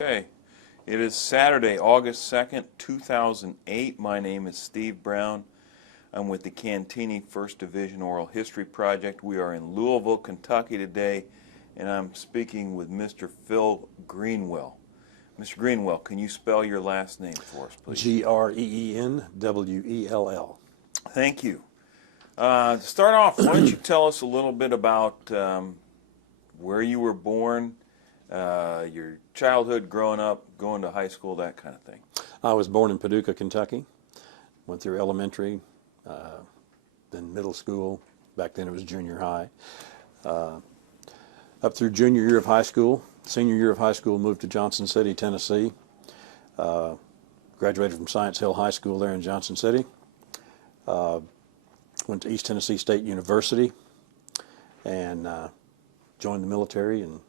Okay, it is Saturday, August 2nd, 2008. My name is Steve Brown. I'm with the Cantigny First Division Oral History Project. We are in Louisville, Kentucky today, and I'm speaking with Mr. Phil Greenwell. Mr. Greenwell, can you spell your last name for us, please? Greenwell. Thank you. To start off, why don't you tell us a little bit about where you were born, your childhood, growing up, going to high school, that kind of thing. I was born in Paducah, Kentucky. Went through elementary, then middle school. Back then it was junior high. Up through junior year of high school. Senior year of high school, moved to Johnson City, Tennessee. Graduated from Science Hill High School there in Johnson City. Went to East Tennessee State University and joined the military in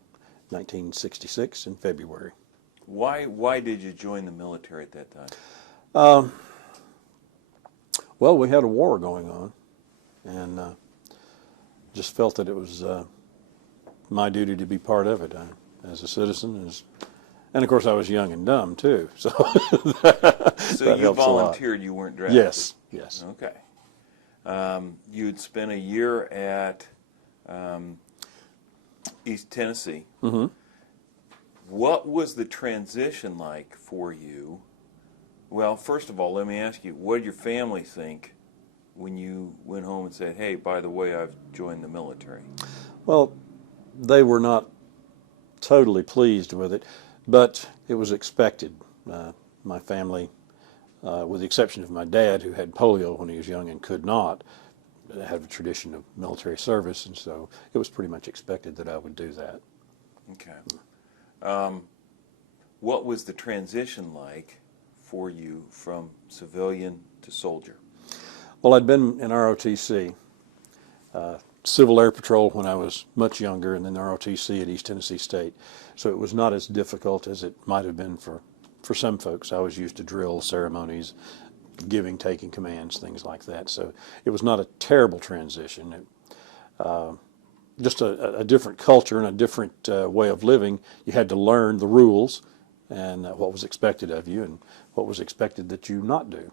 1966 in February. Why did you join the military at that time? Well, we had a war going on, and just felt that it was my duty to be part of it as a citizen. And of course, I was young and dumb too, so So you volunteered, you weren't drafted? Yes, yes. Okay. You'd spent a year at East Tennessee. Mm-hmm. What was the transition like for you? Well, first of all, let me ask you, what did your family think when you went home and said, hey, by the way, I've joined the military? Well, they were not totally pleased with it, but it was expected. My family, with the exception of my dad, who had polio when he was young and could not, have a tradition of military service, and so it was pretty much expected that I would do that. Okay. What was the transition like for you from civilian to soldier? Well, I'd been in ROTC, Civil Air Patrol when I was much younger, and then ROTC at East Tennessee State, so it was not as difficult as it might have been for some folks. I was used to drill ceremonies, giving, taking commands, things like that. So it was not a terrible transition. Just a different culture and a different way of living. You had to learn the rules and what was expected of you and what was expected that you not do.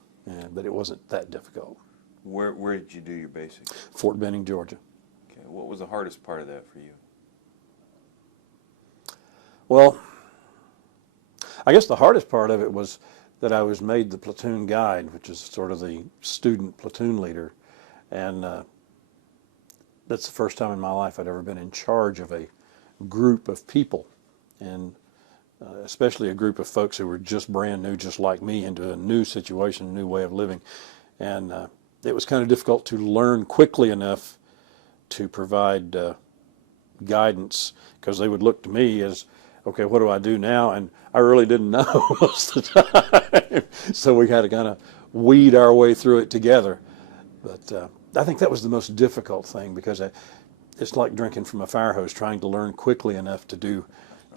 But it wasn't that difficult. Where did you do your basic? Fort Benning, Georgia. Okay. What was the hardest part of that for you? Well, I guess the hardest part of it was that I was made the platoon guide, which is sort of the student platoon leader, and that's the first time in my life I'd ever been in charge of a group of people, and especially a group of folks who were just brand new, just like me, into a new situation, a new way of living, and it was kind of difficult to learn quickly enough to provide guidance, because they would look to me as, okay, what do I do now? And I really didn't know most of the time. So we had to kind of weed our way through it together. But I think that was the most difficult thing, because it's like drinking from a fire hose, trying to learn quickly enough to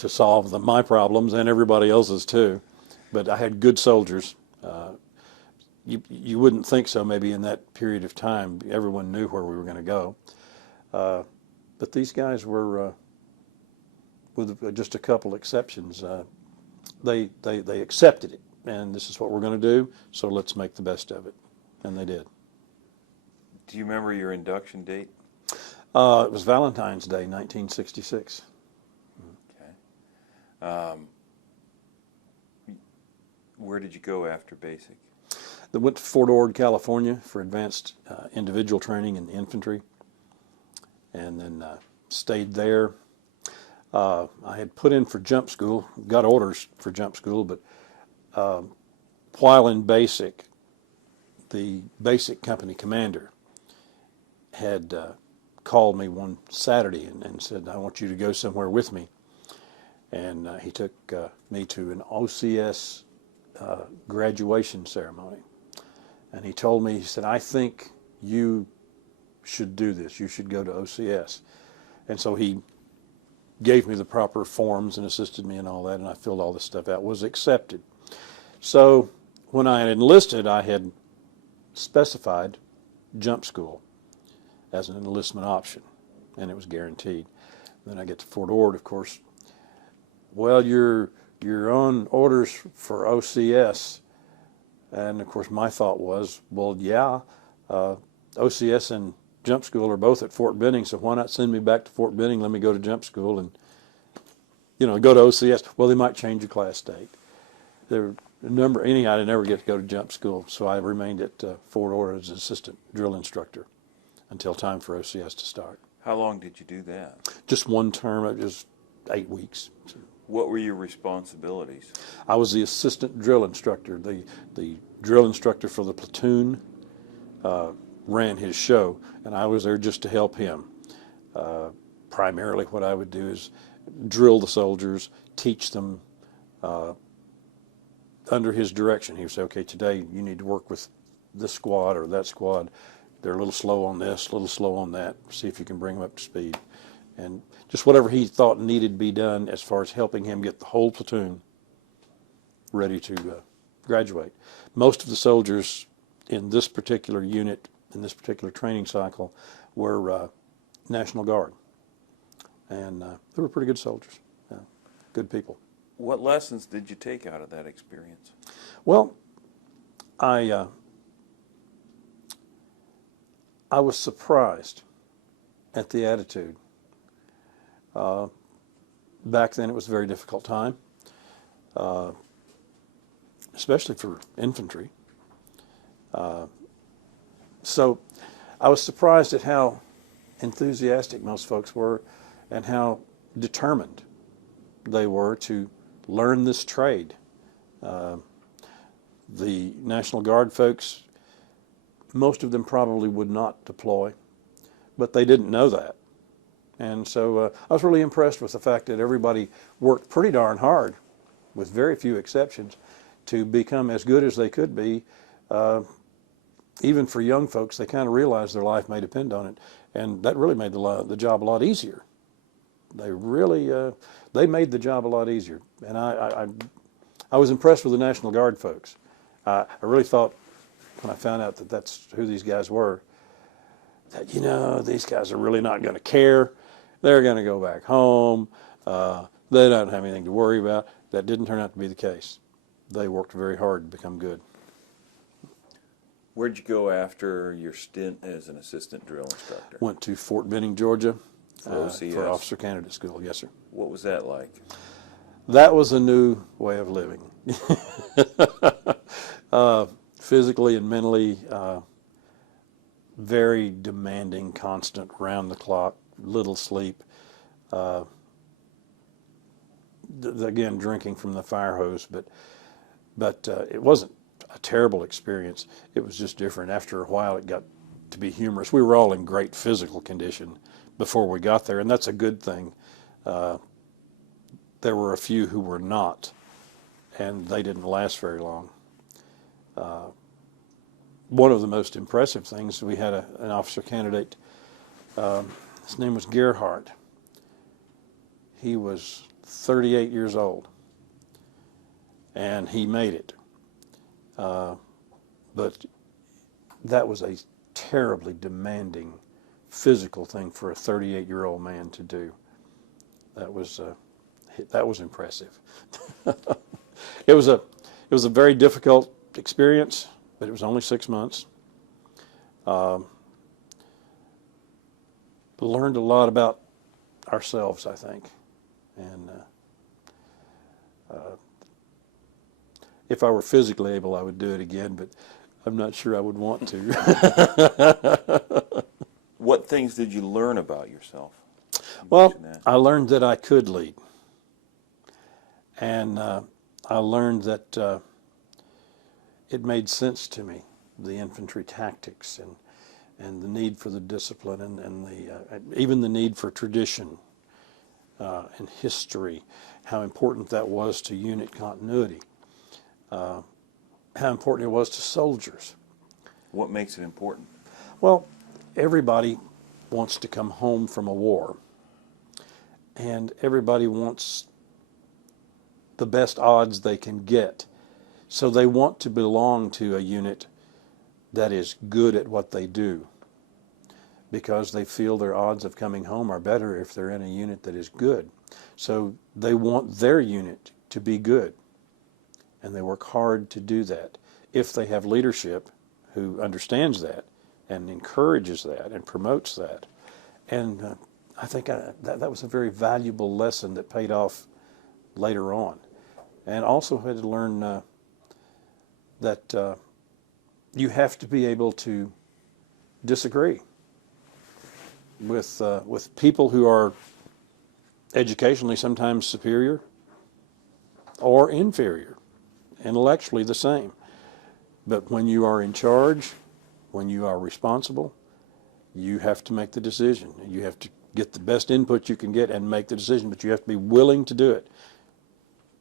solve my problems and everybody else's too. But I had good soldiers. You wouldn't think so maybe in that period of time. Everyone knew where we were going to go. But these guys were... with just a couple exceptions, they accepted it, and this is what we're going to do, so let's make the best of it, and they did. Do you remember your induction date? It was Valentine's Day, 1966. Okay. Where did you go after basic? I went to Fort Ord, California for advanced individual training in the infantry, and then stayed there. I had put in for jump school, got orders for jump school, but while in basic, the basic company commander had called me one Saturday and said, I want you to go somewhere with me. And he took me to an OCS graduation ceremony. And he told me, he said, I think you should do this. You should go to OCS. And so he gave me the proper forms and assisted me and all that, and I filled all this stuff out, was accepted. So when I had enlisted, I had specified jump school as an enlistment option, and it was guaranteed. Then I get to Fort Ord, of course. Well, you're you're on orders for OCS. And of course my thought was, well, yeah, OCS and jump school are both at Fort Benning, so why not send me back to Fort Benning, let me go to jump school and, go to OCS. Well, they might change your class date. Anyhow, I didn't ever get to go to jump school, so I remained at Fort Ord as an assistant drill instructor until time for OCS to start. How long did you do that? Just one term, it was 8 weeks. What were your responsibilities? I was the assistant drill instructor. The drill instructor for the platoon ran his show, and I was there just to help him. Primarily what I would do is drill the soldiers, teach them under his direction. He would say, okay, today you need to work with this squad or that squad. They're a little slow on this, a little slow on that. See if you can bring them up to speed. And just whatever he thought needed to be done as far as helping him get the whole platoon ready to graduate. Most of the soldiers in this particular unit, in this particular training cycle, were National Guard. And they were pretty good soldiers, good people. What lessons did you take out of that experience? Well, I was surprised at the attitude. Back then it was a very difficult time, especially for infantry. So I was surprised at how enthusiastic most folks were and how determined they were to learn this trade. The National Guard folks, most of them probably would not deploy, but they didn't know that. And so I was really impressed with the fact that everybody worked pretty darn hard, with very few exceptions, to become as good as they could be. Even for young folks, they kind of realized their life may depend on it, and that really made the job a lot easier. They really they made the job a lot easier, and I was impressed with the National Guard folks. I really thought when I found out that that's who these guys were, that these guys are really not going to care. They're going to go back home. They don't have anything to worry about. That didn't turn out to be the case. They worked very hard to become good. Where'd you go after your stint as an assistant drill instructor? Went to Fort Benning, Georgia, For OCS? for Officer Candidate School. Yes, sir. What was that like? That was a new way of living. Physically and mentally, very demanding, constant, round-the-clock, little sleep. Again, drinking from the fire hose, but it wasn't a terrible experience. It was just different. After a while, it got to be humorous. We were all in great physical condition before we got there, and that's a good thing. There were a few who were not, and they didn't last very long. One of the most impressive things, we had an officer candidate. His name was Gerhardt. He was 38 years old, and he made it. But that was a terribly demanding physical thing for a 38-year-old man to do. That was impressive. It was a very difficult experience, but it was only 6 months. Learned a lot about ourselves, I think, and if I were physically able, I would do it again, but I'm not sure I would want to. What things did you learn about yourself? Well, I learned that I could lead, and I learned that it made sense to me, the infantry tactics and the need for the discipline and even the need for tradition and history, how important that was to unit continuity, how important it was to soldiers. What makes it important? Well, everybody wants to come home from a war, and everybody wants the best odds they can get. So they want to belong to a unit that is good at what they do, because they feel their odds of coming home are better if they're in a unit that is good. So they want their unit to be good. And they work hard to do that. If they have leadership who understands that and encourages that and promotes that. And I think that was a very valuable lesson that paid off later on. And also had to learn that you have to be able to disagree with people who are educationally sometimes superior or inferior, intellectually the same. But when you are in charge, when you are responsible, you have to make the decision. You have to get the best input you can get and make the decision, but you have to be willing to do it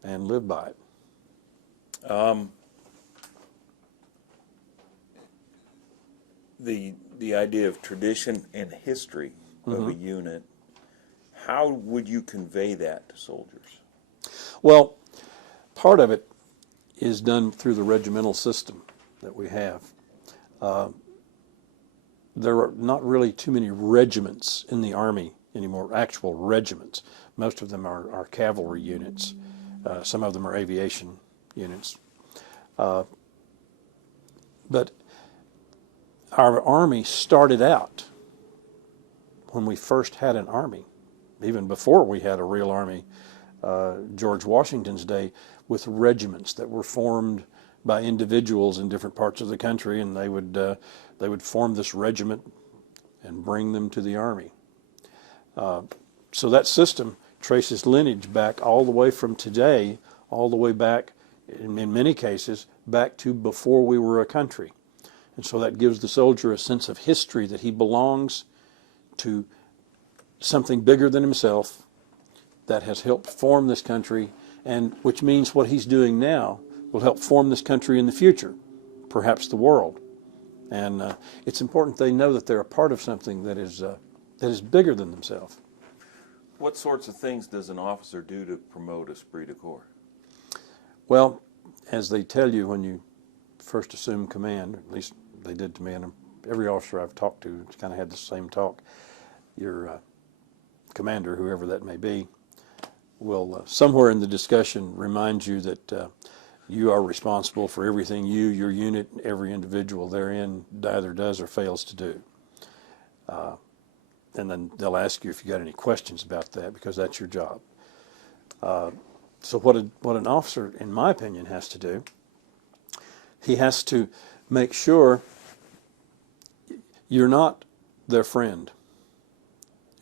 and live by it. The idea of tradition and history of a unit, how would you convey that to soldiers? Well, part of it is done through the regimental system that we have. There are not really too many regiments in the Army anymore, actual regiments. Most of them are cavalry units. Some of them are aviation units. But our Army started out, when we first had an Army, even before we had a real Army, George Washington's day, with regiments that were formed by individuals in different parts of the country, and they would form this regiment and bring them to the Army. So that system traces lineage back all the way from today, all the way back, in many cases, back to before we were a country. And so that gives the soldier a sense of history, that he belongs to something bigger than himself that has helped form this country, and which means what he's doing now will help form this country in the future, perhaps the world. And it's important they know that they're a part of something that is bigger than themselves. What sorts of things does an officer do to promote esprit de corps? Well, as they tell you when you first assume command, at least they did to me, and every officer I've talked to kind of had the same talk. Your commander, whoever that may be, will somewhere in the discussion remind you that you are responsible for everything your unit, every individual therein either does or fails to do. And then they'll ask you if you got any questions about that, because that's your job. So what an officer, in my opinion, has to do, he has to make sure you're not their friend.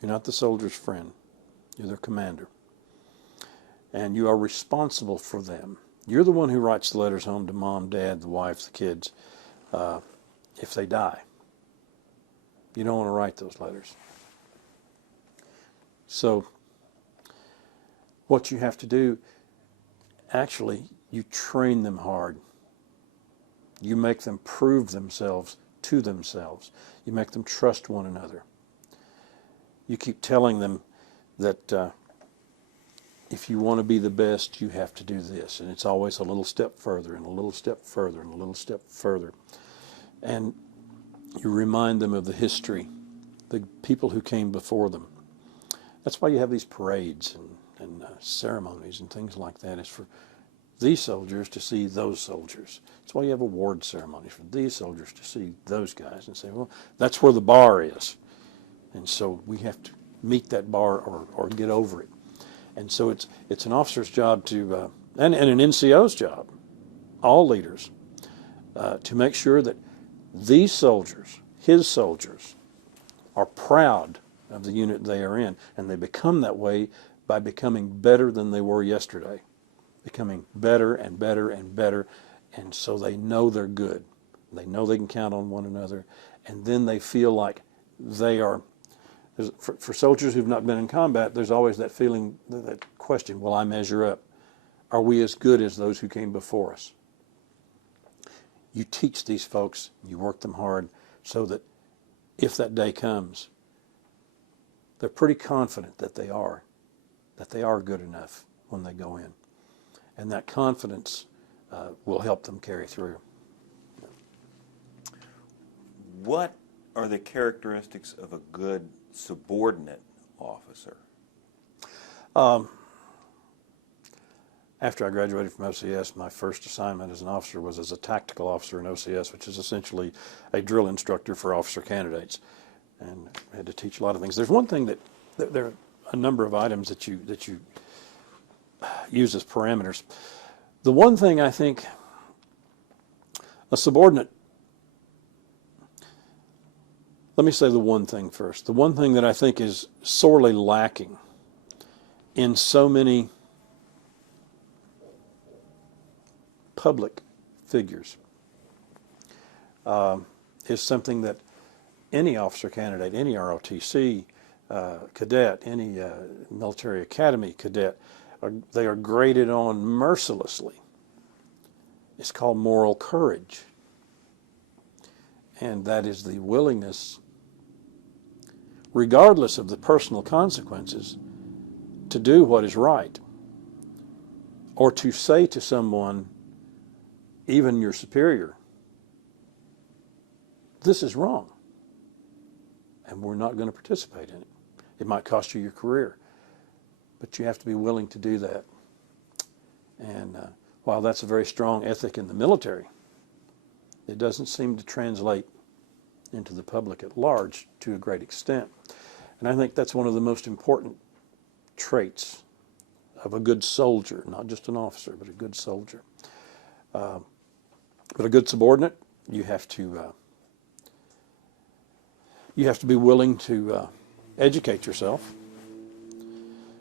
You're not the soldier's friend. You're their commander. And you are responsible for them. You're the one who writes the letters home to mom, dad, the wife, the kids, if they die. You don't want to write those letters. So what you have to do, actually, you train them hard. You make them prove themselves to themselves. You make them trust one another. You keep telling them that if you want to be the best, you have to do this. And it's always a little step further and a little step further and a little step further. And you remind them of the history, the people who came before them. That's why you have these parades and ceremonies and things like that, is for these soldiers to see those soldiers. That's why you have award ceremonies, for these soldiers to see those guys and say, well, that's where the bar is. And so we have to meet that bar or get over it. And so it's an officer's job to, and an NCO's job, all leaders, to make sure that these soldiers, his soldiers, are proud of the unit they are in. And they become that way by becoming better than they were yesterday. Becoming better and better and better. And so they know they're good. They know they can count on one another. And then they feel like they are, for soldiers who've not been in combat, there's always that feeling, that question, will I measure up? Are we as good as those who came before us? You teach these folks, you work them hard, so that if that day comes, they're pretty confident that they are good enough when they go in. And that confidence will help them carry through. What are the characteristics of a good subordinate officer? after I graduated from OCS, my first assignment as an officer was as a tactical officer in OCS, which is essentially a drill instructor for officer candidates. And I had to teach a lot of things. There's one thing that there are a number of items that you use as parameters. The one thing I think a subordinate, let me say the one thing first. The one thing that I think is sorely lacking in so many public figures is something that any officer candidate, any ROTC cadet, any military academy cadet, they are graded on mercilessly. It's called moral courage. And that is the willingness, regardless of the personal consequences, to do what is right, or to say to someone, even your superior, this is wrong, and we're not going to participate in it. It might cost you your career, but you have to be willing to do that. And while that's a very strong ethic in the military, it doesn't seem to translate into the public at large to a great extent. And I think that's one of the most important traits of a good soldier, not just an officer, but a good soldier. But a good subordinate, you have to be willing to educate yourself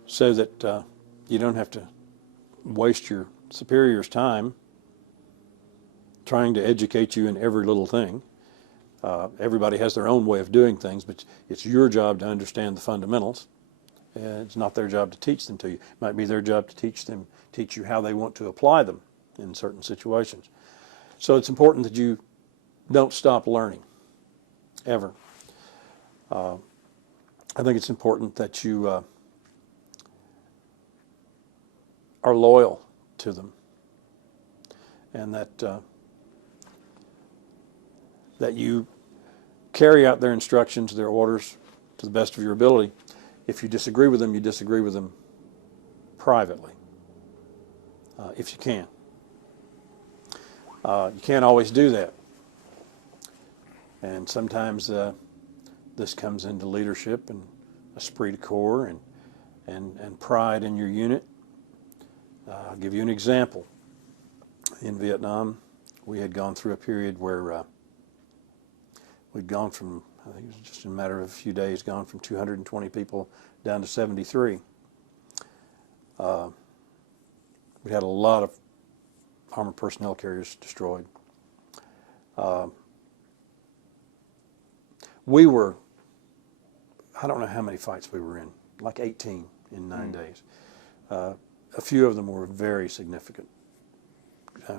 so that you don't have to waste your superior's time trying to educate you in every little thing. Everybody has their own way of doing things, but it's your job to understand the fundamentals. It's not their job to teach them to you. It might be their job to teach you how they want to apply them in certain situations. So it's important that you don't stop learning, ever. I think it's important that you are loyal to them, and that you carry out their instructions, their orders, to the best of your ability. If you disagree with them, you disagree with them privately, if you can. You can't always do that. And sometimes this comes into leadership and esprit de corps and pride in your unit. I'll give you an example. In Vietnam, we had gone through a period where we'd gone from, I think it was just in a matter of a few days, gone from 220 people down to 73. We had a lot of armored personnel carriers destroyed. We were, I don't know how many fights we were in, like 18 in 9 days. A few of them were very significant,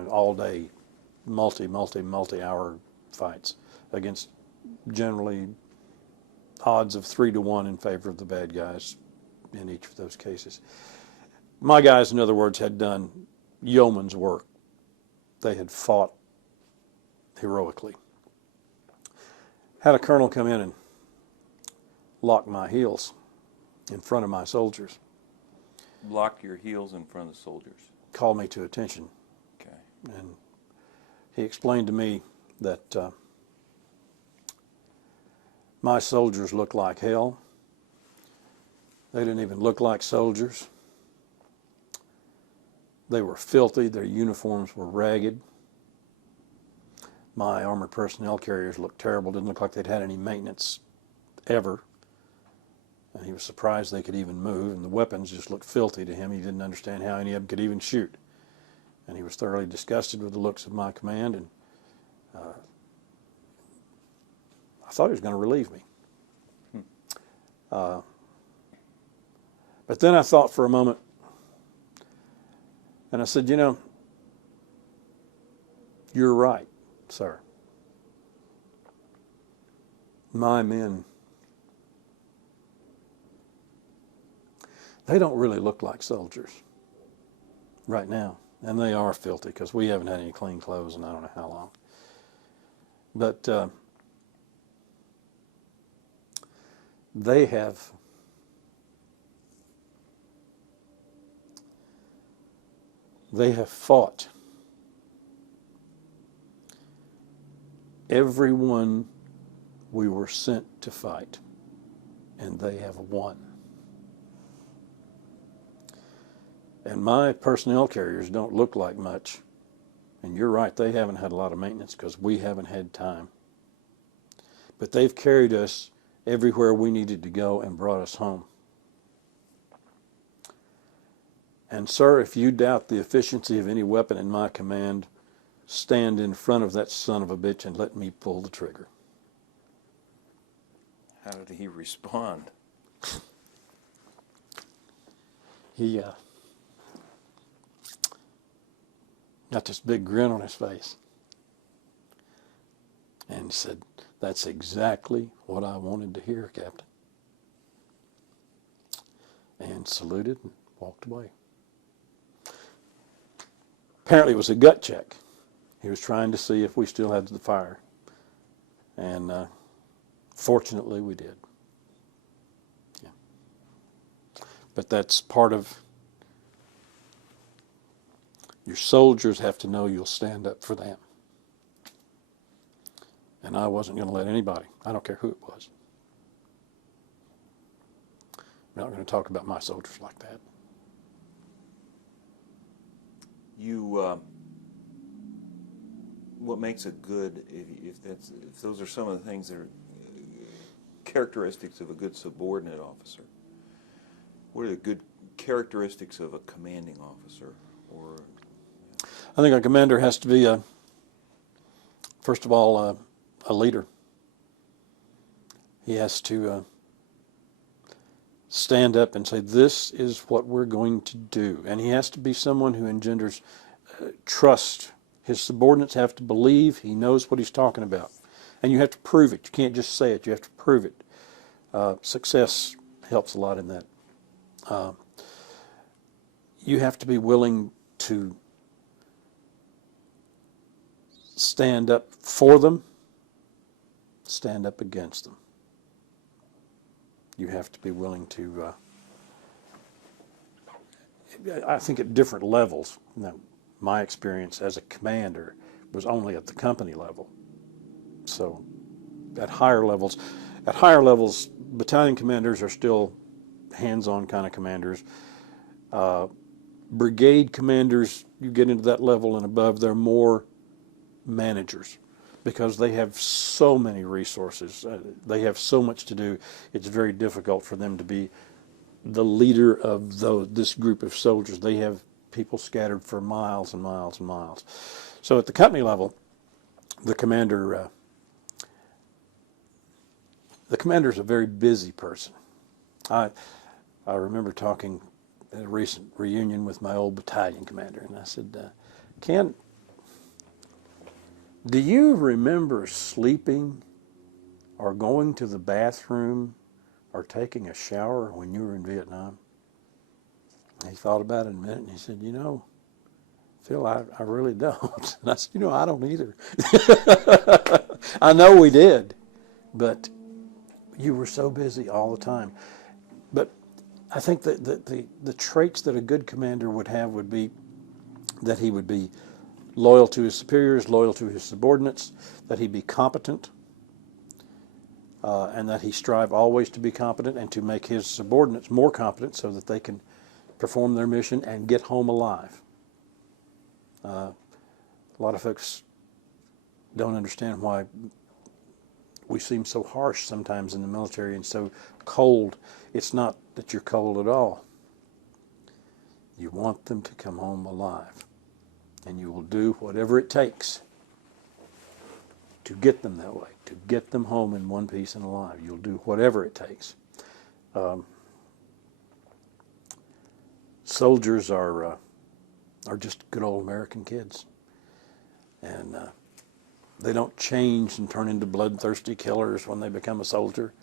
all day, multi-hour fights against generally odds of 3-to-1 in favor of the bad guys in each of those cases. My guys, in other words, had done yeoman's work. They had fought heroically. Had a colonel come in and lock my heels in front of my soldiers. Lock your heels in front of the soldiers. Call me to attention. Okay. And he explained to me that my soldiers looked like hell. They didn't even look like soldiers. They were filthy. Their uniforms were ragged. My armored personnel carriers looked terrible. Didn't look like they'd had any maintenance ever. And he was surprised they could even move, and the weapons just looked filthy to him. He didn't understand how any of them could even shoot. And he was thoroughly disgusted with the looks of my command, and I thought he was going to relieve me. But then I thought for a moment, and I said, you know, you're right, sir. My men, they don't really look like soldiers right now. And they are filthy because we haven't had any clean clothes in I don't know how long. But they have They have fought. Everyone we were sent to fight, and they have won. And my personnel carriers don't look like much. And you're right, they haven't had a lot of maintenance because we haven't had time. But they've carried us everywhere we needed to go and brought us home. And sir, if you doubt the efficiency of any weapon in my command, stand in front of that son of a bitch and let me pull the trigger. How did he respond? He got this big grin on his face and said, "That's exactly what I wanted to hear, Captain." And saluted and walked away. Apparently it was a gut check. He was trying to see if we still had the fire. And fortunately we did. Yeah. But that's part of, your soldiers have to know you'll stand up for them. And I wasn't going to let anybody, I don't care who it was. I'm not going to talk about my soldiers like that. What makes a good, if those are some of the things that are characteristics of a good subordinate officer, what are the good characteristics of a commanding officer? Or I think a commander has to be, first of all, a leader. He has to stand up and say, this is what we're going to do. And he has to be someone who engenders trust. His subordinates have to believe he knows what he's talking about. And you have to prove it. You can't just say it. You have to prove it. Success helps a lot in that. You have to be willing to stand up for them, stand up against them. You have to be willing to, I think at different levels. Now, my experience as a commander was only at the company level. So at higher levels, battalion commanders are still hands-on kind of commanders. Brigade commanders, you get into that level and above, they're more managers because they have so many resources. They have so much to do. It's very difficult for them to be the leader of this group of soldiers. They have people scattered for miles and miles and miles. So at the company level, the commander is a very busy person. I remember talking at a recent reunion with my old battalion commander, and I said, Ken, do you remember sleeping or going to the bathroom or taking a shower when you were in Vietnam? He thought about it a minute and he said, Phil, I really don't. And I said, I don't either. I know we did, but you were so busy all the time. But I think that the traits that a good commander would have would be that he would be loyal to his superiors, loyal to his subordinates, that he be competent, and that he strive always to be competent and to make his subordinates more competent so that they can perform their mission and get home alive. A lot of folks don't understand why we seem so harsh sometimes in the military and so cold. It's not that you're cold at all. You want them to come home alive. And you will do whatever it takes to get them that way, to get them home in one piece and alive. You'll do whatever it takes. Soldiers are just good old American kids. And they don't change and turn into bloodthirsty killers when they become a soldier.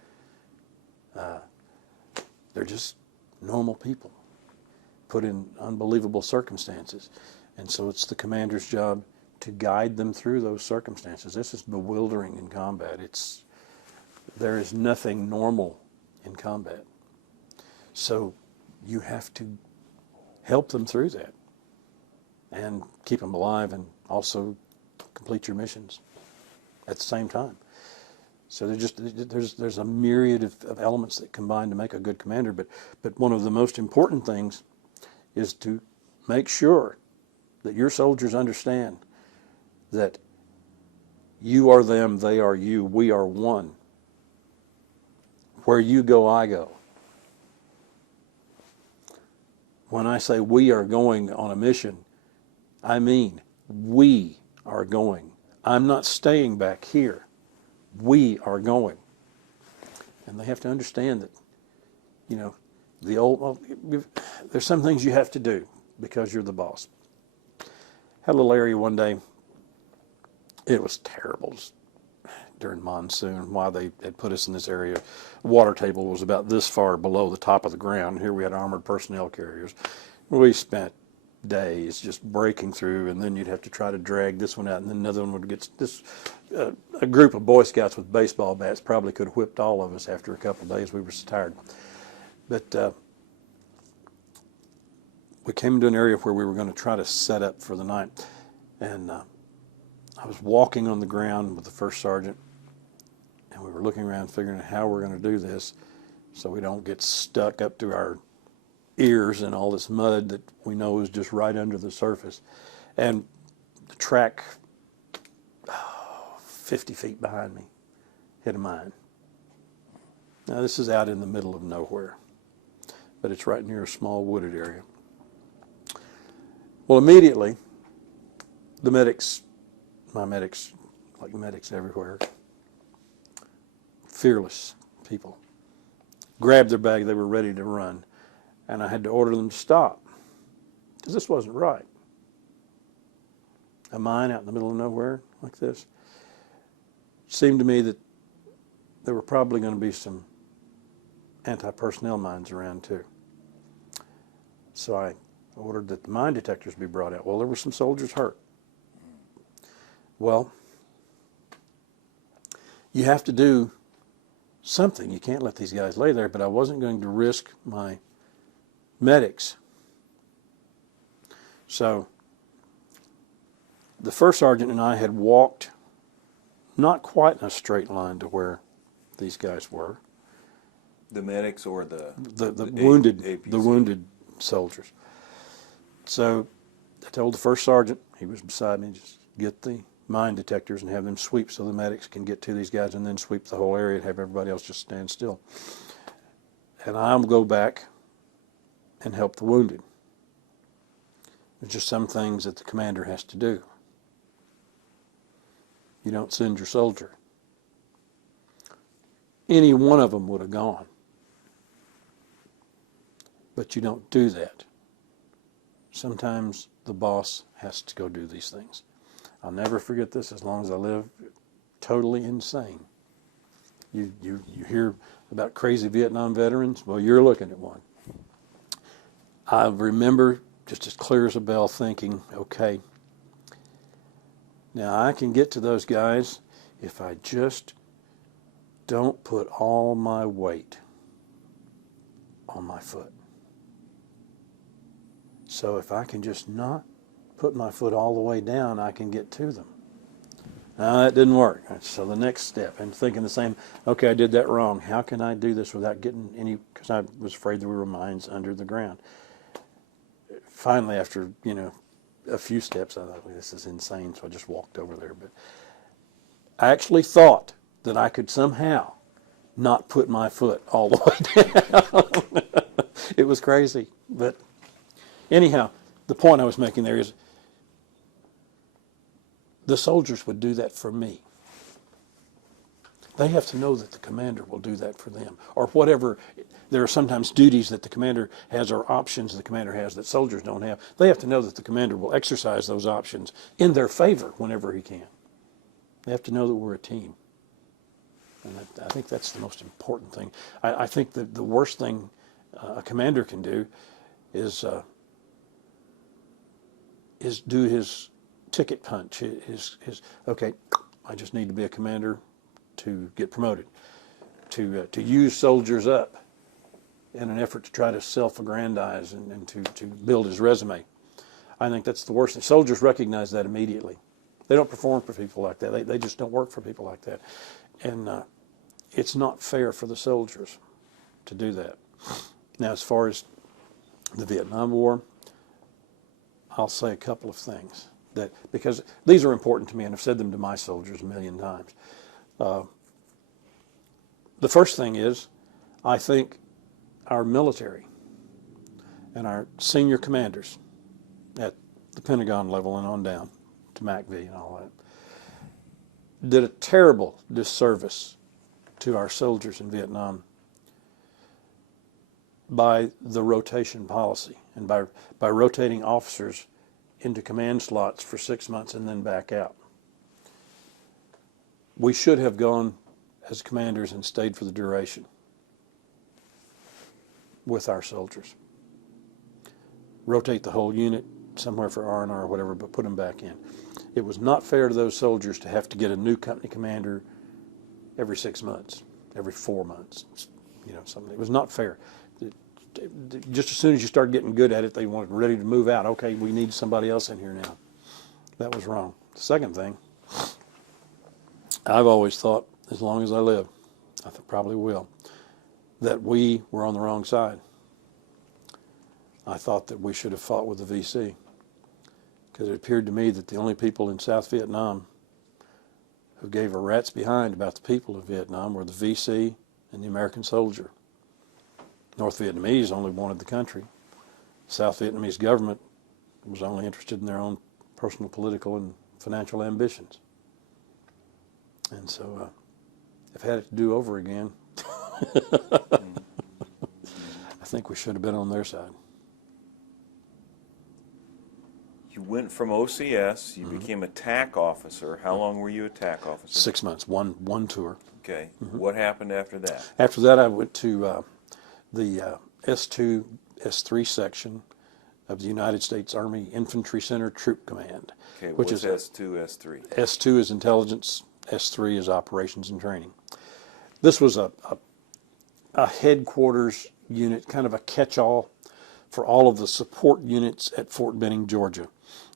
They're just normal people put in unbelievable circumstances. And so it's the commander's job to guide them through those circumstances. This is bewildering in combat. There is nothing normal in combat. So you have to help them through that. and keep them alive and also complete your missions at the same time. So there's a myriad of elements that combine to make a good commander, but one of the most important things is to make sure that your soldiers understand that you are them, they are you, we are one. Where you go, I go. When I say we are going on a mission, I mean we are going. I'm not staying back here. We are going. And they have to understand that, you know, there's some things you have to do because you're the boss. Had a little area one day. It was terrible. It was during monsoon, why they had put us in this area. The water table was about this far below the top of the ground. Here we had armored personnel carriers. We spent days just breaking through, and then you'd have to try to drag this one out, and then another one would get this. A group of Boy Scouts with baseball bats probably could have whipped all of us after a couple of days. We were so tired. But we came into an area where we were going to try to set up for the night, and I was walking on the ground with the first sergeant, and we were looking around figuring out how we're going to do this so we don't get stuck up to our ears in all this mud that we know is just right under the surface. And the track, 50 feet behind me, hit a mine. Now this is out in the middle of nowhere, but it's right near a small wooded area. Well, immediately, the medics, my medics, like medics everywhere, fearless people, grabbed their bag, they were ready to run, and I had to order them to stop, because this wasn't right. A mine out in the middle of nowhere like this. Seemed to me that there were probably going to be some anti-personnel mines around too. So I ordered that the mine detectors be brought out. Well, there were some soldiers hurt. Well, you have to do something. You can't let these guys lay there, but I wasn't going to risk my medics. So the first sergeant and I had walked not quite in a straight line to where these guys were. The medics or the wounded APC. The wounded soldiers. So I told the first sergeant, he was beside me, just get the mine detectors and have them sweep so the medics can get to these guys, and then sweep the whole area and have everybody else just stand still. And I'll go back and help the wounded. There's just some things that the commander has to do. You don't send your soldier. Any one of them would have gone. But you don't do that. Sometimes the boss has to go do these things. I'll never forget this as long as I live. Totally insane. You hear about crazy Vietnam veterans? Well, you're looking at one. I remember just as clear as a bell thinking, okay, now I can get to those guys if I just don't put all my weight on my foot. So if I can just not put my foot all the way down, I can get to them. Now that didn't work. So the next step, and thinking the same, okay, I did that wrong. How can I do this without getting any, because I was afraid there were mines under the ground. Finally, after, a few steps, I thought, well, this is insane, so I just walked over there. But I actually thought that I could somehow not put my foot all the way down. It was crazy. But anyhow, the point I was making there is the soldiers would do that for me. They have to know that the commander will do that for them. Or whatever, there are sometimes duties that the commander has or options the commander has that soldiers don't have. They have to know that the commander will exercise those options in their favor whenever he can. They have to know that we're a team. And I think that's the most important thing. I think that the worst thing a commander can do is do his ticket punch. His okay, I just need to be a commander to get promoted, to use soldiers up in an effort to try to self-aggrandize and to build his resume. I think that's the worst thing. Soldiers recognize that immediately. They don't perform for people like that. They just don't work for people like that. And it's not fair for the soldiers to do that. Now, as far as the Vietnam War, I'll say a couple of things, that because these are important to me, and I've said them to my soldiers a million times. The first thing is, I think our military and our senior commanders at the Pentagon level and on down to MACV and all that did a terrible disservice to our soldiers in Vietnam by the rotation policy and by rotating officers into command slots for 6 months and then back out. We should have gone as commanders and stayed for the duration with our soldiers. Rotate the whole unit somewhere for R&R or whatever, but put them back in. It was not fair to those soldiers to have to get a new company commander every 6 months, every 4 months, something. It was not fair. Just as soon as you started getting good at it, they wanted ready to move out. Okay, we need somebody else in here now. That was wrong. The second thing, I've always thought, as long as I live, I probably will, that we were on the wrong side. I thought that we should have fought with the VC, because it appeared to me that the only people in South Vietnam who gave a rat's behind about the people of Vietnam were the VC and the American soldier. North Vietnamese only wanted the country. South Vietnamese government was only interested in their own personal political and financial ambitions. And so if I had it to do over again, I think we should have been on their side. You went from OCS, you became a TAC officer. How long were you a TAC officer? 6 months, one tour. Okay. What happened after that? After that, I went to the S2, S3 section of the United States Army Infantry Center Troop Command. Okay, which what's is S2, S3? S2 is intelligence, S3 is operations and training. This was a headquarters unit, kind of a catch-all for all of the support units at Fort Benning, Georgia.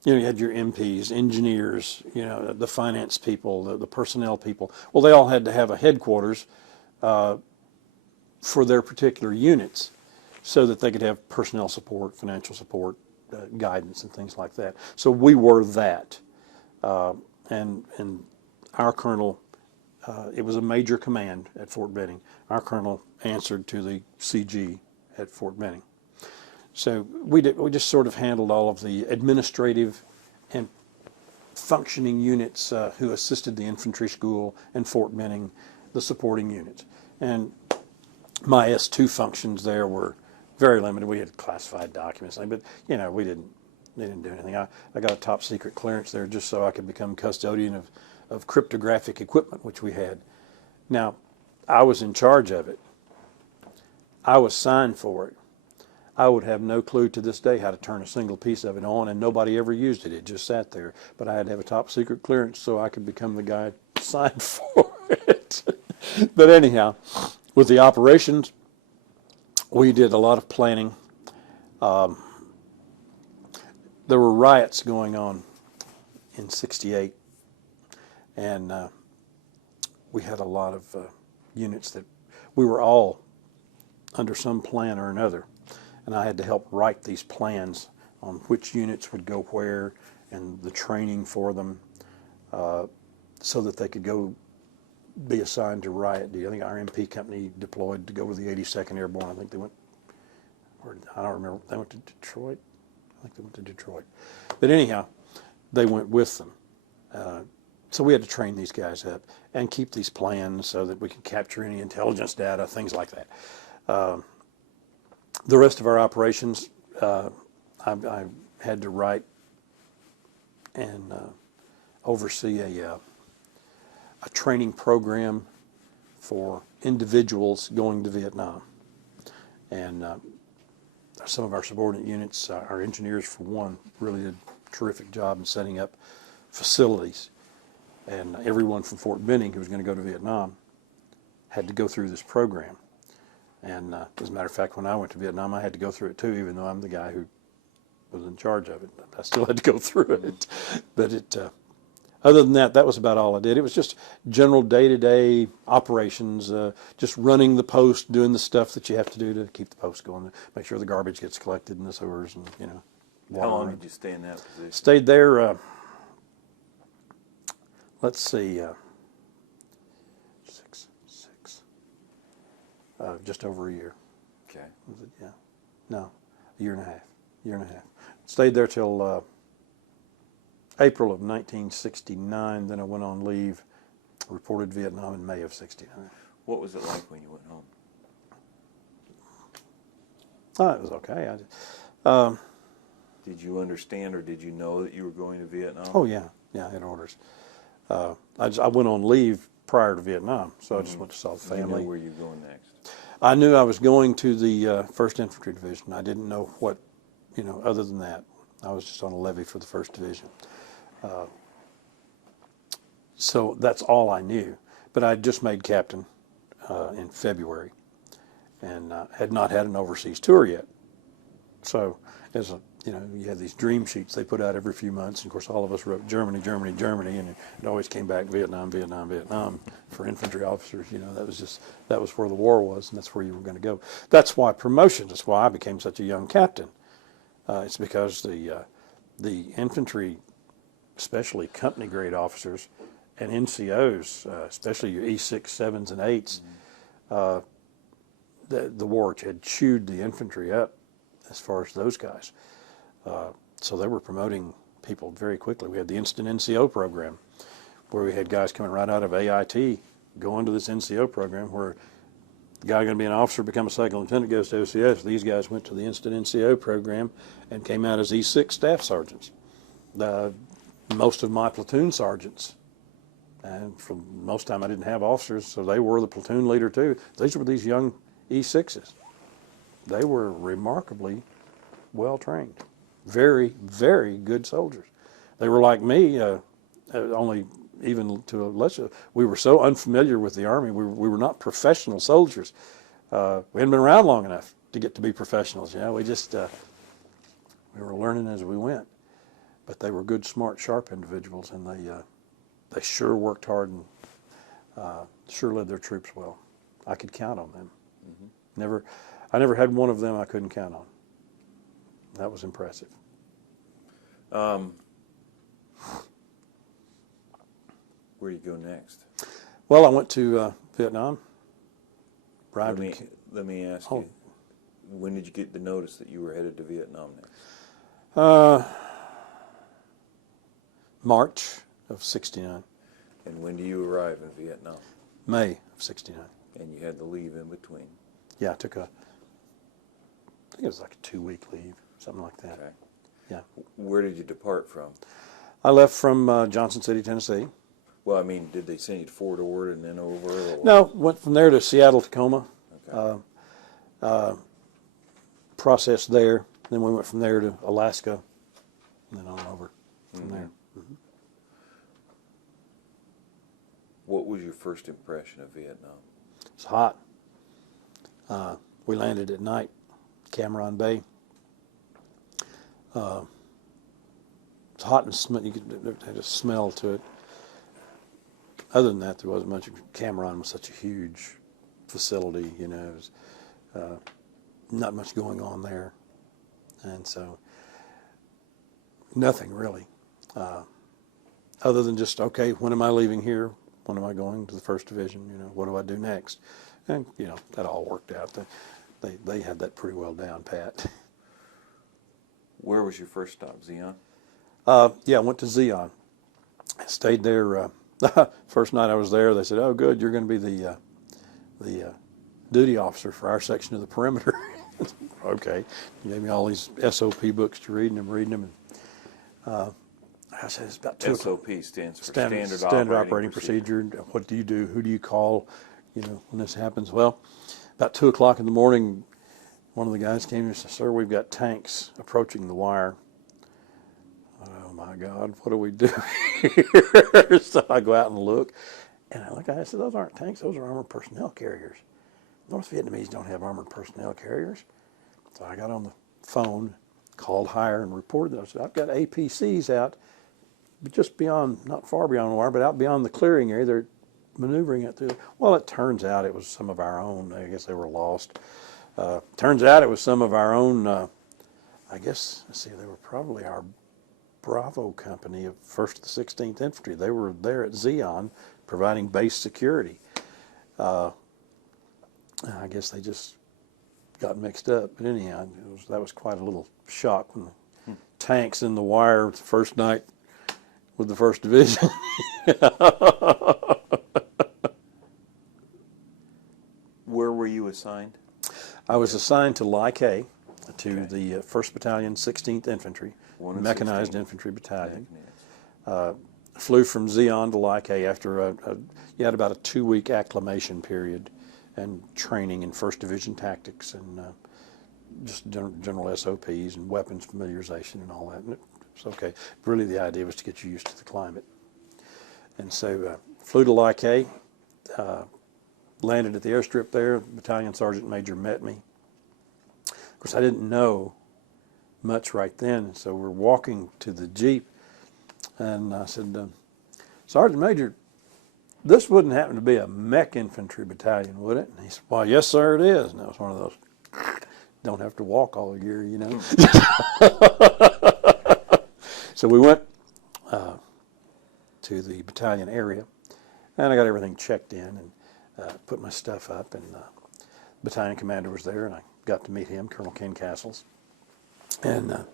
You had your MPs, engineers, the finance people, the personnel people. Well, they all had to have a headquarters for their particular units so that they could have personnel support, financial support, guidance, and things like that. So we were that. And our colonel, it was a major command at Fort Benning. Our colonel answered to the CG at Fort Benning. So we just sort of handled all of the administrative and functioning units who assisted the infantry school and Fort Benning, the supporting units. And my S2 functions there were very limited. We had classified documents, but they didn't do anything. I got a top secret clearance there just so I could become custodian of cryptographic equipment, which we had. Now, I was in charge of it. I was signed for it. I would have no clue to this day how to turn a single piece of it on, and nobody ever used it. It just sat there. But I had to have a top secret clearance so I could become the guy signed for it. But anyhow, with the operations, we did a lot of planning. There were riots going on in '68, and we had a lot of units that we were all under some plan or another. And I had to help write these plans on which units would go where and the training for them so that they could go be assigned to riot duty. I think our MP company deployed to go with the 82nd Airborne. I think they went, I don't remember, they went to Detroit? I think they went to Detroit. But anyhow, they went with them. So we had to train these guys up and keep these plans so that we could capture any intelligence data, things like that. The rest of our operations, I had to write and oversee a training program for individuals going to Vietnam. And some of our subordinate units, our engineers for one, really did a terrific job in setting up facilities. And everyone from Fort Benning who was going to go to Vietnam had to go through this program. And as a matter of fact, when I went to Vietnam, I had to go through it too, even though I'm the guy who was in charge of it. I still had to go through it, but other than that, that was about all I did. It was just general day-to-day operations, just running the post, doing the stuff that you have to do to keep the post going, make sure the garbage gets collected in the sewers, and How long did you stay in that position? Stayed there. Let's see, just over a year. Okay. Was it? Yeah. No, a year and a half. Year and a half. Stayed there till April of 1969. Then I went on leave. Reported Vietnam in May of '69. What was it like when you went home? Oh, it was okay. Did you understand, or did you know that you were going to Vietnam? Oh yeah, I had orders. I went on leave prior to Vietnam, so I just went to saw the family. You knew where you were going next. I knew I was going to the First Infantry Division. I didn't know what, other than that. I was just on a levy for the First Division. So that's all I knew. But I had just made captain in February and had not had an overseas tour yet. So as you had these dream sheets they put out every few months. And of course, all of us wrote Germany, Germany, Germany, and it always came back Vietnam, Vietnam, Vietnam for infantry officers. That was where the war was, and that's where you were going to go. That's why promotions. That's why I became such a young captain. It's because the infantry, especially company grade officers, and NCOs, especially your E6, 7s, and 8s, the war had chewed the infantry up as far as those guys. So they were promoting people very quickly. We had the instant NCO program where we had guys coming right out of AIT going to this NCO program where the guy going to be an officer, become a second lieutenant, goes to OCS. These guys went to the instant NCO program and came out as E6 staff sergeants. Most of my platoon sergeants, and for most time I didn't have officers, so they were the platoon leader too. These were these young E6s. They were remarkably well trained. Very, very good soldiers. They were like me, only even to a lesser. We were so unfamiliar with the Army. We were not professional soldiers. We hadn't been around long enough to get to be professionals. We just we were learning as we went. But they were good, smart, sharp individuals, and they sure worked hard and sure led their troops well. I could count on them. Mm-hmm. I never had one of them I couldn't count on. That was impressive. Where do you go next? Well, I went to Vietnam. Let me ask you, when did you get the notice that you were headed to Vietnam next? March of '69. And when do you arrive in Vietnam? May of '69. And you had to leave in between? Yeah, I think it was like a 2-week leave, something like that. Okay. Yeah. Where did you depart from? I left from Johnson City, Tennessee. Well, I mean, did they send you to Fort Ord and then over? Or? No, went from there to Seattle, Tacoma. Okay. Processed there. Then we went from there to Alaska, and then on over from there. Mm-hmm. What was your first impression of Vietnam? It's hot. We landed at night, Cam Bay. It's hot and it had a smell to it. Other than that, there wasn't much. Cam was such a huge facility, it was not much going on there. And so, nothing really. Other than just, okay, when am I leaving here? When am I going to the First Division? What do I do next? And, that all worked out. They had that pretty well down pat. Where was your first stop, Zion? Yeah, I went to Zion. I stayed there. First night I was there, they said, "Oh, good, you're going to be the duty officer for our section of the perimeter." Okay. They gave me all these SOP books to read, and I'm reading them. And I said, it's about 2 o'clock. SOP stands for Standard Operating Procedure. What do you do? Who do you call, when this happens? Well, about 2 o'clock in the morning, one of the guys came and said, "Sir, we've got tanks approaching the wire." Oh, my God, what do we do here? So I go out and look, and I look at it, I said, "Those aren't tanks, those are armored personnel carriers. North Vietnamese don't have armored personnel carriers." So I got on the phone, called higher and reported. I said, I've got APCs out, but just beyond, not far beyond the wire, but out beyond the clearing area. They're maneuvering it through. Well, it turns out it was some of our own. I guess they were lost. Turns out it was some of our own, I guess, let's see, they were probably our Bravo company of 1st to the 16th Infantry. They were there at Zion providing base security. I guess they just got mixed up. But anyhow, that was quite a little shock when the tanks in the wire the first night with the 1st Division. Where were you assigned? I was assigned to Like to the 1st Battalion, 16th Infantry, Mechanized 16th. Infantry Battalion. Flew from Zion to Like after you had about a 2-week acclimation period and training in 1st Division tactics and just general SOPs and weapons familiarization and all that. And it was okay. Really, the idea was to get you used to the climate. And so flew to Like, landed at the airstrip there. Battalion Sergeant Major met me. Of course, I didn't know much right then, so we're walking to the Jeep, and I said, Sergeant Major, this wouldn't happen to be a mech infantry battalion, would it? And he said, well, yes, sir, it is. And that was one of those, don't have to walk all year, you know. So we went to the battalion area, and I got everything checked in and put my stuff up, and the battalion commander was there, and I got to meet him, Colonel Ken Castles. And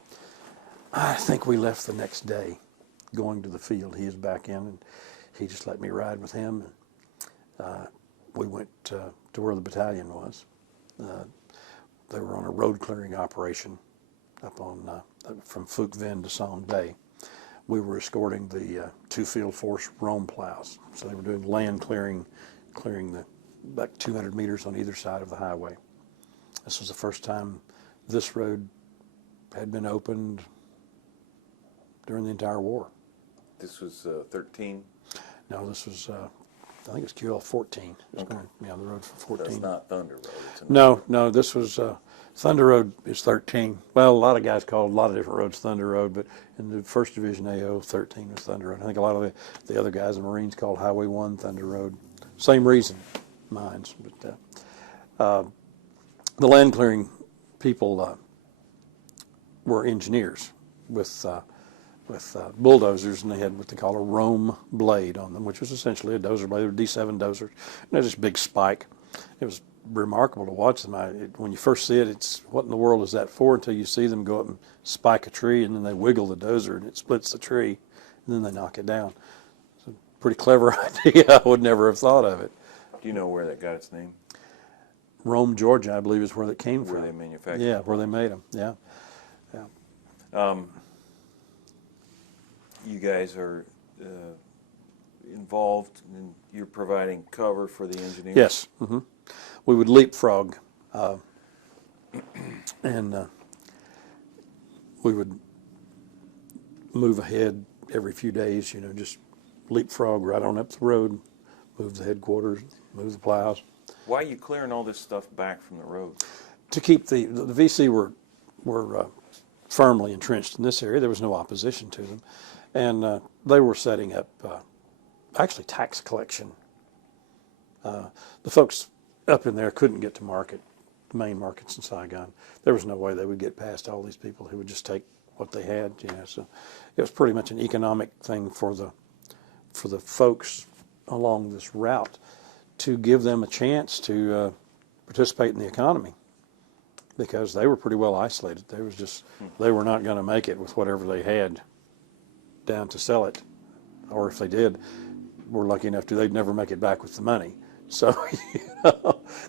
I think we left the next day going to the field. He is back in, and he just let me ride with him. And we went to where the battalion was. They were on a road clearing operation up on from Fuquevin to Somme Bay. We were escorting the 2 Field Force Rome plows. So they were doing land clearing the about 200 meters on either side of the highway. This was the first time this road had been opened during the entire war. This was 13? No, this was, I think it's QL 14. It's going down the road for 14. That's not Thunder Road. It's No, this was, Thunder Road is 13. Well, a lot of guys called a lot of different roads Thunder Road, but in the 1st Division AO, 13 was Thunder Road. I think a lot of the other guys, the Marines, called Highway 1 Thunder Road. Same reason, mines. But the land clearing people were engineers with bulldozers, and they had what they call a Rome blade on them, which was essentially a dozer blade. They were D7 dozers. And they had this big spike. It was remarkable to watch them. When you first see it, it's what in the world is that for, until you see them go up and spike a tree, and then they wiggle the dozer, and it splits the tree, and then they knock it down. It's a pretty clever idea. I would never have thought of it. Do you know where that got its name? Rome, Georgia, I believe, is where it came from. Where they manufactured Yeah, them. where they made them, yeah. You guys are involved in, you're providing cover for the engineers? Yes. We would leapfrog, and we would move ahead every few days, just leapfrog right on up the road, move the headquarters, move the plows. Why are you clearing all this stuff back from the road? To keep the VC were firmly entrenched in this area. There was no opposition to them. And they were setting up, actually, tax collection. The folks up in there couldn't get to market, the main markets in Saigon. There was no way they would get past all these people who would just take what they had. So it was pretty much an economic thing for the folks along this route to give them a chance to participate in the economy, because they were pretty well isolated. They were not going to make it with whatever they had down to sell it, or if they did, we're lucky enough they'd never make it back with the money. So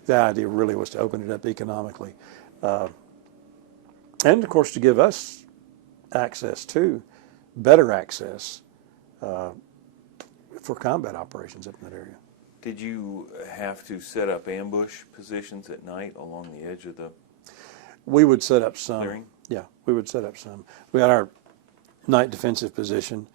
the idea really was to open it up economically, and of course to give us access to better access for combat operations up in that area. Did you have to set up ambush positions at night along the edge of the We would set up some. clearing? Yeah, we would set up some. We had our night defensive position.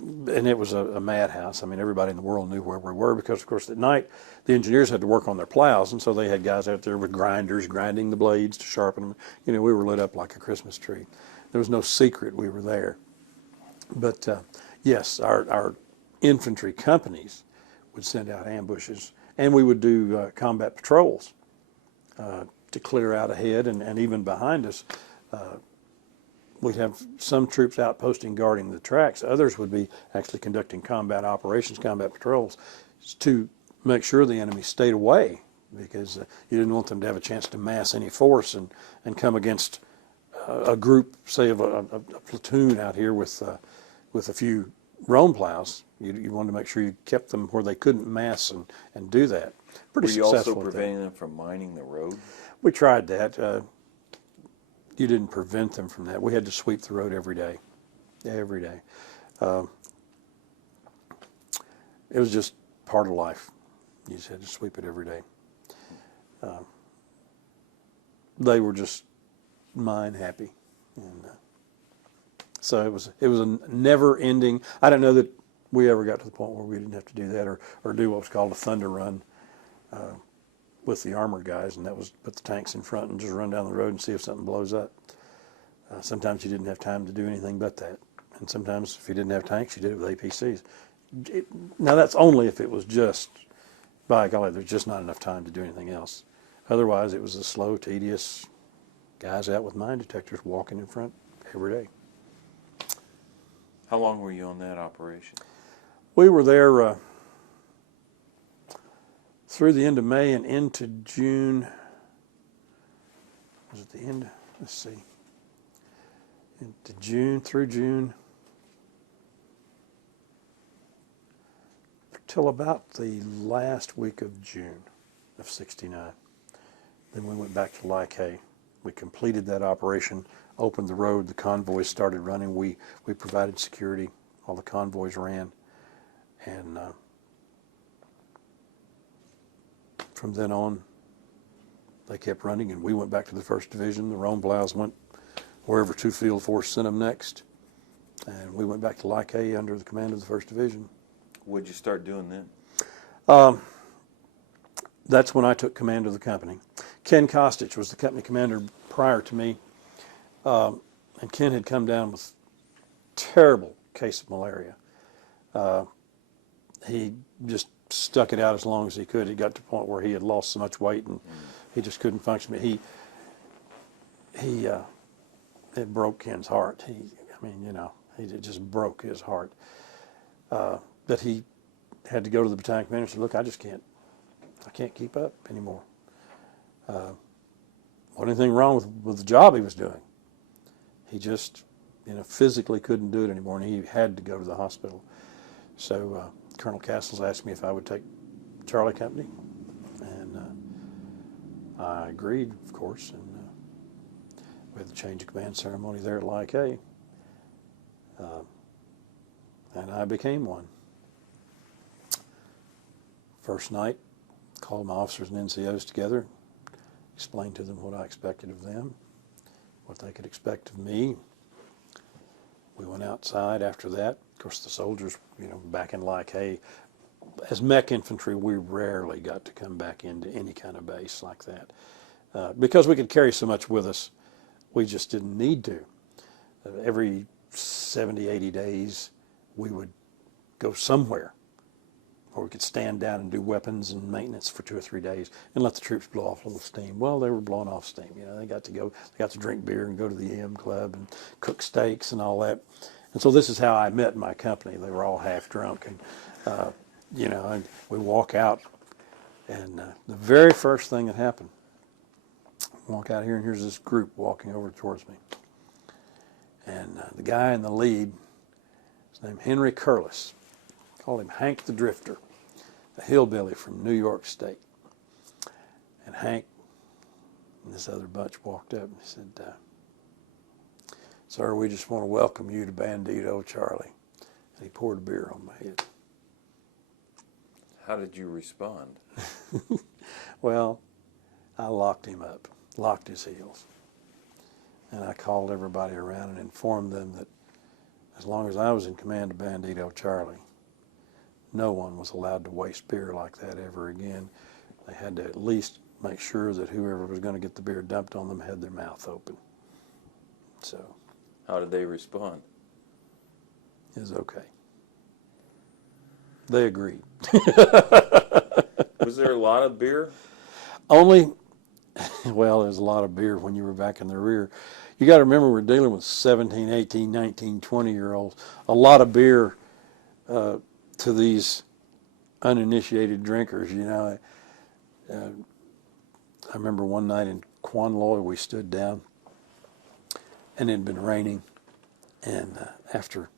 and it was a madhouse. I mean, everybody in the world knew where we were because, of course, at night the engineers had to work on their plows, and so they had guys out there with grinders grinding the blades to sharpen them. You know, we were lit up like a Christmas tree. There was no secret we were there. But yes, our infantry companies would send out ambushes, and we would do combat patrols to clear out ahead and even behind us. We'd have some troops outposting guarding the tracks. Others would be actually conducting combat operations, combat patrols, to make sure the enemy stayed away, because you didn't want them to have a chance to mass any force and come against a group, say, of a platoon out here with a few roam plows. You wanted to make sure you kept them where they couldn't mass and do that. Pretty Were you successful. also preventing them from mining the road? We tried that. You didn't prevent them from that. We had to sweep the road every day. Every day. It was just part of life. You just had to sweep it every day. They were just mine happy. And so it was a never-ending. I don't know that we ever got to the point where we didn't have to do that or do what was called a thunder run with the armored guys, and that was put the tanks in front and just run down the road and see if something blows up. Sometimes you didn't have time to do anything but that, and sometimes if you didn't have tanks, you did it with APCs. Now that's only if it was just, by golly, there's just not enough time to do anything else. Otherwise, it was a slow, tedious guys out with mine detectors walking in front every day. How long were you on that operation? We were there through the end of May and into June. Was it the end? Let's see. Into June, through June, till about the last week of June of '69. Then we went back to Lyke. We completed that operation, opened the road, the convoys started running. We provided security. All the convoys ran. And from then on, they kept running, and we went back to the First Division. The Rome plows went wherever 2 Field Force sent them next. And we went back to Lyke under the command of the First Division. What'd you start doing then? That's when I took command of the company. Ken Kostich was the company commander prior to me, and Ken had come down with a terrible case of malaria. He just stuck it out as long as he could. He got to the point where he had lost so much weight and he just couldn't function. It broke Ken's heart. It just broke his heart. That he had to go to the battalion commander and say, "Look, I can't keep up anymore." Wasn't anything wrong with the job he was doing. He just, physically couldn't do it anymore, and he had to go to the hospital. So Colonel Castles asked me if I would take Charlie Company, and I agreed, of course, and we had the change of command ceremony there at Lyke, and I became one. First night, called my officers and NCOs together, explained to them what I expected of them, what they could expect of me. We went outside after that. Of course, the soldiers, back in Lyke, as mech infantry, we rarely got to come back into any kind of base like that. Because we could carry so much with us, we just didn't need to. Every 70, 80 days, we would go somewhere where we could stand down and do weapons and maintenance for 2 or 3 days and let the troops blow off a little steam. Well, they were blowing off steam. They got to drink beer and go to the EM Club and cook steaks and all that. And so this is how I met my company. They were all half drunk, and and we walk out, and the very first thing that happened, walk out here, and here's this group walking over towards me. And the guy in the lead, his name Henry Curlis, called him Hank the Drifter, a hillbilly from New York State. And Hank and this other bunch walked up and said, "Sir, we just want to welcome you to Bandito Charlie." And he poured a beer on my head. How did you respond? Well, I locked him up, locked his heels. And I called everybody around and informed them that as long as I was in command of Bandito Charlie, no one was allowed to waste beer like that ever again. They had to at least make sure that whoever was going to get the beer dumped on them had their mouth open. So How did they respond? it was okay. They agreed. Was there a lot of beer? Only, well, there's a lot of beer when you were back in the rear. You got to remember we're dealing with 17, 18, 19, 20-year-olds. A lot of beer to these uninitiated drinkers, you know. I remember one night in Quanloy we stood down, and it had been raining, and after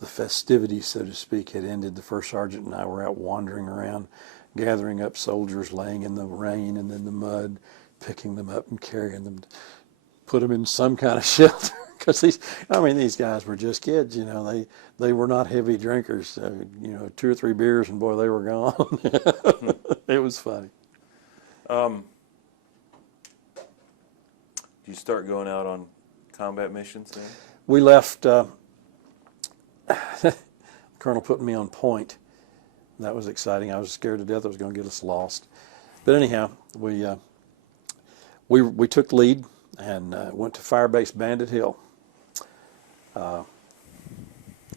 the festivities, so to speak, had ended, the first sergeant and I were out wandering around, gathering up soldiers laying in the rain and in the mud, picking them up and carrying them, put them in some kind of shelter. Because these guys were just kids, you know. They were not heavy drinkers. 2 or 3 beers and boy, they were gone. It was funny. Did you start going out on combat missions then? We left. Colonel put me on point. That was exciting. I was scared to death it was going to get us lost. But anyhow, we took lead and went to Firebase Bandit Hill.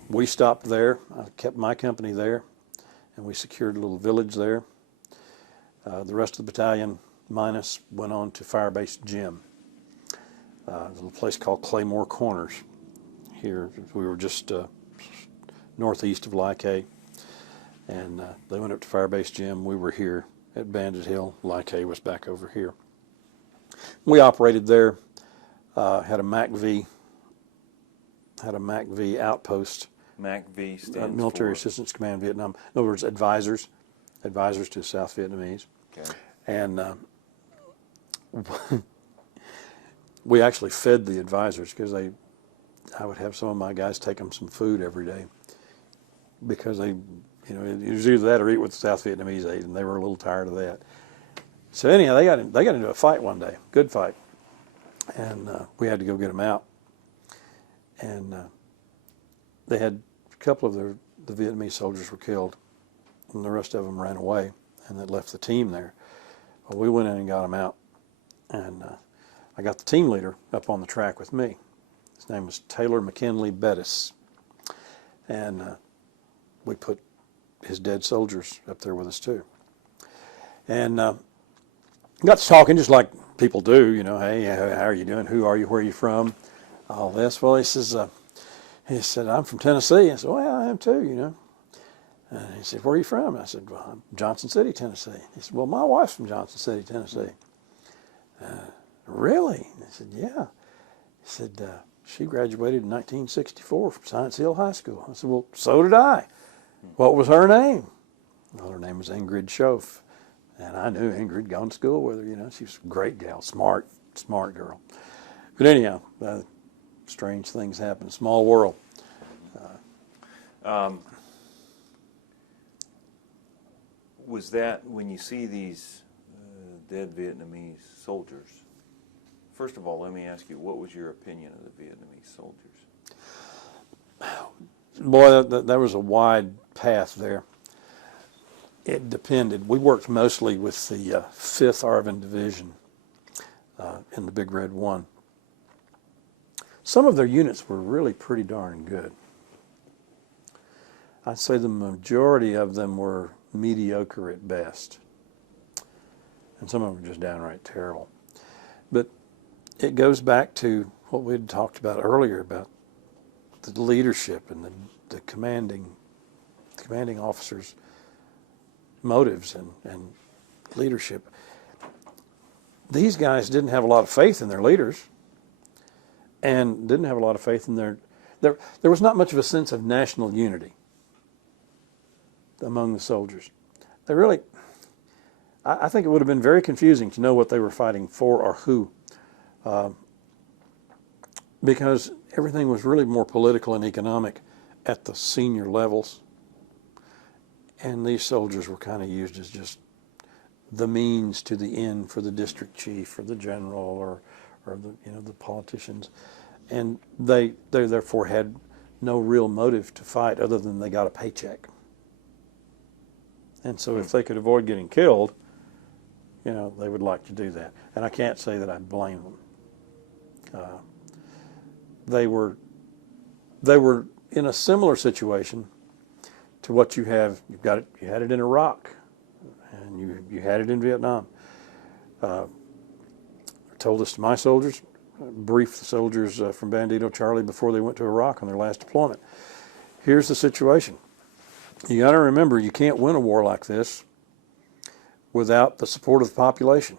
We stopped there. I kept my company there, and we secured a little village there. The rest of the battalion minus went on to Firebase Gym, a little place called Claymore Corners. Here we were just northeast of Lyke, and they went up to Firebase Gym. We were here at Bandit Hill. Lyke was back over here. We operated there. Had a MACV outpost. MACV stands Military for? Assistance Command Vietnam. In other words, advisors to South Vietnamese. Okay. And we actually fed the advisors because I would have some of my guys take them some food every day because it was either that or eat what the South Vietnamese ate, and they were a little tired of that. So anyhow, they got into a fight one day, good fight, and we had to go get them out. And they had a couple of the Vietnamese soldiers were killed, and the rest of them ran away, and that left the team there. Well, we went in and got them out, and I got the team leader up on the track with me. His name was Taylor McKinley Bettis, and we put his dead soldiers up there with us too. And got to talking just like people do, you know, hey, how are you doing? Who are you? Where are you from? All this. Well, he said, I'm from Tennessee. I said, well, I am too, you know. And he said, where are you from? I said, well, I'm Johnson City, Tennessee. He said, well, my wife's from Johnson City, Tennessee. Really? I said, yeah. He said, she graduated in 1964 from Science Hill High School. I said, well, so did I. What was her name? Well, her name was Ingrid Schoaf. And I knew Ingrid, gone to school with her, you know. She was a great gal, smart girl. But anyhow, strange things happen. Small world. Was that when you see these dead Vietnamese soldiers? First of all, let me ask you, what was your opinion of the Vietnamese soldiers? Boy, there was a wide path there. It depended. We worked mostly with the 5th ARVN Division in the Big Red 1. Some of their units were really pretty darn good. I'd say the majority of them were mediocre at best. And some of them were just downright terrible. But it goes back to what we had talked about earlier about the leadership and the commanding officers' motives and leadership. These guys didn't have a lot of faith in their leaders and didn't have a lot of faith in there was not much of a sense of national unity among the soldiers. I think it would have been very confusing to know what they were fighting for or who, because everything was really more political and economic at the senior levels, and these soldiers were kind of used as just the means to the end for the district chief or the general or the politicians, and they therefore had no real motive to fight other than they got a paycheck. And so if they could avoid getting killed, you know, they would like to do that. And I can't say that I blame them. They were in a similar situation to what you have. You had it in Iraq, and you had it in Vietnam. I told this to my soldiers, briefed the soldiers from Bandito Charlie before they went to Iraq on their last deployment. Here's the situation. You got to remember, you can't win a war like this without the support of the population.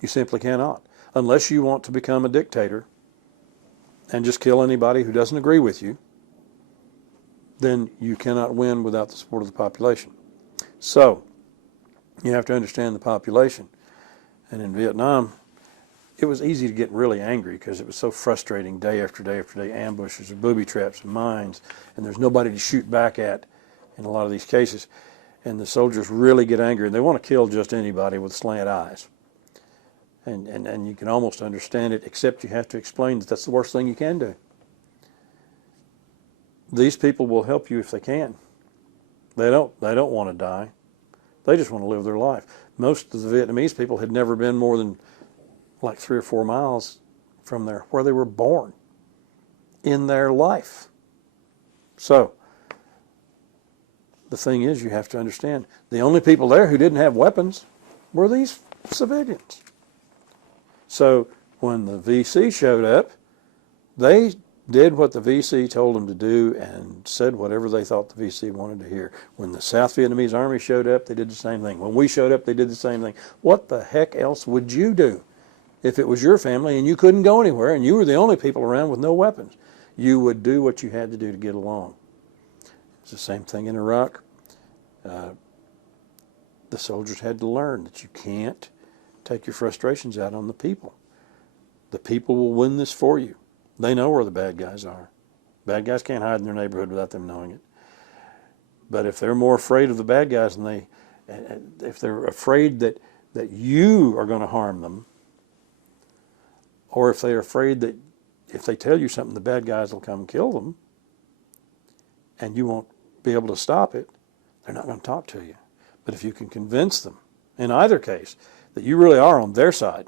You simply cannot. Unless you want to become a dictator and just kill anybody who doesn't agree with you, then you cannot win without the support of the population. So, you have to understand the population. And in Vietnam, it was easy to get really angry because it was so frustrating day after day after day, ambushes and booby traps and mines, and there's nobody to shoot back at in a lot of these cases. And the soldiers really get angry, and they want to kill just anybody with slant eyes. And you can almost understand it, except you have to explain that that's the worst thing you can do. These people will help you if they can. They don't want to die. They just want to live their life. Most of the Vietnamese people had never been more than like 3 or 4 miles from where they were born in their life. So, the thing is, you have to understand, the only people there who didn't have weapons were these civilians. So, when the VC showed up, they did what the VC told them to do and said whatever they thought the VC wanted to hear. When the South Vietnamese Army showed up, they did the same thing. When we showed up, they did the same thing. What the heck else would you do if it was your family and you couldn't go anywhere and you were the only people around with no weapons? You would do what you had to do to get along. It's the same thing in Iraq. The soldiers had to learn that you can't take your frustrations out on the people. The people will win this for you. They know where the bad guys are. Bad guys can't hide in their neighborhood without them knowing it. But if they're more afraid of the bad guys and if they're afraid that you are going to harm them, or if they're afraid that if they tell you something, the bad guys will come kill them, and you won't be able to stop it, they're not going to talk to you. But if you can convince them, in either case, that you really are on their side,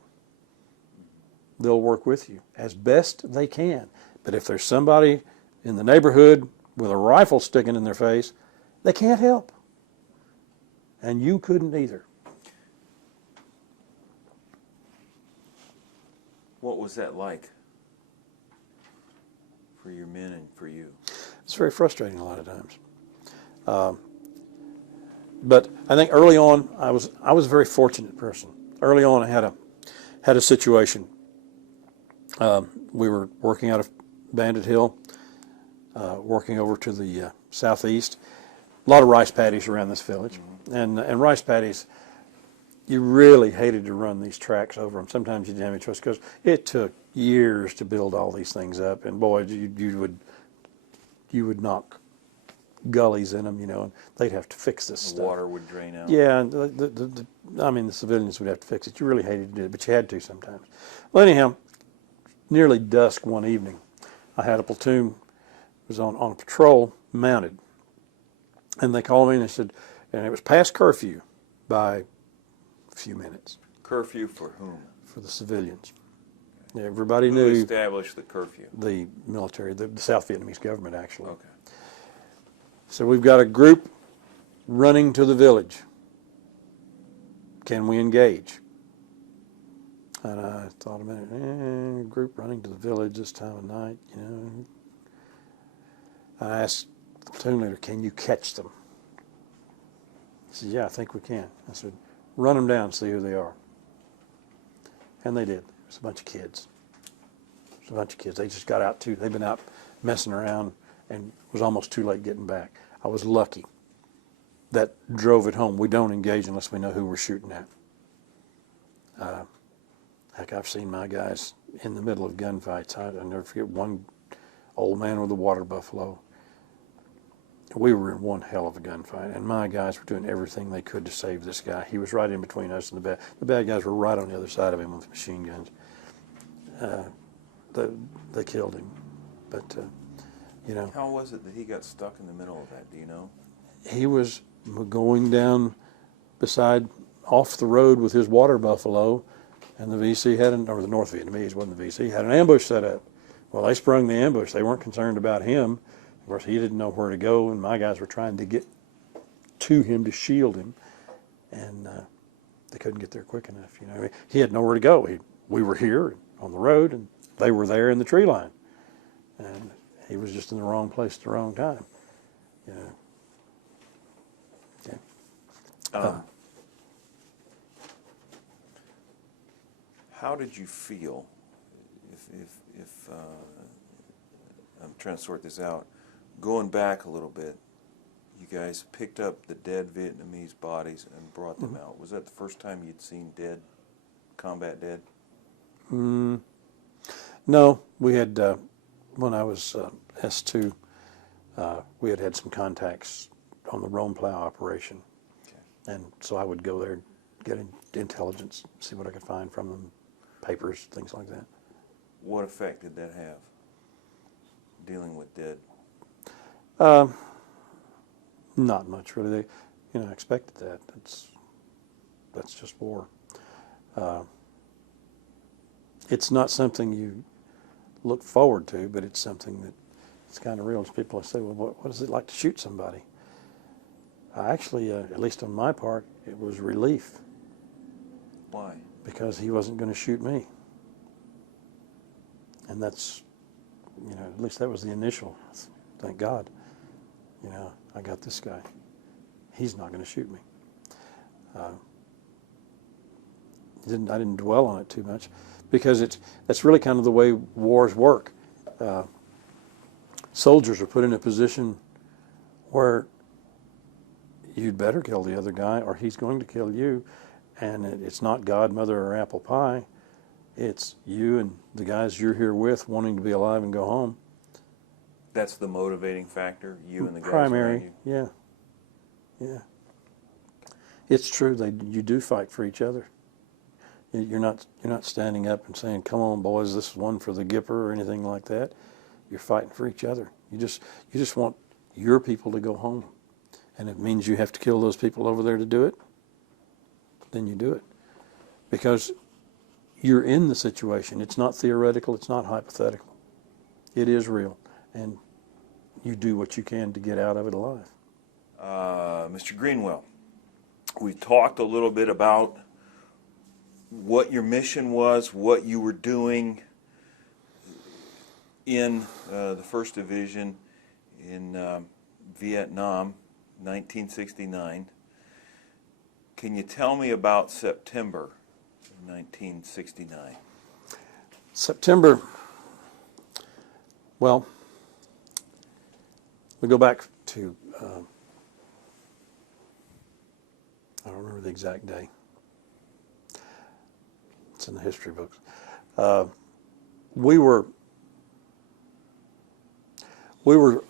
they'll work with you as best they can. But if there's somebody in the neighborhood with a rifle sticking in their face, they can't help. And you couldn't either. What was that like for your men and for you? It's very frustrating a lot of times. But I think early on, I was a very fortunate person. Early on, I had a situation. We were working out of Bandit Hill, working over to the southeast. A lot of rice paddies around this village, and rice paddies. You really hated to run these tracks over them. Sometimes you didn't have any choice because it took years to build all these things up, and boy, you would knock gullies in them, you know, and they'd have to fix this stuff. Water would drain out. Yeah, and the civilians would have to fix it. You really hated to do it, but you had to sometimes. Well, anyhow, nearly dusk one evening, I had a platoon was on a patrol, mounted, and they called me and they said, and it was past curfew by a few minutes. Curfew for whom? For the civilians. Everybody Who knew. established the curfew? The military, the South Vietnamese government, actually. Okay. So we've got a group running to the village. Can we engage? And I thought a minute, group running to the village this time of night, you know. I asked the platoon leader, can you catch them? He said, yeah, I think we can. I said, run them down, see who they are. And they did. It was a bunch of kids. It was a bunch of kids. They just got out too. They'd been out messing around and it was almost too late getting back. I was lucky. That drove it home. We don't engage unless we know who we're shooting at. Heck, I've seen my guys in the middle of gunfights. I'll never forget one old man with a water buffalo. We were in one hell of a gunfight, and my guys were doing everything they could to save this guy. He was right in between us and the bad. The bad guys were right on the other side of him with machine guns. They killed him, but You know, How was it that he got stuck in the middle of that? Do you know? he was going down beside off the road with his water buffalo, and the VC had or the North Vietnamese, wasn't the VC, had an ambush set up. Well, they sprung the ambush. They weren't concerned about him. Of course, he didn't know where to go, and my guys were trying to get to him to shield him, and they couldn't get there quick enough. You know, he had nowhere to go. We were here on the road, and they were there in the tree line, and he was just in the wrong place at the wrong time. You know. How did you feel, if I'm trying to sort this out, going back a little bit, you guys picked up the dead Vietnamese bodies and brought them out. Was that the first time you'd seen dead, combat dead? No, we had, when I was S2, we had some contacts on the Rome Plow operation. Okay. And so I would go there, get intelligence, see what I could find from them, papers, things like that. What effect did that have, dealing with dead? Not much, really. They, I expected that. That's just war. It's not something you look forward to, but it's something that it's kind of real. People say, well, what is it like to shoot somebody? Actually, at least on my part, it was relief. Why? Because he wasn't going to shoot me. And that's, at least that was the initial, thank God. I got this guy. He's not going to shoot me. I didn't dwell on it too much, because that's really kind of the way wars work. Soldiers are put in a position where you'd better kill the other guy or he's going to kill you, and it's not God, mother, or apple pie. It's you and the guys you're here with wanting to be alive and go home. That's the motivating factor, you and the guys primary, around you? yeah. It's true. You do fight for each other. You're not standing up and saying, "Come on, boys, this is one for the Gipper," or anything like that. You're fighting for each other. You just want your people to go home, and it means you have to kill those people over there to do it. Then you do it, because you're in the situation. It's not theoretical. It's not hypothetical. It is real, and you do what you can to get out of it alive. Mr. Greenwell, we talked a little bit about what your mission was, what you were doing in the First Division in Vietnam, 1969. Can you tell me about September 1969? September, well, we go back to, I don't remember the exact day. It's in the history books. We were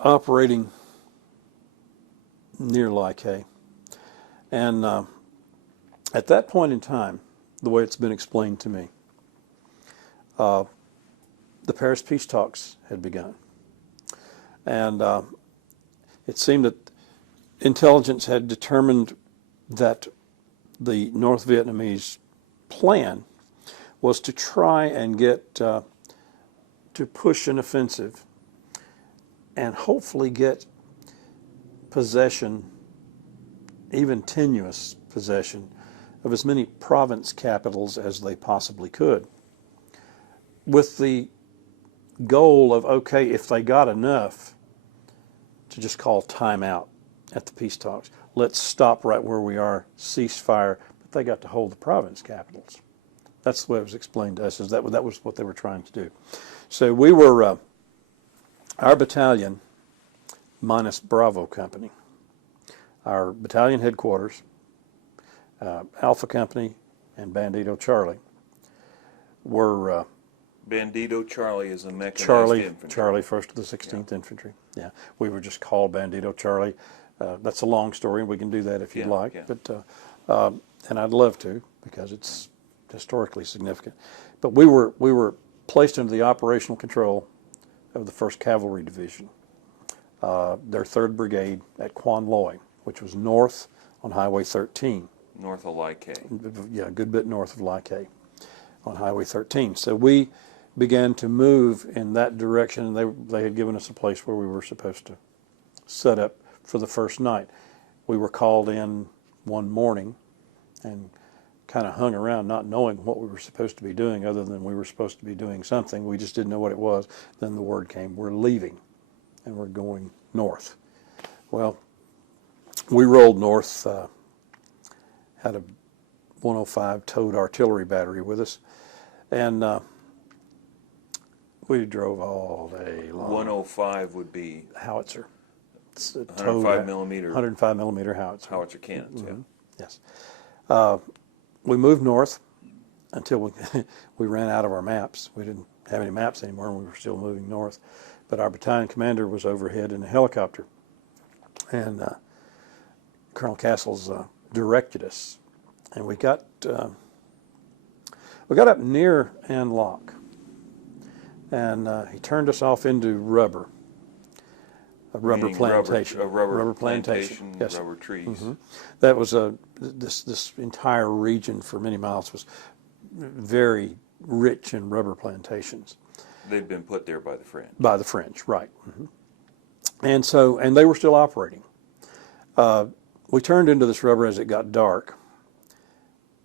operating near Lai Khe, and at that point in time, the way it's been explained to me, the Paris peace talks had begun, and it seemed that intelligence had determined that the North Vietnamese plan was to try and get to push an offensive and hopefully get possession, even tenuous possession, of as many province capitals as they possibly could, with the goal of, okay, if they got enough, to just call time out at the peace talks. Let's stop right where we are, cease fire, but they got to hold the province capitals. That's the way it was explained to us, is that was what they were trying to do. So we were, our battalion, minus Bravo Company, our battalion headquarters, Alpha Company, and Bandito Charlie were... Bandito Charlie is a mechanized infantry. Charlie, 1st of the 16th Infantry. Yeah, we were just called Bandito Charlie. That's a long story, and we can do that if you'd like. Yeah. But and I'd love to, because it's historically significant. But we were placed under the operational control of the 1st Cavalry Division, their 3rd Brigade at Quan Loy, which was north on Highway 13. North of Lyke. Yeah, a good bit north of Lyke on Highway 13. So we began to move in that direction, and they had given us a place where we were supposed to set up for the first night. We were called in one morning and kind of hung around not knowing what we were supposed to be doing, other than we were supposed to be doing something. We just didn't know what it was. Then the word came, we're leaving and we're going north. Well, we rolled north, had a 105 towed artillery battery with us, and we drove all day long. 105 would be howitzer. It's a 105 millimeter 105 millimeter howitzer. howitzer cannons. Mm-hmm. Yes. We moved north until we ran out of our maps. We didn't have any maps anymore, and we were still moving north. But our battalion commander was overhead in a helicopter, and Colonel Castles directed us, and we got up near An Lock, and he turned us off into rubber. A rubber Meaning plantation. Rubber plantation, Yes. rubber trees. Mm-hmm. That was this entire region for many miles was very rich in rubber plantations. They'd been put there by the French. By the French, right. Mm-hmm. And they were still operating. We turned into this rubber as it got dark,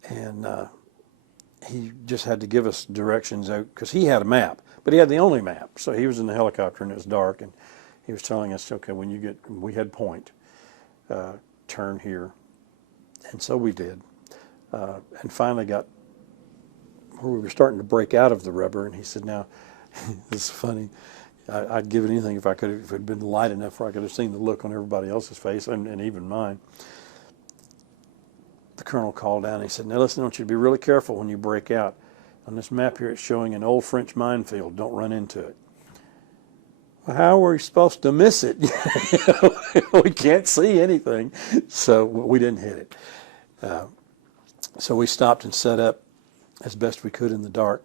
and he just had to give us directions out, because he had a map, but he had the only map. So he was in the helicopter and it was dark, and he was telling us, okay, we had point, turn here. And so we did. And finally got where we were starting to break out of the rubber, and he said, now, this is funny, I'd give anything if it had been light enough where I could have seen the look on everybody else's face, and even mine. The colonel called down and he said, now listen, I want you to be really careful when you break out. On this map here, it's showing an old French minefield. Don't run into it. Well, how are we supposed to miss it? We can't see anything. So we didn't hit it. So we stopped and set up as best we could in the dark.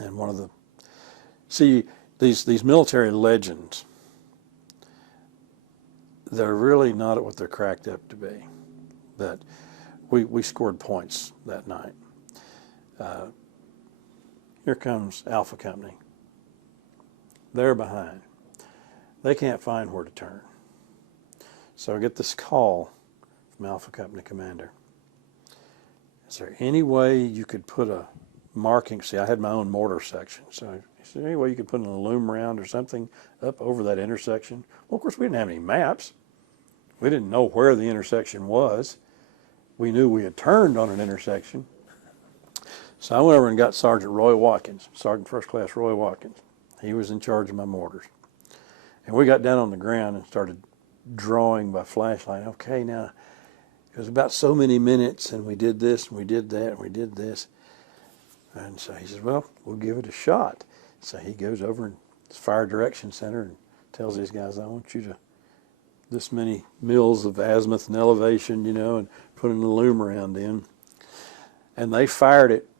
And these military legends, they're really not what they're cracked up to be. But we scored points that night. Here comes Alpha Company. They're behind. They can't find where to turn. So I get this call from Alpha Company commander. Is there any way you could put a marking? See, I had my own mortar section. So is there any way you could put an aluminum round or something up over that intersection? Well, of course, we didn't have any maps. We didn't know where the intersection was. We knew we had turned on an intersection. So I went over and got Sergeant Roy Watkins, Sergeant First Class Roy Watkins. He was in charge of my mortars. And we got down on the ground and started drawing by flashlight. Okay, now, it was about so many minutes, and we did this, and we did that, and we did this. And so he says, well, we'll give it a shot. So he goes over in his fire direction center and tells these guys, I want you to, this many mils of azimuth and elevation, and put an aluminum round in. And they fired it.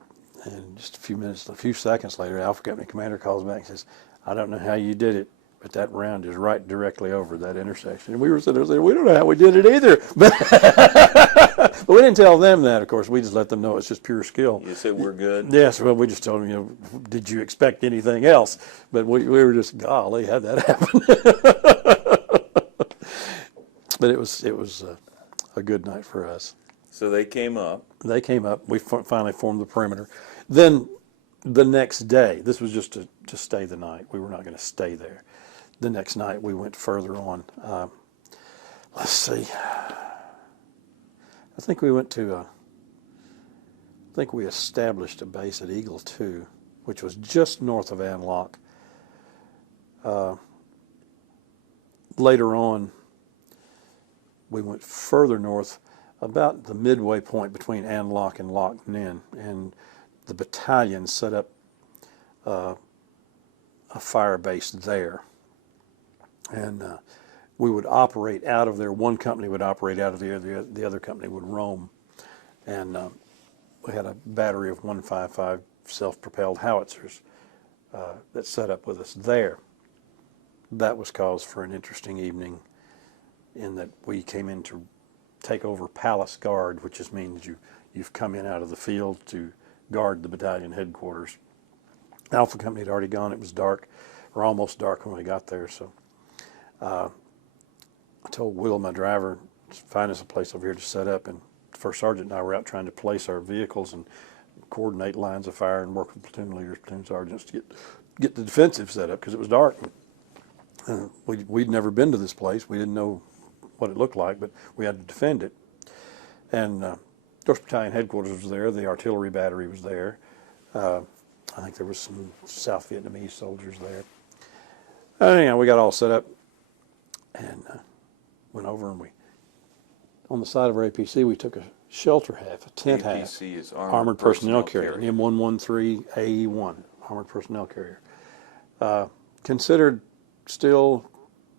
And just a few seconds later, Alpha Company commander calls back and says, I don't know how you did it, but that round is right directly over that intersection. And we were sitting there saying, we don't know how we did it either. But we didn't tell them that, of course. We just let them know it's just pure skill. You said we're good? Yes, well, we just told them, did you expect anything else? But we were just, golly, how'd that happen? But it was a good night for us. So they came up. They came up. We finally formed the perimeter. Then the next day, this was just to stay the night. We were not going to stay there. The next night, we went further on. Let's see. I think we went to, I think we established a base at Eagle 2, which was just north of An Lock. Later on, we went further north, about the midway point between An Lock and Loch Nin, and the battalion set up a fire base there. And we would operate out of there. One company would operate out of there, the other company would roam. And we had a battery of 155 self-propelled howitzers that set up with us there. that was cause for an interesting evening in that we came in to take over Palace Guard, which just means you've come in out of the field to guard the battalion headquarters. Alpha Company had already gone. It was dark, or almost dark when we got there. So I told Will, my driver, find us a place over here to set up. And First Sergeant and I were out trying to place our vehicles and coordinate lines of fire and work with platoon leaders, platoon sergeants to get the defensive set up because it was dark. We'd never been to this place. We didn't know what it looked like, but we had to defend it. And 1st Battalion headquarters was there. The artillery battery was there. I think there was some South Vietnamese soldiers there. Anyhow, we got all set up and went over, and on the side of our APC, we took a shelter half, a tent half. APC is Armored Personnel Carrier, M113 AE1, Armored Personnel Carrier. Considered still,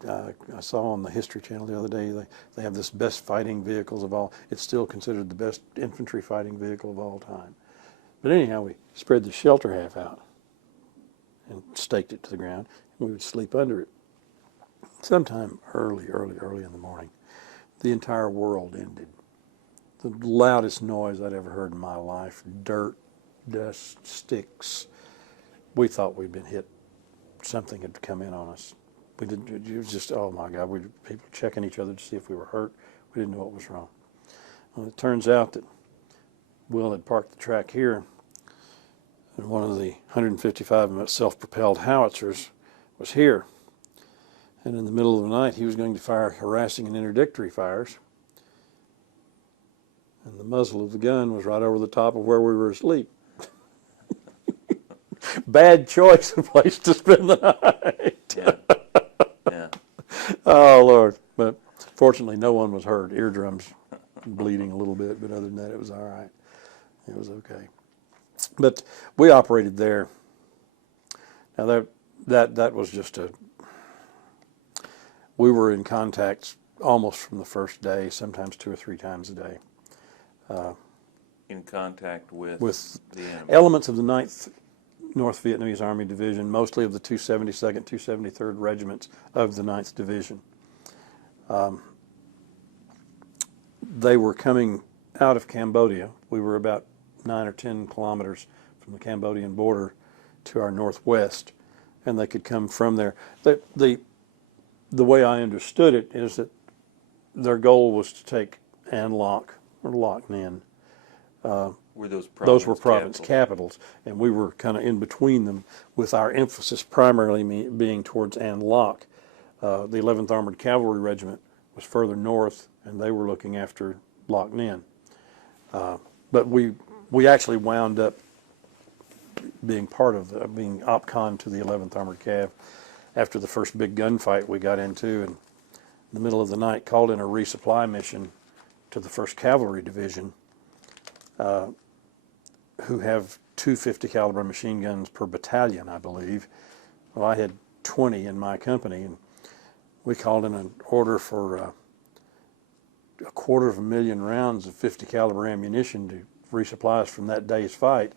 I saw on the History Channel the other day, they have this best fighting vehicles of all. It's still considered the best infantry fighting vehicle of all time. But anyhow, we spread the shelter half out and staked it to the ground. We would sleep under it. Sometime early in the morning, the entire world ended. The loudest noise I'd ever heard in my life, dirt, dust, sticks. We thought we'd been hit. Something had come in on us. We didn't. It was just, oh my God, people checking each other to see if we were hurt. We didn't know what was wrong. Well, it turns out that Will had parked the track here, and one of the 155 self-propelled howitzers was here. And in the middle of the night, he was going to fire harassing and interdictory fires. And the muzzle of the gun was right over the top of where we were asleep. Bad choice of place to spend the night. Yeah. Oh, Lord. But fortunately, no one was hurt. Eardrums bleeding a little bit, but other than that, it was all right. It was okay. But we operated there. Now, that was just we were in contact almost from the first day, sometimes 2 or 3 times a day. In contact with the enemy. Elements of the 9th North Vietnamese Army Division, mostly of the 272nd, 273rd Regiments of the 9th Division. They were coming out of Cambodia. We were about 9 or 10 kilometers from the Cambodian border to our northwest, and they could come from there. The way I understood it is that their goal was to take An Loc, or Loc Ninh. Those were province capitals, and we were kind of in between them, with our emphasis primarily being towards An Loc. The 11th Armored Cavalry Regiment was further north, and they were looking after Loc Ninh. But we actually wound up being part of being OpCon to the 11th Armored Cav after the first big gunfight we got into, and in the middle of the night called in a resupply mission to the 1st Cavalry Division, who have 250 caliber machine guns per battalion, I believe. Well, I had 20 in my company, and we called in an order for 250,000 rounds of 50 caliber ammunition to resupply us from that day's fight.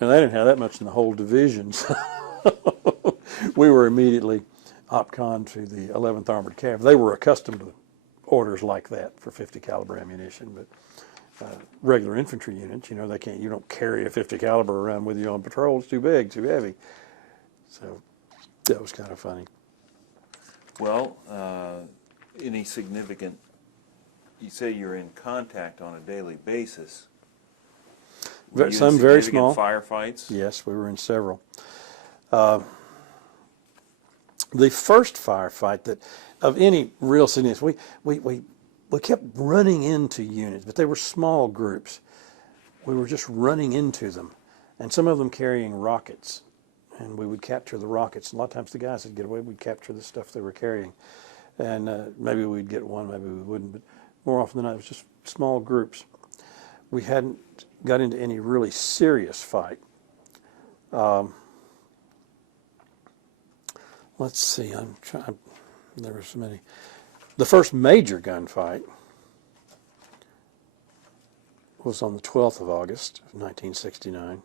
And they didn't have that much in the whole division. So we were immediately OpCon to the 11th Armored Cav. They were accustomed to orders like that for 50 caliber ammunition, but regular infantry units, you don't carry a 50 caliber around with you on patrol. It's too big, too heavy. So that was kind of funny. Well, any significant, you say you're in contact on a daily basis. Some very small firefights? Yes, we were in several. The first firefight that of any real significance, we kept running into units, but they were small groups. We were just running into them, and some of them carrying rockets, and we would capture the rockets. A lot of times the guys would get away, we'd capture the stuff they were carrying, and maybe we'd get one, maybe we wouldn't, but more often than not, it was just small groups. We hadn't got into any really serious fight. Let's see, I'm trying, there were so many. The first major gunfight was on the 12th of August, 1969.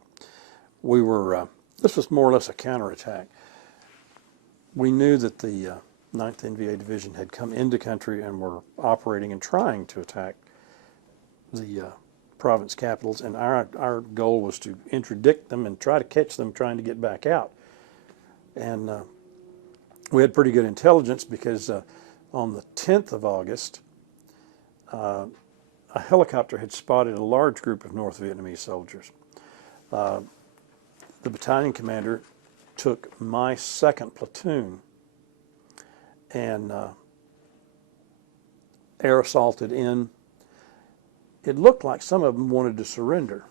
We were, this was more or less a counterattack. we knew that the 9th NVA Division had come into country and were operating and trying to attack the province capitals, and our goal was to interdict them and try to catch them trying to get back out. And we had pretty good intelligence because on the 10th of August, a helicopter had spotted a large group of North Vietnamese soldiers. The battalion commander took my 2nd platoon and air assaulted in. It looked like some of them wanted to surrender.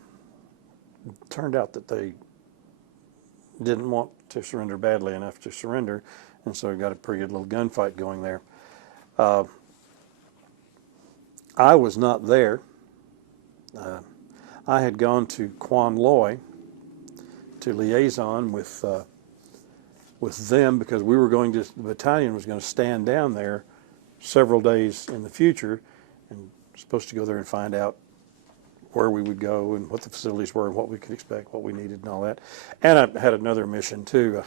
It turned out that they didn't want to surrender badly enough to surrender, and so we got a pretty good little gunfight going there. I was not there. I had gone to Quan Loy to liaison with them because we were going to, the battalion was going to stand down there several days in the future and supposed to go there and find out where we would go and what the facilities were and what we could expect, what we needed and all that. And I had another mission too.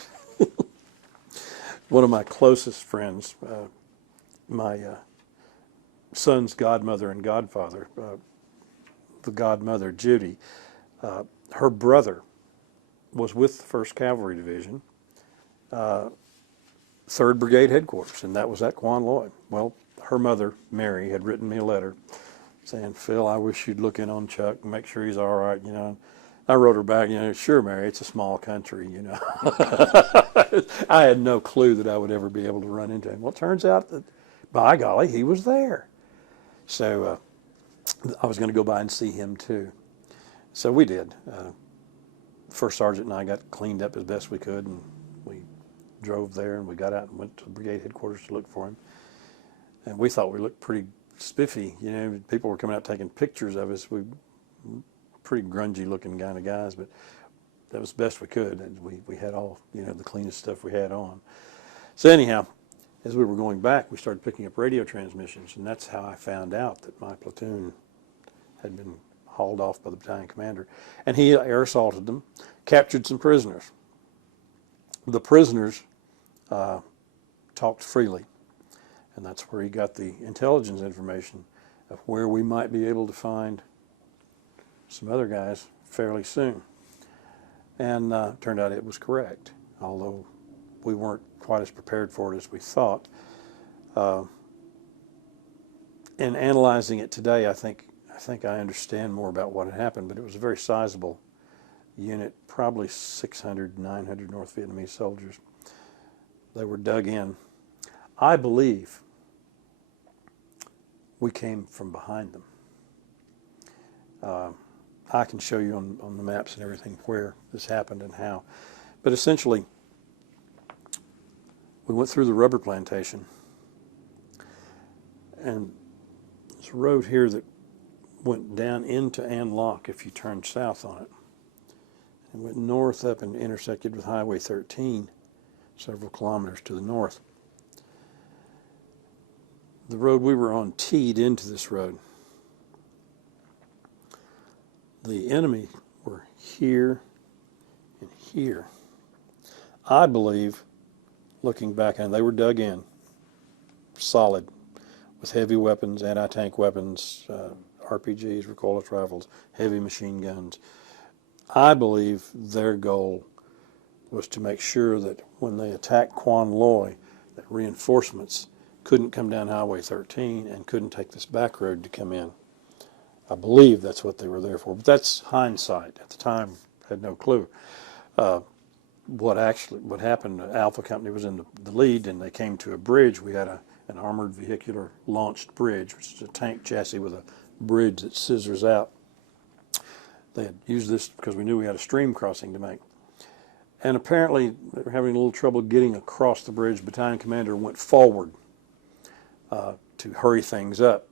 One of my closest friends, my son's godmother and godfather, the godmother, Judy, her brother was with the 1st Cavalry Division, 3rd Brigade headquarters, and that was at Quan Loy. Well, her mother, Mary, had written me a letter saying, Phil, I wish you'd look in on Chuck and make sure he's all right, you know. I wrote her back, you know, sure, Mary, it's a small country, you know. I had no clue that I would ever be able to run into him. Well, it turns out that, by golly, he was there. So I was going to go by and see him too. So we did. First Sergeant and I got cleaned up as best we could, and we drove there, and we got out and went to the brigade headquarters to look for him. And we thought we looked pretty spiffy. You know, people were coming out taking pictures of us. We pretty grungy looking kind of guys, but that was the best we could. And we had all, you know, the cleanest stuff we had on. So anyhow, as we were going back, we started picking up radio transmissions, and that's how I found out that my platoon had been hauled off by the battalion commander. And he air assaulted them, captured some prisoners. The prisoners talked freely, and that's where he got the intelligence information of where we might be able to find some other guys fairly soon. And turned out it was correct, although we weren't quite as prepared for it as we thought. In analyzing it today, I think I understand more about what had happened, but it was a very sizable unit, probably 600, 900 North Vietnamese soldiers. They were dug in. I believe we came from behind them. I can show you on the maps and everything where this happened and how. But essentially, we went through the rubber plantation, and there's a road here that went down into An Loc if you turned south on it. And went north up and intersected with Highway 13, several kilometers to the north. The road we were on teed into this road. The enemy were here and here. I believe, looking back, and they were dug in, solid, with heavy weapons, anti-tank weapons, RPGs, recoilless rifles, heavy machine guns. I believe their goal was to make sure that when they attacked Quan Loy, that reinforcements couldn't come down Highway 13 and couldn't take this back road to come in. I believe that's what they were there for, but that's hindsight. At the time, I had no clue. What happened, Alpha Company was in the lead, and they came to a bridge. We had an armored vehicular launched bridge, which is a tank chassis with a bridge that scissors out. They had used this because we knew we had a stream crossing to make. And apparently they were having a little trouble getting across the bridge. Battalion commander went forward to hurry things up.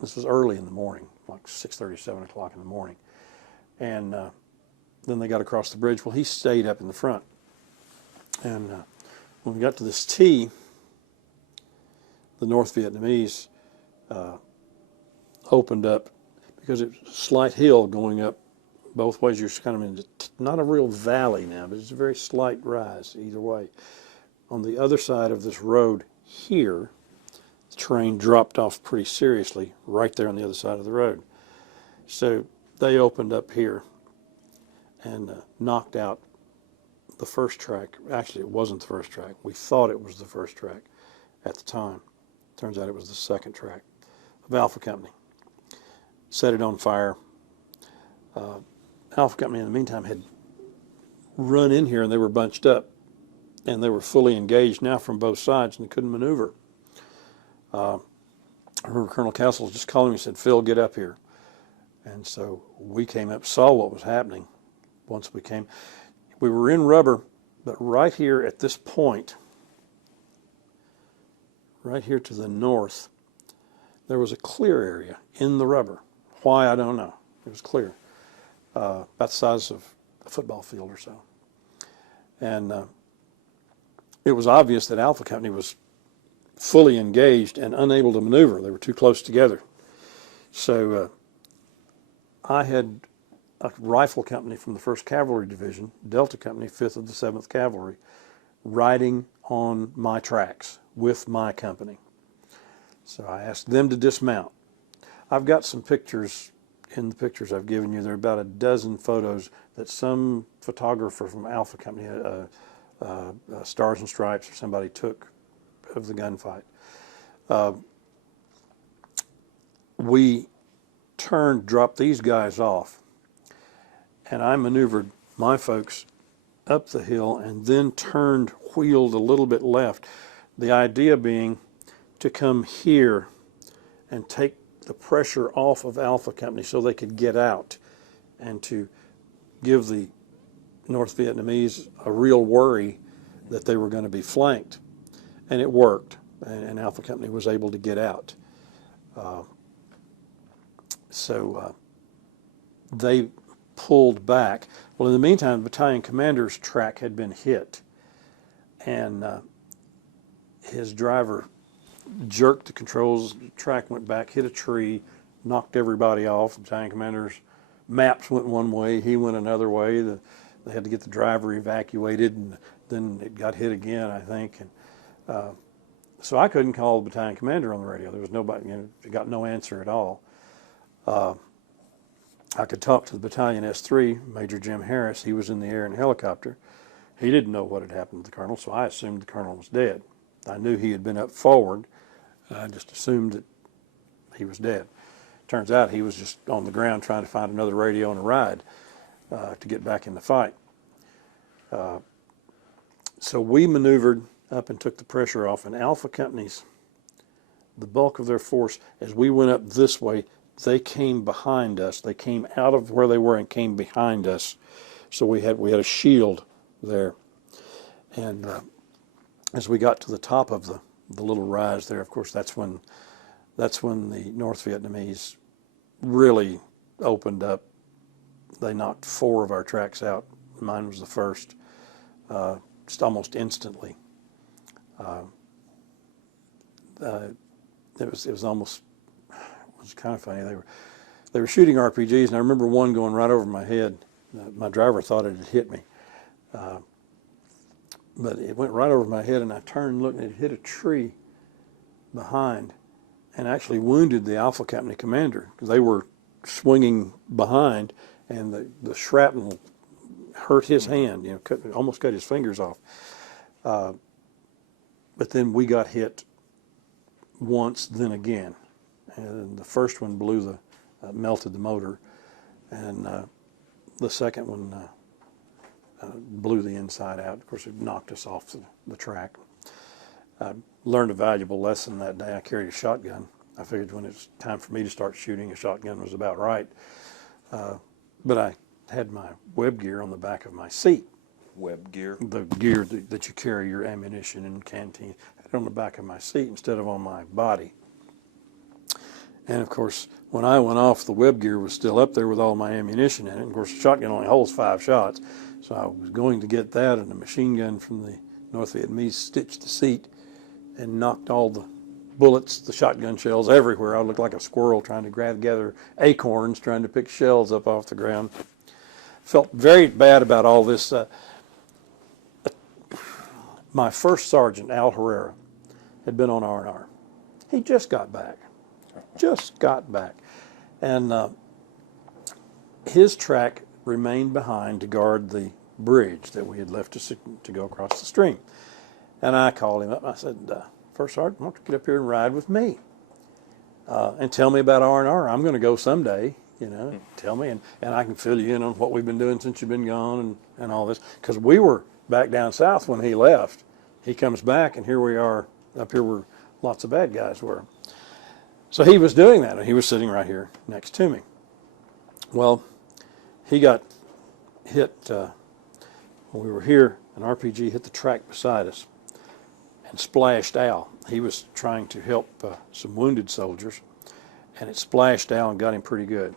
This was early in the morning, like 6:30, 7 o'clock in the morning. And then they got across the bridge. Well, he stayed up in the front. And when we got to this T, the North Vietnamese opened up, because it was a slight hill going up both ways. You're kind of in not a real valley now, but it's a very slight rise either way. On the other side of this road here, the terrain dropped off pretty seriously right there on the other side of the road. So they opened up here and knocked out the first track. Actually, it wasn't the first track. We thought it was the first track at the time. Turns out it was the second track of Alpha Company. Set it on fire. Alpha Company, in the meantime, had run in here and they were bunched up. And they were fully engaged now from both sides and they couldn't maneuver. I remember Colonel Castle just calling me and said, "Phil, get up here." And so we came up, saw what was happening once we came. We were in rubber, but right here at this point, right here to the north, there was a clear area in the rubber. Why, I don't know. It was clear. About the size of a football field or so. And it was obvious that Alpha Company was fully engaged and unable to maneuver. They were too close together. So I had a rifle company from the 1st Cavalry Division, Delta Company, 5th of the 7th Cavalry, riding on my tracks with my company. So I asked them to dismount. I've got some pictures in the pictures I've given you. There are about a dozen photos that some photographer from Alpha Company, Stars and Stripes, or somebody took of the gunfight. We dropped these guys off, and I maneuvered my folks up the hill and then wheeled a little bit left. The idea being to come here and take the pressure off of Alpha Company so they could get out and to give the North Vietnamese a real worry that they were going to be flanked. And it worked, and Alpha Company was able to get out. So they pulled back. Well, in the meantime, the battalion commander's track had been hit, and his driver jerked the controls, the track went back, hit a tree, knocked everybody off. The battalion commander's maps went one way, he went another way. They had to get the driver evacuated, and then it got hit again, I think. And so I couldn't call the battalion commander on the radio. There was nobody, got no answer at all. I could talk to the battalion S3, Major Jim Harris. He was in the air in a helicopter. He didn't know what had happened to the colonel, so I assumed the colonel was dead. I knew he had been up forward. I just assumed that he was dead. Turns out he was just on the ground trying to find another radio and a ride to get back in the fight. So we maneuvered up and took the pressure off, and Alpha Companies, the bulk of their force, as we went up this way, they came behind us. They came out of where they were and came behind us. So we had a shield there. And as we got to the top of the little rise there, of course, that's when the North Vietnamese really opened up. They knocked 4 of our tracks out. Mine was the first, just almost instantly. It was kind of funny. They were shooting RPGs, and I remember one going right over my head. My driver thought it had hit me, but it went right over my head, and I turned and looked, and it hit a tree behind, and actually wounded the Alpha Company commander because they were swinging behind, and the shrapnel hurt his hand. Almost cut his fingers off. But then we got hit once, then again. And the first one melted the motor, and the second one blew the inside out. Of course, it knocked us off the track. I learned a valuable lesson that day. I carried a shotgun. I figured when it was time for me to start shooting, a shotgun was about right. But I had my web gear on the back of my seat. Web gear? The gear that you carry your ammunition in canteen. I had it on the back of my seat instead of on my body. And of course, when I went off, the web gear was still up there with all my ammunition in it. And of course, the shotgun only holds 5 shots. So I was going to get that, and a machine gun from the North Vietnamese stitched the seat and knocked all the bullets, the shotgun shells everywhere. I looked like a squirrel trying to gather acorns, trying to pick shells up off the ground. Felt very bad about all this. my first sergeant, Al Herrera, had been on R&R. He just got back. And his track remained behind to guard the bridge that we had left to go across the stream. And I called him up and I said, First Sergeant, why don't you get up here and ride with me? And tell me about R&R. I'm going to go someday, tell me, and I can fill you in on what we've been doing since you've been gone and all this. Because we were back down south when he left. He comes back, and here we are up here where lots of bad guys were. So he was doing that, and he was sitting right here next to me. Well, he got hit when we were here. An RPG hit the track beside us and splashed Al. He was trying to help some wounded soldiers, and it splashed Al and got him pretty good.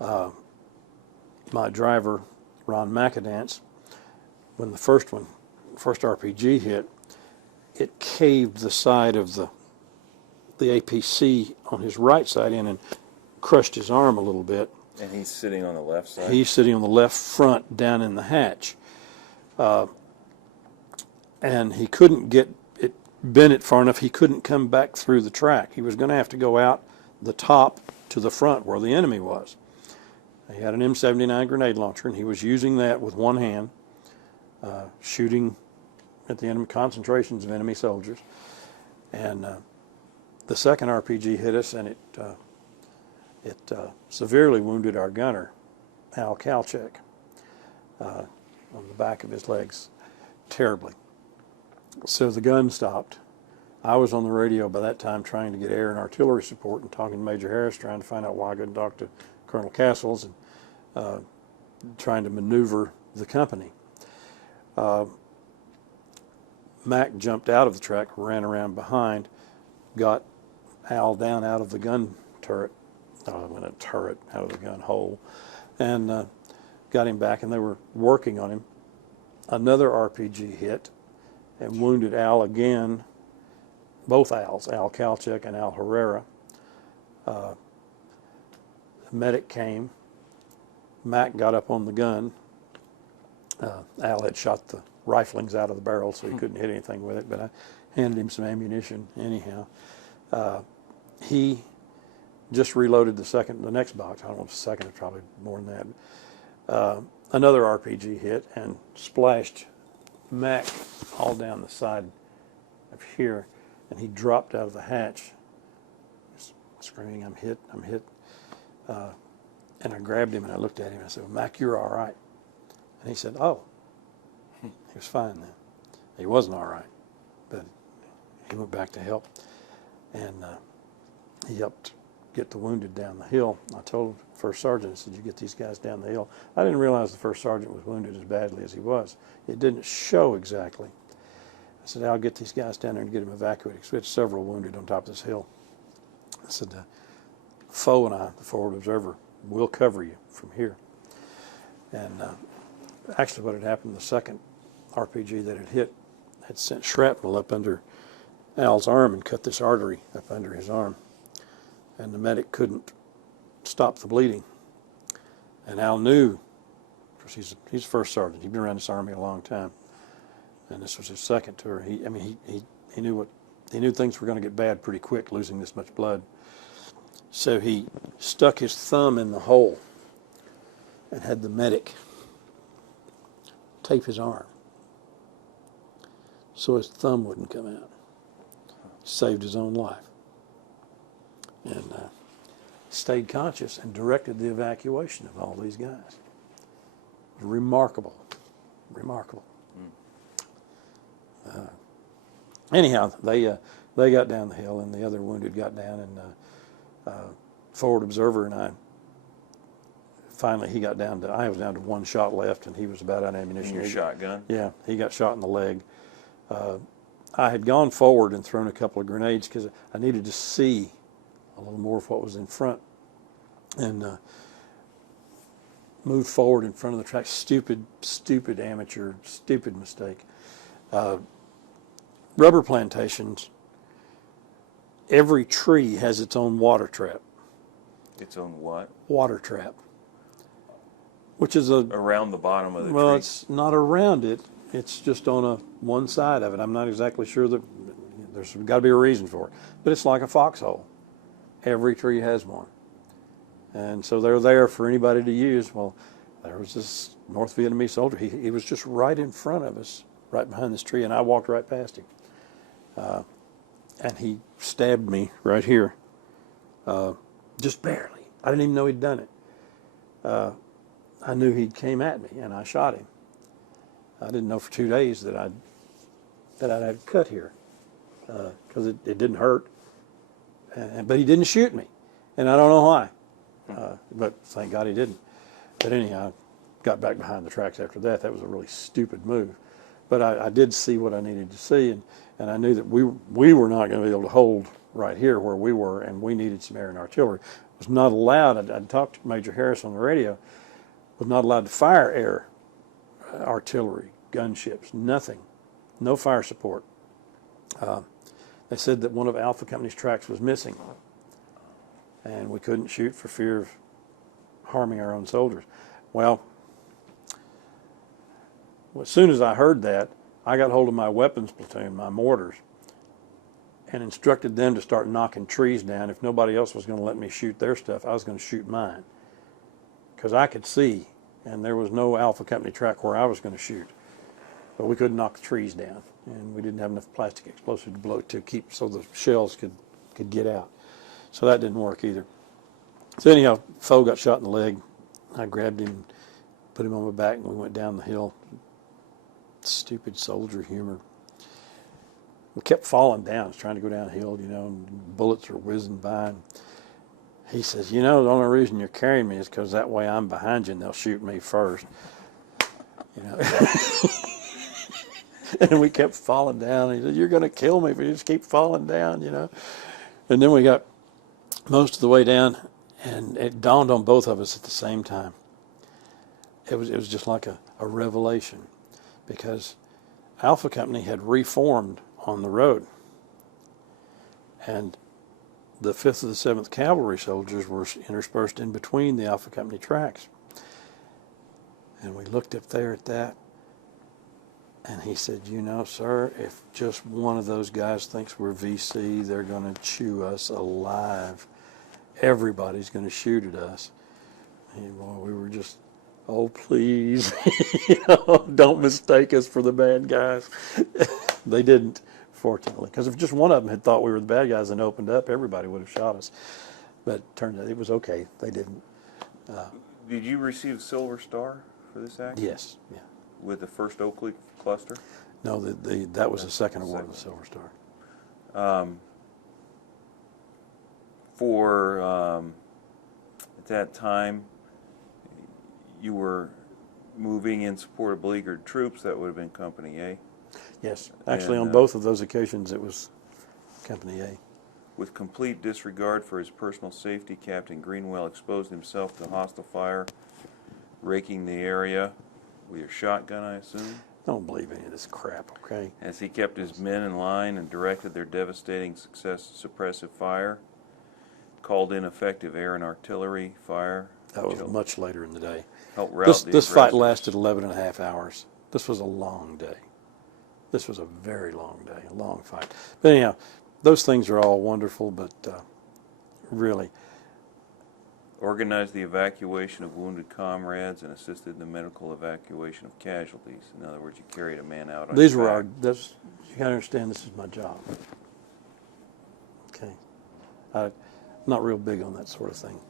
My driver, Ron McAdance, when the first RPG hit, it caved the side of the APC on his right side in and crushed his arm a little bit. And he's sitting on the left side? He's sitting on the left front down in the hatch. And he couldn't get it, bent it far enough, he couldn't come back through the track. He was going to have to go out the top to the front where the enemy was. He had an M79 grenade launcher, and he was using that with one hand, shooting at the enemy concentrations of enemy soldiers. And the second RPG hit us, and it severely wounded our gunner, Al Kalchek, on the back of his legs, terribly. So the gun stopped. I was on the radio by that time trying to get air and artillery support and talking to Major Harris, trying to find out why I couldn't talk to Colonel Castles, and trying to maneuver the company. Mac jumped out of the track, ran around behind, got Al down out of the gun turret, out of the gun hole, and got him back, and they were working on him. Another RPG hit and wounded Al again, both Als, Al Kalchek and Al Herrera. The medic came. Mac got up on the gun. Al had shot the riflings out of the barrel, so he couldn't hit anything with it, but I handed him some ammunition anyhow. He just reloaded the next box. I don't know if it's the second, it's probably more than that. Another RPG hit and splashed Mac all down the side of here, and he dropped out of the hatch, screaming, I'm hit. And I grabbed him and I looked at him and I said, well, Mac, you're all right. And he said, oh. He was fine then. He wasn't all right, but he went back to help, and he helped get the wounded down the hill. I told First Sergeant, I said, you get these guys down the hill. I didn't realize the First Sergeant was wounded as badly as he was. It didn't show exactly. I said, I'll get these guys down there and get them evacuated, because we had several wounded on top of this hill. I said, Foe and I, the forward observer, will cover you from here. And actually what had happened, the second RPG that had hit had sent shrapnel up under Al's arm and cut this artery up under his arm. And the medic couldn't stop the bleeding. And Al knew, because he's a first sergeant, he'd been around this army a long time, and this was his second tour. He knew things were going to get bad pretty quick, losing this much blood. So he stuck his thumb in the hole and had the medic tape his arm so his thumb wouldn't come out. Saved his own life. And stayed conscious and directed the evacuation of all these guys. Remarkable. Anyhow, they got down the hill, and the other wounded got down, and forward observer and I, finally he got down to, I was down to one shot left, and he was about out of ammunition. In your shotgun? Yeah, he got shot in the leg. I had gone forward and thrown a couple of grenades because I needed to see a little more of what was in front, and moved forward in front of the track. Stupid amateur, stupid mistake. Rubber plantations, every tree has its own water trap. Its own what? Water trap. Which is around the bottom of the tree? Well, it's not around it. it's just on one side of it. I'm not exactly sure that there's got to be a reason for it, but it's like a foxhole. Every tree has one, and so they're there for anybody to use. Well, there was this North Vietnamese soldier. He was just right in front of us, right behind this tree, and I walked right past him, and he stabbed me right here, just barely. I didn't even know he'd done it. I knew he came at me, and I shot him. I didn't know for 2 days that I'd had a cut here, because it didn't hurt, but he didn't shoot me, and I don't know why, but thank God he didn't. But anyhow, I got back behind the tracks after that. That was a really stupid move, but I did see what I needed to see, and I knew that we were not going to be able to hold right here where we were, and we needed some air and artillery. It was not allowed. I'd talked to Major Harris on the radio. Was not allowed to fire air, artillery, gunships, nothing, no fire support. They said that one of Alpha Company's tracks was missing, and we couldn't shoot for fear of harming our own soldiers. Well, as soon as I heard that, I got hold of my weapons platoon, my mortars, and instructed them to start knocking trees down. If nobody else was going to let me shoot their stuff, I was going to shoot mine, because I could see, and there was no Alpha Company track where I was going to shoot. But we couldn't knock the trees down, and we didn't have enough plastic explosive to blow to keep so the shells could get out. So that didn't work either. So anyhow, foe got shot in the leg. I grabbed him, put him on my back, and we went down the hill. Stupid soldier humor. We kept falling down. I was trying to go downhill, and bullets were whizzing by. And he says, the only reason you're carrying me is because that way I'm behind you and they'll shoot me first. And we kept falling down. He said, you're going to kill me if you just keep falling down, And then we got most of the way down, and it dawned on both of us at the same time. It was just like a revelation, because Alpha Company had reformed on the road, and the 5th of the 7th Cavalry soldiers were interspersed in between the Alpha Company tracks. And we looked up there at that, and he said, sir, if just one of those guys thinks we're VC, they're going to chew us alive. Everybody's going to shoot at us. And boy, we were just, oh, please, don't mistake us for the bad guys. They didn't, fortunately, because if just one of them had thought we were the bad guys and opened up, everybody would have shot us. But it turned out it was okay. They didn't. Did you receive Silver Star for this action? Yes. Yeah. With the 1st Oakley cluster? No, that was the second award of the Silver Star. At that time, you were moving in support of beleaguered troops. That would have been Company A. Yes. Actually, on both of those occasions, it was Company A. With complete disregard for his personal safety, Captain Greenwell exposed himself to hostile fire, raking the area with your shotgun, I assume? Don't believe any of this crap, okay? As he kept his men in line and directed their devastating suppressive fire, called in effective air and artillery fire. That was much later in the day. Helped rout This fight lasted 11 and a half hours. This was a long day. This was a very long day, a long fight. But anyhow, those things are all wonderful, but really. Organized the evacuation of wounded comrades and assisted in the medical evacuation of casualties. In other words, you carried a man out on These your were back. you got to understand, this is my job. Okay. I'm not real big on that sort of thing.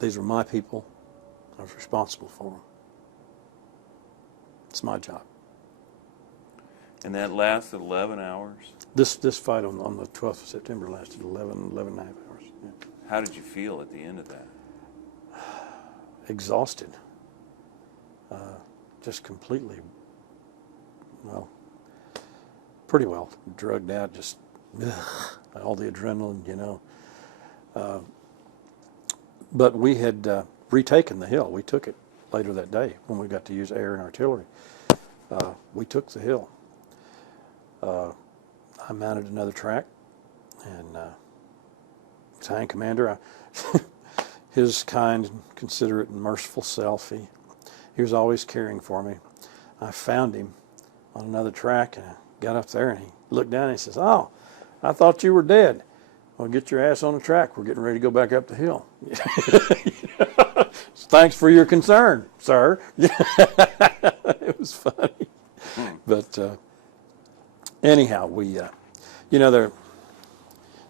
These were my people. I was responsible for them. It's my job. And that lasted 11 hours? This fight on the 12th of September lasted 11 and a half hours. Yeah. How did you feel at the end of that? Exhausted. Just completely, pretty well drugged out, just all the adrenaline, But we had retaken the hill. We took it later that day when we got to use air and artillery. We took the hill. I mounted another track, and battalion commander, his kind, considerate, and merciful self, he was always caring for me. I found him on another track, and I got up there, and he looked down and he says, "Oh, I thought you were dead. Well, get your ass on the track. We're getting ready to go back up the hill." "Thanks for your concern, sir." It was funny. But anyhow,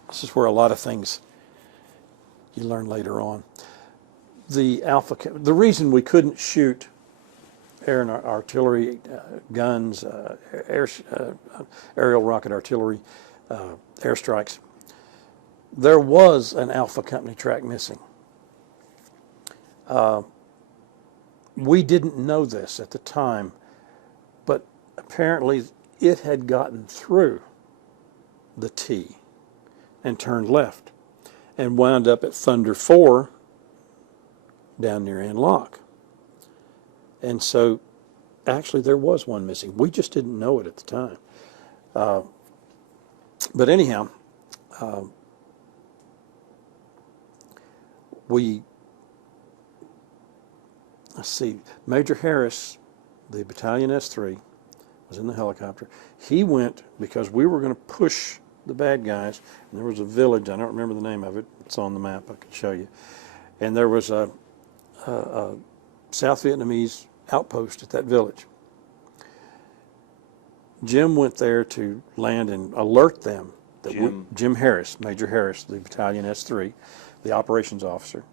this is where a lot of things you learn later on. The reason we couldn't shoot air and artillery guns, aerial rocket artillery, airstrikes, there was an Alpha Company track missing. We didn't know this at the time, but apparently it had gotten through the T and turned left and wound up at Thunder 4 down near Ann Lock. And so actually there was one missing. We just didn't know it at the time. But anyhow, let's see, Major Harris, the Battalion S3, was in the helicopter. He went because we were going to push the bad guys, and there was a village, I don't remember the name of it, it's on the map, I could show you, and there was a South Vietnamese outpost at that village. Jim went there to land and alert them that Jim Harris, Major Harris, the Battalion S3, the operations officer,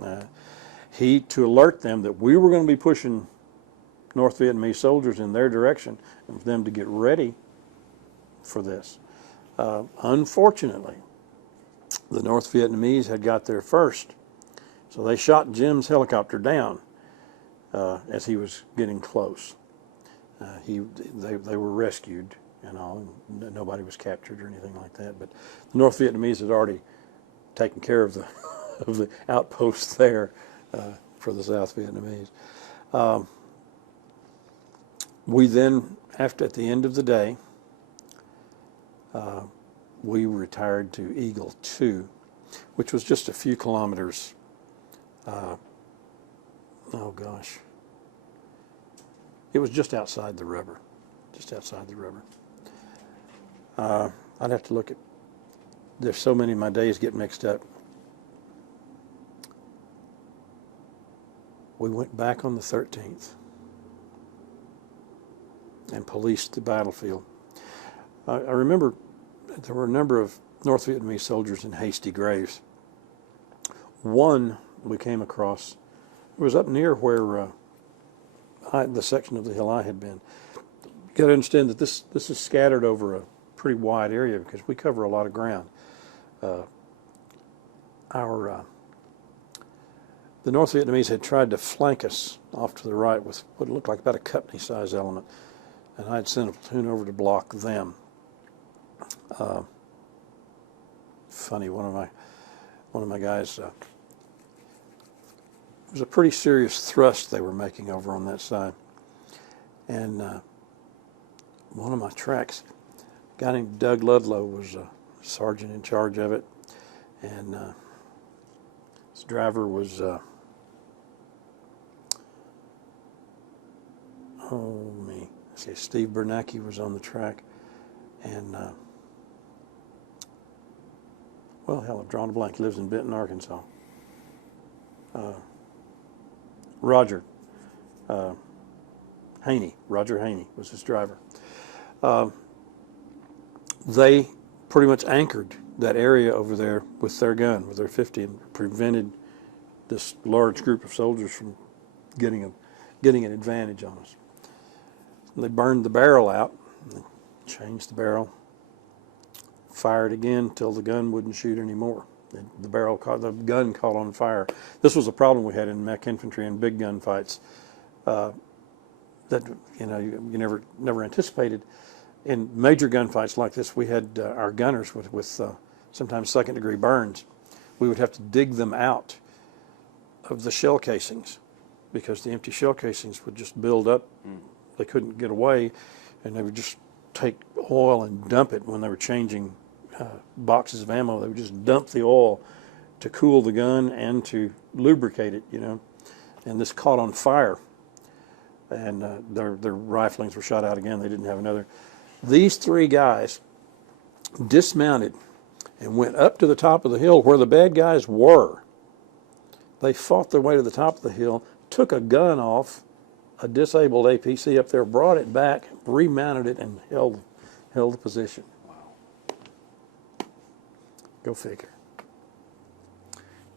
to alert them that we were going to be pushing North Vietnamese soldiers in their direction and for them to get ready for this. Unfortunately, the North Vietnamese had got there first, so they shot Jim's helicopter down as he was getting close. They were rescued and all, and nobody was captured or anything like that. But the North Vietnamese had already taken care of the outposts there for the South Vietnamese. We then, at the end of the day, we retired to Eagle 2, which was just a few kilometers. Oh gosh, it was just outside the river, I'd have to look at. There's so many of my days get mixed up. We went back on the 13th and policed the battlefield. I remember there were a number of North Vietnamese soldiers in hasty graves. One we came across, it was up near where the section of the hill I had been. You got to understand that this is scattered over a pretty wide area because we cover a lot of ground. The North Vietnamese had tried to flank us off to the right with what looked like about a company-sized element, and I had sent a platoon over to block them. Funny, one of my guys. It was a pretty serious thrust they were making over on that side, and one of my tracks, a guy named Doug Ludlow was a sergeant in charge of it, and his driver was Steve Bernanke was on the track, and I've drawn a blank. He lives in Benton, Arkansas. Roger Haney was his driver. They pretty much anchored that area over there with their gun, with their 50, and prevented this large group of soldiers from getting an advantage on us. And they burned the barrel out, they changed the barrel, fired again until the gun wouldn't shoot anymore. The gun caught on fire. This was a problem we had in mech infantry and big gun fights that you never anticipated. In major gunfights like this, we had our gunners with sometimes second-degree burns. We would have to dig them out of the shell casings because the empty shell casings would just build up. They couldn't get away, and they would just take oil and dump it when they were changing boxes of ammo. They would just dump the oil to cool the gun and to lubricate it, and this caught on fire. and their riflings were shot out again. They didn't have another. These three guys dismounted and went up to the top of the hill where the bad guys were. They fought their way to the top of the hill, took a gun off a disabled APC up there, brought it back, remounted it, and held the position. Wow. Go figure.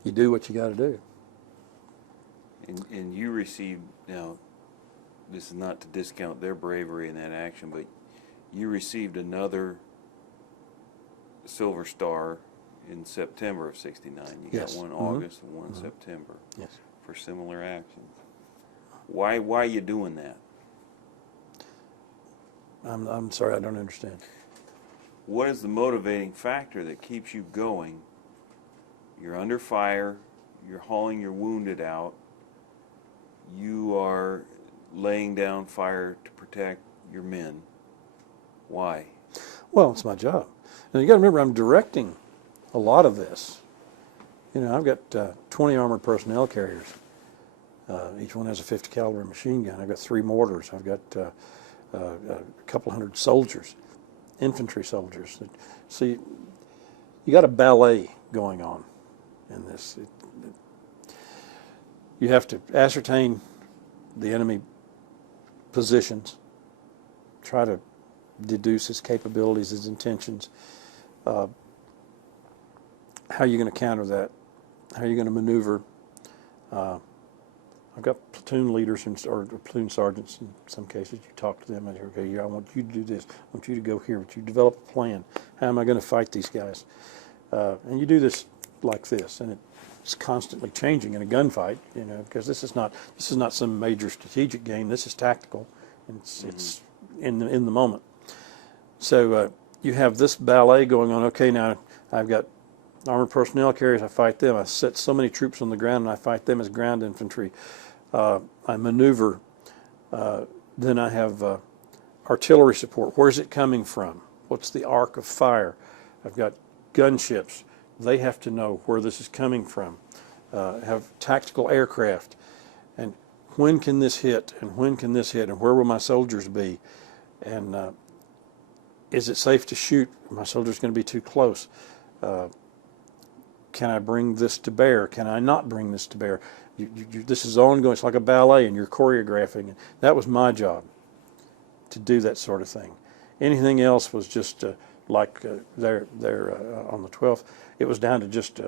You do what you got to do. And you received, now, this is not to discount their bravery in that action, but you received another Silver Star in September of '69. You Yes. got one August and one September. Yes. For similar actions. Why are you doing that? I'm sorry, I don't understand. What is the motivating factor that keeps you going? You're under fire, you're hauling your wounded out, you are laying down fire to protect your men. Why? Well, it's my job. Now you got to remember, I'm directing a lot of this. You know, I've got 20 armored personnel carriers. Each one has a 50 caliber machine gun. I've got 3 mortars. I've got a couple hundred soldiers, infantry soldiers. See, you got a ballet going on in this. You have to ascertain the enemy positions, try to deduce his capabilities, his intentions. How are you going to counter that? How are you going to maneuver? I've got platoon leaders or platoon sergeants in some cases. You talk to them and say, okay, I want you to do this. I want you to go here. I want you to develop a plan. How am I going to fight these guys? And you do this like this, and it's constantly changing in a gunfight, you know, because this is not some major strategic game. This is tactical, and it's in the moment. So you have this ballet going on. Okay, now I've got armored personnel carriers. I fight them. I set so many troops on the ground, and I fight them as ground infantry. I maneuver. Then I have artillery support. Where's it coming from? What's the arc of fire? I've got gunships. They have to know where this is coming from. Have tactical aircraft. And when can this hit? And when can this hit? And where will my soldiers be? And is it safe to shoot? Are my soldiers going to be too close? Can I bring this to bear? Can I not bring this to bear? This is ongoing. It's like a ballet, and you're choreographing. And that was my job, to do that sort of thing. Anything else was just like there on the 12th. It was down to just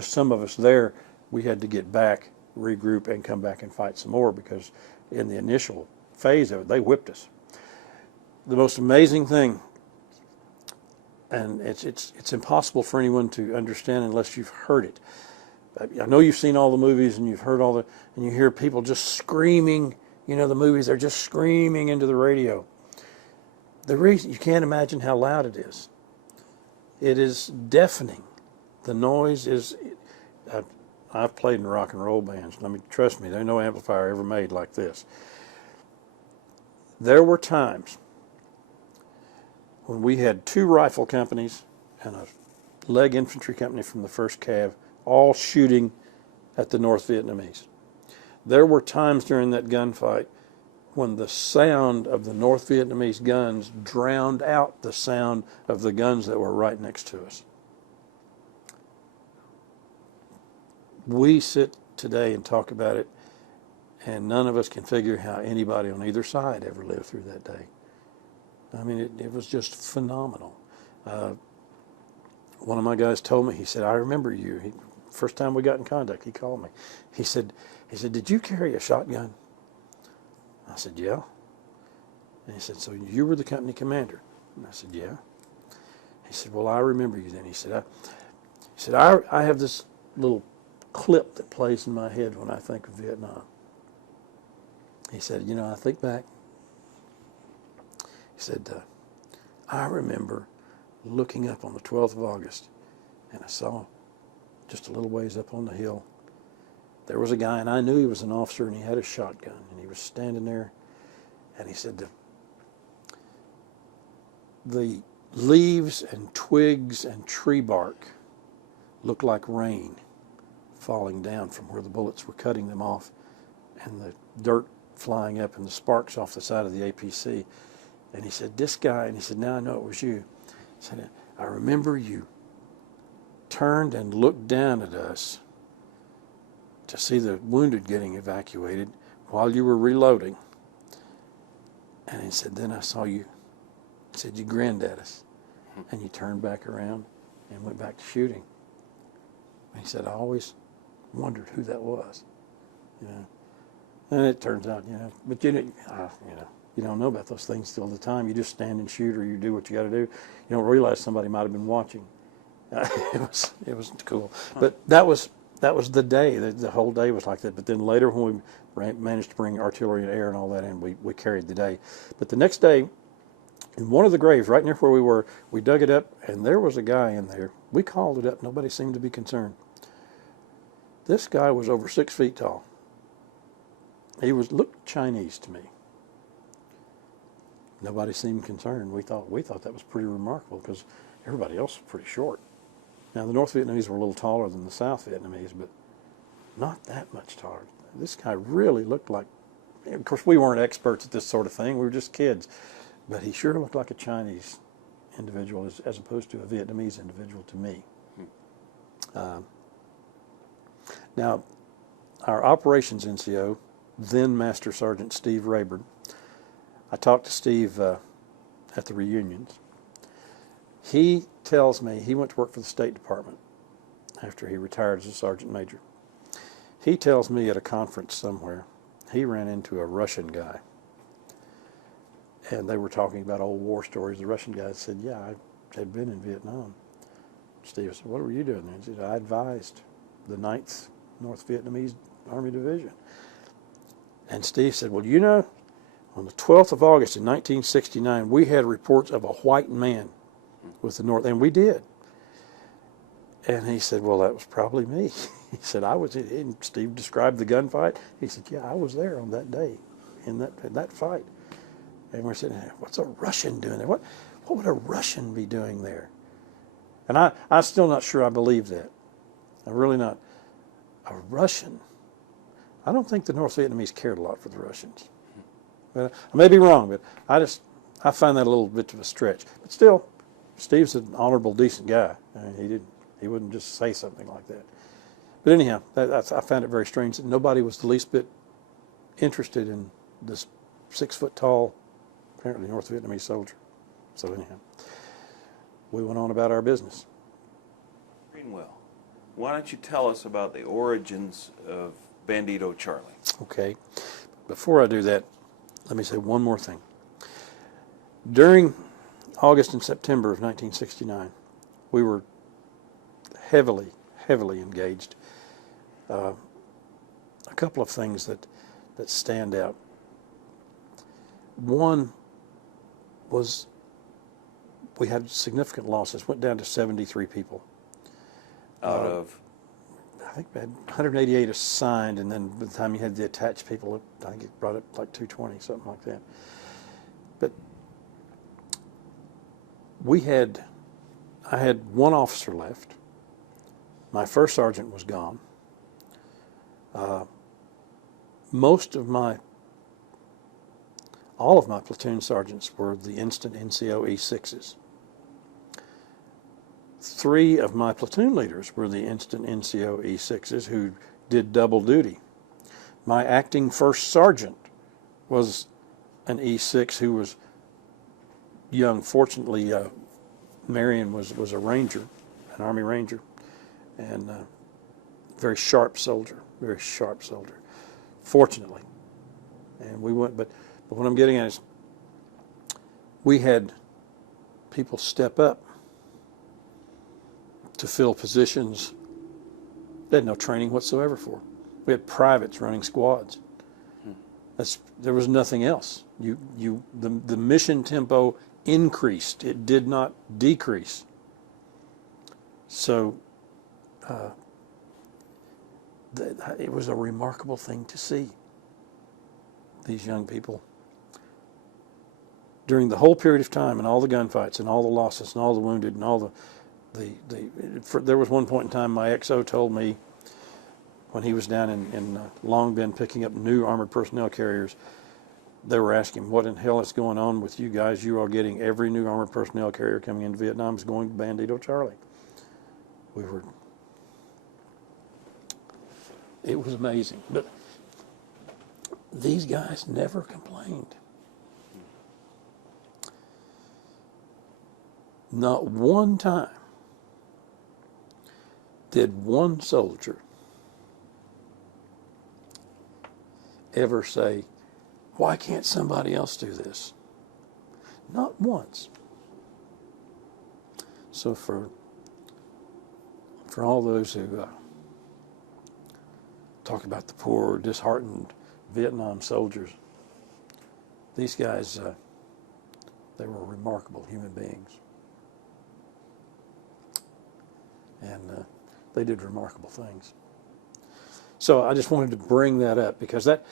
some of us there. We had to get back, regroup, and come back and fight some more, because in the initial phase of it, they whipped us. The most amazing thing, and it's impossible for anyone to understand unless you've heard it. I know you've seen all the movies and you've heard and you hear people just screaming. You know, the movies, they're just screaming into the radio. The reason, you can't imagine how loud it is. It is deafening. The noise is. I've played in rock and roll bands. I mean, trust me, there's no amplifier ever made like this. There were times when we had 2 rifle companies and a leg infantry company from the 1st Cav all shooting at the North Vietnamese. There were times during that gunfight when the sound of the North Vietnamese guns drowned out the sound of the guns that were right next to us. We sit today and talk about it, and none of us can figure how anybody on either side ever lived through that day. I mean, it was just phenomenal. One of my guys told me, he said, I remember you. First time we got in contact, he called me. He said, did you carry a shotgun? I said, yeah. And he said, so you were the company commander? And I said, yeah. He said, well, I remember you then. He said, I have this little clip that plays in my head when I think of Vietnam. He said, you know, I think back. He said, I remember looking up on the 12th of August, and I saw just a little ways up on the hill, there was a guy, and I knew he was an officer, and he had a shotgun, and he was standing there, and he said, the leaves and twigs and tree bark looked like rain falling down from where the bullets were cutting them off, and the dirt flying up and the sparks off the side of the APC. And he said, this guy, and he said, now I know it was you. He said, I remember you turned and looked down at us to see the wounded getting evacuated while you were reloading. And he said, then I saw you. He said, you grinned at us. And you turned back around and went back to shooting. And he said, I always wondered who that was. You know. And it turns out, you know, but you don't know about those things till the time. You just stand and shoot, or you do what you got to do. You don't realize somebody might have been watching. It was cool. But that was the day. The whole day was like that. But then later, when we managed to bring artillery and air and all that in, we carried the day. But the next day, in one of the graves right near where we were, we dug it up, and there was a guy in there. We called it up. Nobody seemed to be concerned. This guy was over 6 feet tall. He looked Chinese to me. Nobody seemed concerned. We thought that was pretty remarkable because everybody else was pretty short. Now the North Vietnamese were a little taller than the South Vietnamese, but not that much taller. This guy really looked like, of course we weren't experts at this sort of thing, we were just kids, but he sure looked like a Chinese individual as opposed to a Vietnamese individual to me. Now our operations NCO, then Master Sergeant Steve Rayburn, I talked to Steve at the reunions. He tells me he went to work for the State Department after he retired as a sergeant major. He tells me at a conference somewhere he ran into a Russian guy, and they were talking about old war stories. The Russian guy said, yeah, I had been in Vietnam. Steve said, what were you doing there? He said, I advised the 9th North Vietnamese Army Division. And Steve said, well, you know, on the 12th of August in 1969, we had reports of a white man with the North, and we did. And he said, well, that was probably me. He said, and Steve described the gunfight. He said, yeah, I was there on that day in that fight. And we're saying, what's a Russian doing there? What would a Russian be doing there? And I'm still not sure I believe that. I'm really not. A Russian? I don't think the North Vietnamese cared a lot for the Russians. But I may be wrong, but I find that a little bit of a stretch. But still, Steve's an honorable, decent guy. I mean, he wouldn't just say something like that. But anyhow, I found it very strange that nobody was the least bit interested in this 6 foot tall, apparently North Vietnamese soldier. So anyhow, we went on about our business. Greenwell, why don't you tell us about the origins of Bandito Charlie? Okay. Before I do that, let me say one more thing. During August and September of 1969, we were heavily engaged. A couple of things that stand out. One was we had significant losses, went down to 73 people. Out of? I think we had 188 assigned, and then by the time you had the attached people, I think it brought it like 220, something like that. But I had one officer left. My first sergeant was gone. All of my platoon sergeants were the instant NCO E6s. 3 of my platoon leaders were the instant NCO E6s who did double duty. My acting first sergeant was an E6 who was young. Fortunately, Marion was a ranger, an Army Ranger, and very sharp soldier, fortunately. And we went, but what I'm getting at is we had people step up to fill positions they had no training whatsoever for. We had privates running squads. There was nothing else. The mission tempo increased. It did not decrease. So it was a remarkable thing to see. These young people, during the whole period of time, and all the gunfights, and all the losses, and all the wounded, and all there was one point in time my XO told me when he was down in Long Bend picking up new armored personnel carriers, they were asking, what in hell is going on with you guys? You are getting every new armored personnel carrier coming into Vietnam is going to Bandito Charlie. It was amazing. But these guys never complained. Not one time did one soldier ever say, why can't somebody else do this? Not once. So for all those who talk about the poor, disheartened Vietnam soldiers, these guys, they were remarkable human beings. And they did remarkable things. So I just wanted to bring that up because that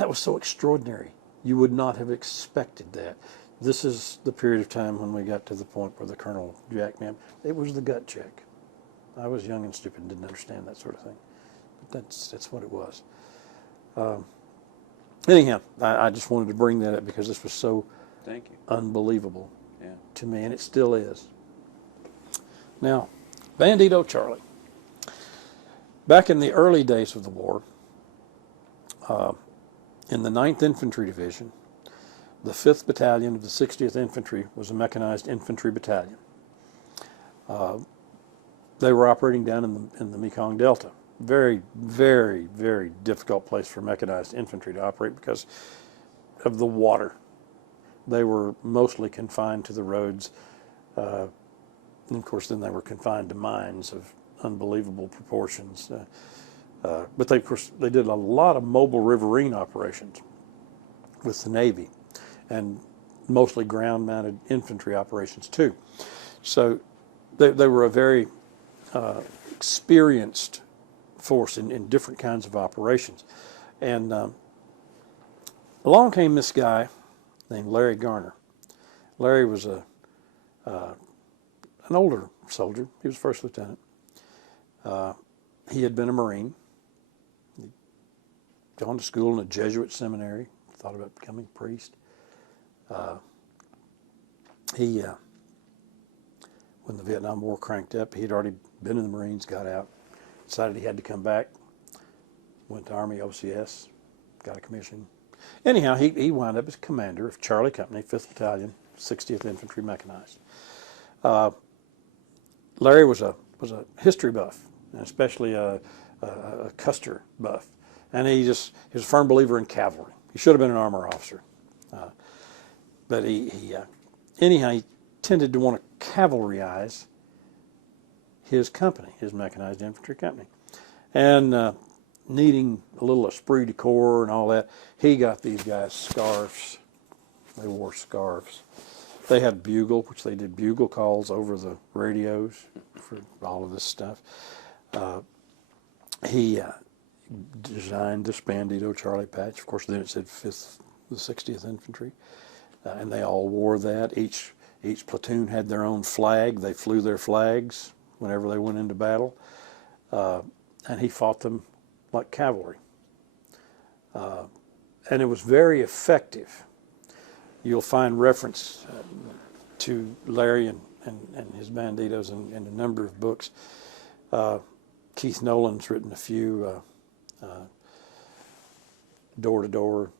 was so extraordinary. You would not have expected that. This is the period of time when we got to the point where the colonel jacked me up. It was the gut check. I was young and stupid and didn't understand that sort of thing. But that's what it was. Anyhow, I just wanted to bring that up because this was so Thank you. unbelievable Yeah. to me, and it still is. Now, Bandito Charlie. Back in the early days of the war, in the 9th Infantry Division, the 5th Battalion of the 60th Infantry was a mechanized infantry battalion. They were operating down in the Mekong Delta. Very, very, very difficult place for mechanized infantry to operate because of the water. They were mostly confined to the roads. And of course, then they were confined to mines of unbelievable proportions. But they, of course, they did a lot of mobile riverine operations with the Navy, and mostly ground-mounted infantry operations too. So they were a very experienced force in different kinds of operations. And along came this guy named Larry Garner. Larry was an older soldier. He was first lieutenant. He had been a Marine. He'd gone to school in a Jesuit seminary, thought about becoming a priest. When the Vietnam War cranked up, he had already been in the Marines, got out, decided he had to come back, went to Army OCS, got a commission. Anyhow, he wound up as commander of Charlie Company, 5th Battalion, 60th Infantry Mechanized. Larry was a history buff, and especially a Custer buff, and he was a firm believer in cavalry. He should have been an armor officer, but anyhow he tended to want to cavalryize his company, his mechanized infantry company, and needing a little esprit de corps and all that, he got these guys scarves. They wore scarves. They had bugle, which they did bugle calls over the radios for all of this stuff. He designed this Bandito Charlie patch. Of course, then it said 5th, the 60th Infantry, and they all wore that. Each platoon had their own flag. They flew their flags whenever they went into battle, and he fought them like cavalry. And it was very effective. You'll find reference to Larry and his Banditos in a number of books. Keith Nolan's written a few, Door to Door,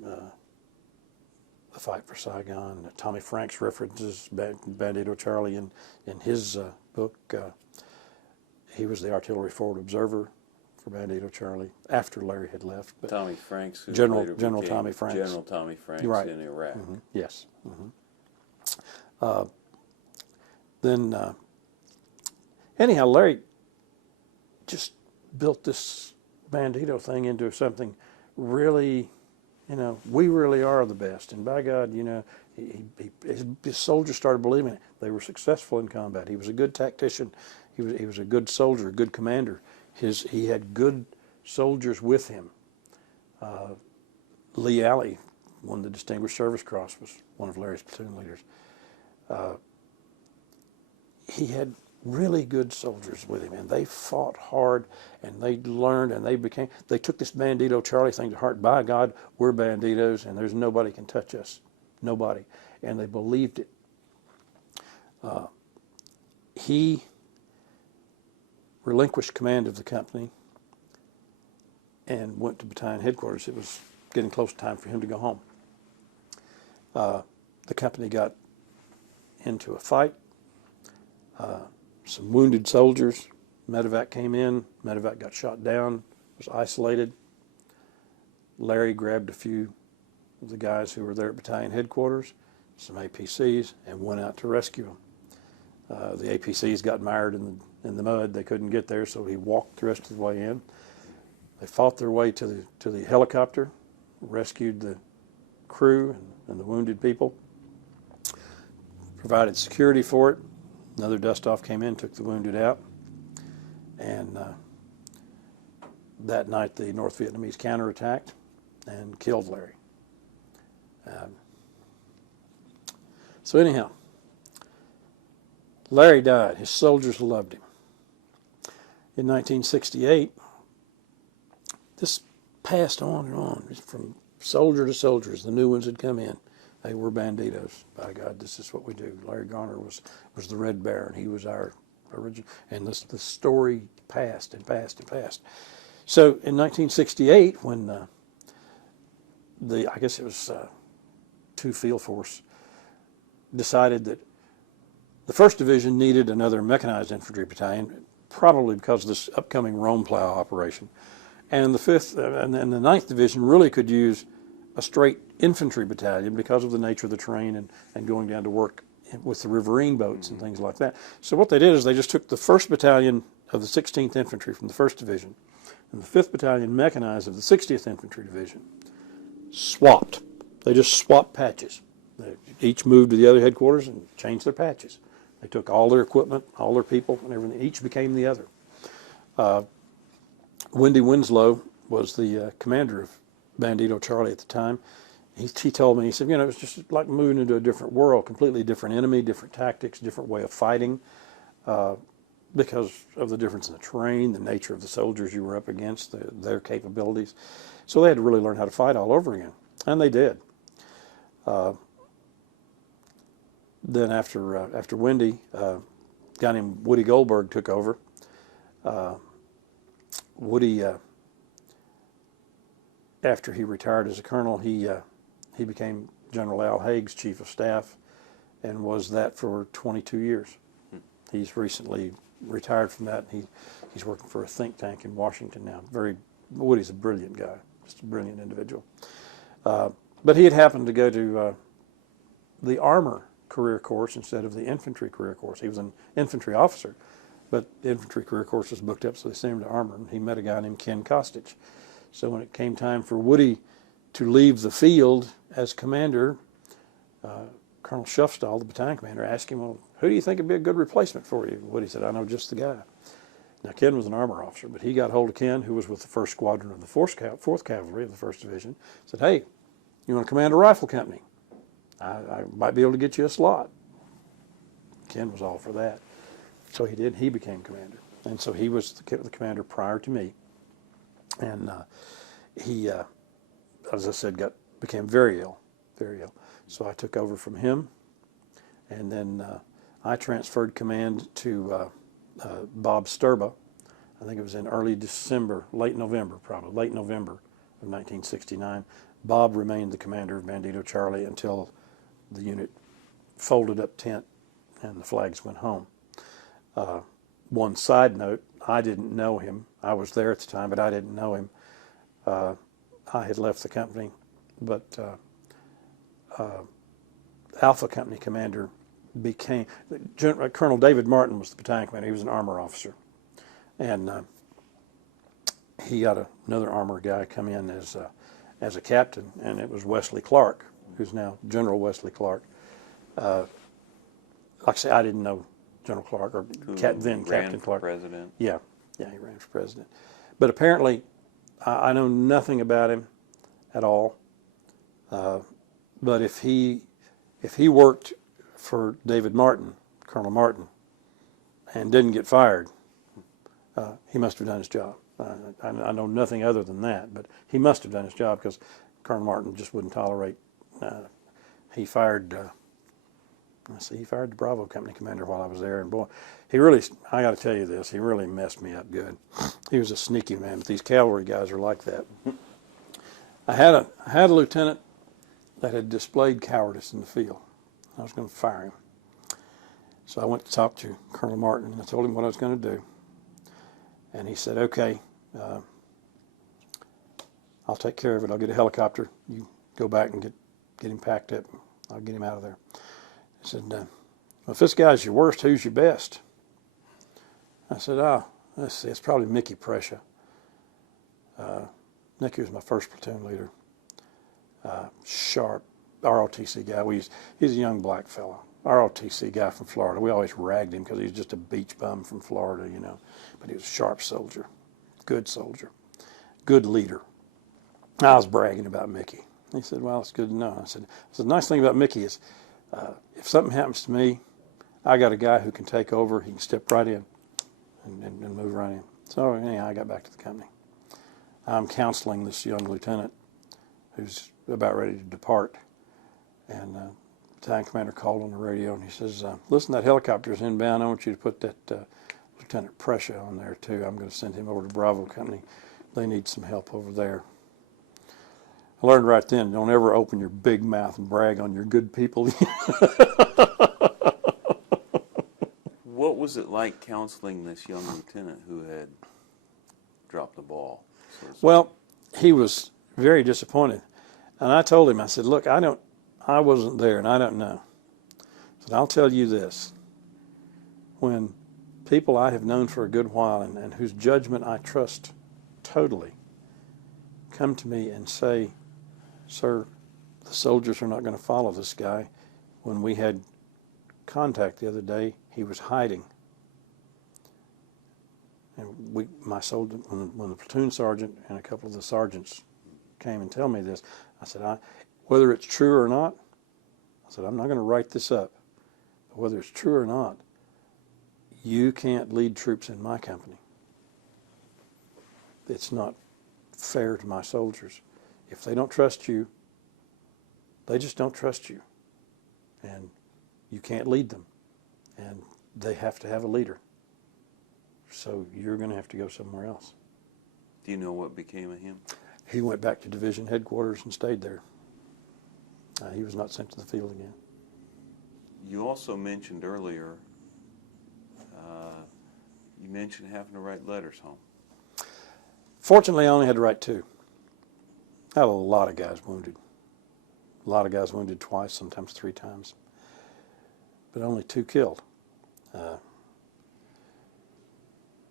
The Fight for Saigon. Tommy Franks references Bandito Charlie in his book. He was the artillery forward observer for Bandito Charlie after Larry had left. But Tommy Franks, who General later became Tommy Franks. General Tommy Franks Right. in Iraq. Mm-hmm. Yes. Mm-hmm. Then, anyhow, Larry just built this Bandito thing into something really, we really are the best. And by God, his soldiers started believing it. They were successful in combat. He was a good tactician. He was a good soldier, a good commander. He had good soldiers with him. Lee Alley won the Distinguished Service Cross, was one of Larry's platoon leaders. He had really good soldiers with him, and they fought hard, and they learned, and they took this Bandito Charlie thing to heart. By God, we're Banditos, and there's nobody can touch us, nobody, and they believed it. He relinquished command of the company and went to battalion headquarters. It was getting close to time for him to go home. The company got into a fight. Some wounded soldiers. Medevac came in. Medevac got shot down, was isolated. Larry grabbed a few of the guys who were there at battalion headquarters, some APCs, and went out to rescue them. The APCs got mired in the mud. They couldn't get there, so he walked the rest of the way in. They fought their way to the helicopter, rescued the crew and the wounded people, provided security for it. Another dust-off came in, took the wounded out, and that night the North Vietnamese counterattacked and killed Larry. So anyhow, Larry died. His soldiers loved him. In 1968, this passed on and on, from soldier to soldier as the new ones had come in. They were Banditos. By God, this is what we do. Larry Garner was the Red Baron. He was our original. And the story passed and passed and passed. So in 1968, when I guess it was 2 Field Force decided that the 1st Division needed another mechanized infantry battalion, probably because of this upcoming Rome Plow operation. And the 5th and the 9th Division really could use a straight infantry battalion because of the nature of the terrain and going down to work with the riverine boats and things like that. So what they did is they just took the 1st Battalion of the 16th Infantry from the 1st Division and the 5th Battalion mechanized of the 60th Infantry Division. Swapped. They just swapped patches. They each moved to the other headquarters and changed their patches. They took all their equipment, all their people, and everything. Each became the other. Wendy Winslow was the commander of Bandito Charlie at the time. He told me, he said, it's just like moving into a different world, completely different enemy, different tactics, different way of fighting, because of the difference in the terrain, the nature of the soldiers you were up against, their capabilities. So they had to really learn how to fight all over again, and they did. Then after Wendy, a guy named Woody Goldberg took over. Woody, after he retired as a colonel, he became General Al Haig's chief of staff and was that for 22 years. He's recently retired from that. He's working for a think tank in Washington now. Woody's a brilliant guy, just a brilliant individual. But he had happened to go to the armor career course instead of the infantry career course. He was an infantry officer, but the infantry career course was booked up, so they sent him to armor, and he met a guy named Ken Kostich. So when it came time for Woody to leave the field as commander, Colonel Schuffstall, the battalion commander, asked him, well, who do you think would be a good replacement for you? Woody said, I know just the guy. Now, Ken was an armor officer, but he got hold of Ken, who was with the 1st Squadron of the 4th Cavalry of the 1st Division, said, hey, you want to command a rifle company? I might be able to get you a slot. Ken was all for that. So he did. He became commander. And so he was the commander prior to me. And he, as I said, became very ill, very ill. So I took over from him. And then I transferred command to Bob Sturba. I think it was in early December, late November of 1969. Bob remained the commander of Bandito Charlie until the unit folded up tent and the flags went home. One side note, I didn't know him. I was there at the time, but I didn't know him. I had left the company, but Alpha Company commander Colonel David Martin was the battalion commander. He was an armor officer. And he got another armor guy come in as a captain, and it was Wesley Clark, who's now General Wesley Clark. Like I say, I didn't know General Clark, or then Captain Clark. President. Yeah, he ran for president. But apparently, I know nothing about him at all. But if he worked for David Martin, Colonel Martin, and didn't get fired, he must have done his job. I know nothing other than that, but he must have done his job because Colonel Martin just wouldn't tolerate. He fired. He fired the Bravo Company commander while I was there, and boy, he really—I got to tell you this—he really messed me up good. He was a sneaky man, but these cavalry guys are like that. I had a lieutenant that had displayed cowardice in the field. I was going to fire him, so I went to talk to Colonel Martin, and I told him what I was going to do, and he said, "Okay, I'll take care of it. I'll get a helicopter. You go back and get him packed up. I'll get him out of there." He said, "Well, if this guy's your worst, who's your best?" I said, let's see, it's probably Mickey Prescia. Mickey was my first platoon leader. Sharp, ROTC guy. He's a young black fellow, ROTC guy from Florida. We always ragged him because he was just a beach bum from Florida, you know. But he was a sharp soldier, good leader. I was bragging about Mickey. He said, "Well, it's good to know." I said, "The nice thing about Mickey is if something happens to me, I got a guy who can take over. He can step right in and move right in." So anyhow, I got back to the company. I'm counseling this young lieutenant who's about ready to depart. And the battalion commander called on the radio, and he says, "Listen, that helicopter's inbound. I want you to put that Lieutenant Prescia on there, too. I'm going to send him over to Bravo Company. They need some help over there." I learned right then, don't ever open your big mouth and brag on your good people. What was it like counseling this young lieutenant who had dropped the ball? Well, he was very disappointed. And I told him, I said, "Look, I wasn't there and I don't know. I said, I'll tell you this. When people I have known for a good while and whose judgment I trust totally come to me and say, 'Sir, the soldiers are not going to follow this guy.' When we had contact the other day, he was hiding. And my soldier, when the platoon sergeant and a couple of the sergeants came and tell me this, I said, whether it's true or not, I said, I'm not going to write this up. But whether it's true or not, you can't lead troops in my company. It's not fair to my soldiers. If they don't trust you, they just don't trust you. And you can't lead them. And they have to have a leader. So you're going to have to go somewhere else." Do you know what became of him? He went back to division headquarters and stayed there. He was not sent to the field again. You also mentioned earlier, you mentioned having to write letters home. Fortunately, I only had to write 2. I had a lot of guys wounded. A lot of guys wounded twice, sometimes 3 times. But only 2 killed.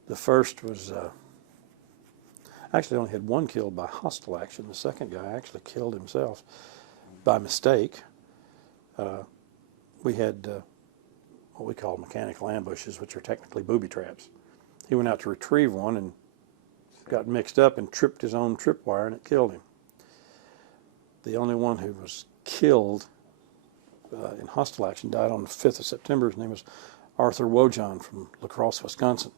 The first was, actually only had 1 killed by hostile action. The second guy actually killed himself by mistake. We had what we call mechanical ambushes, which are technically booby traps. He went out to retrieve one and got mixed up and tripped his own tripwire, and it killed him. The only one who was killed in hostile action died on the 5th of September. His name was Arthur Wojon from La Crosse, Wisconsin.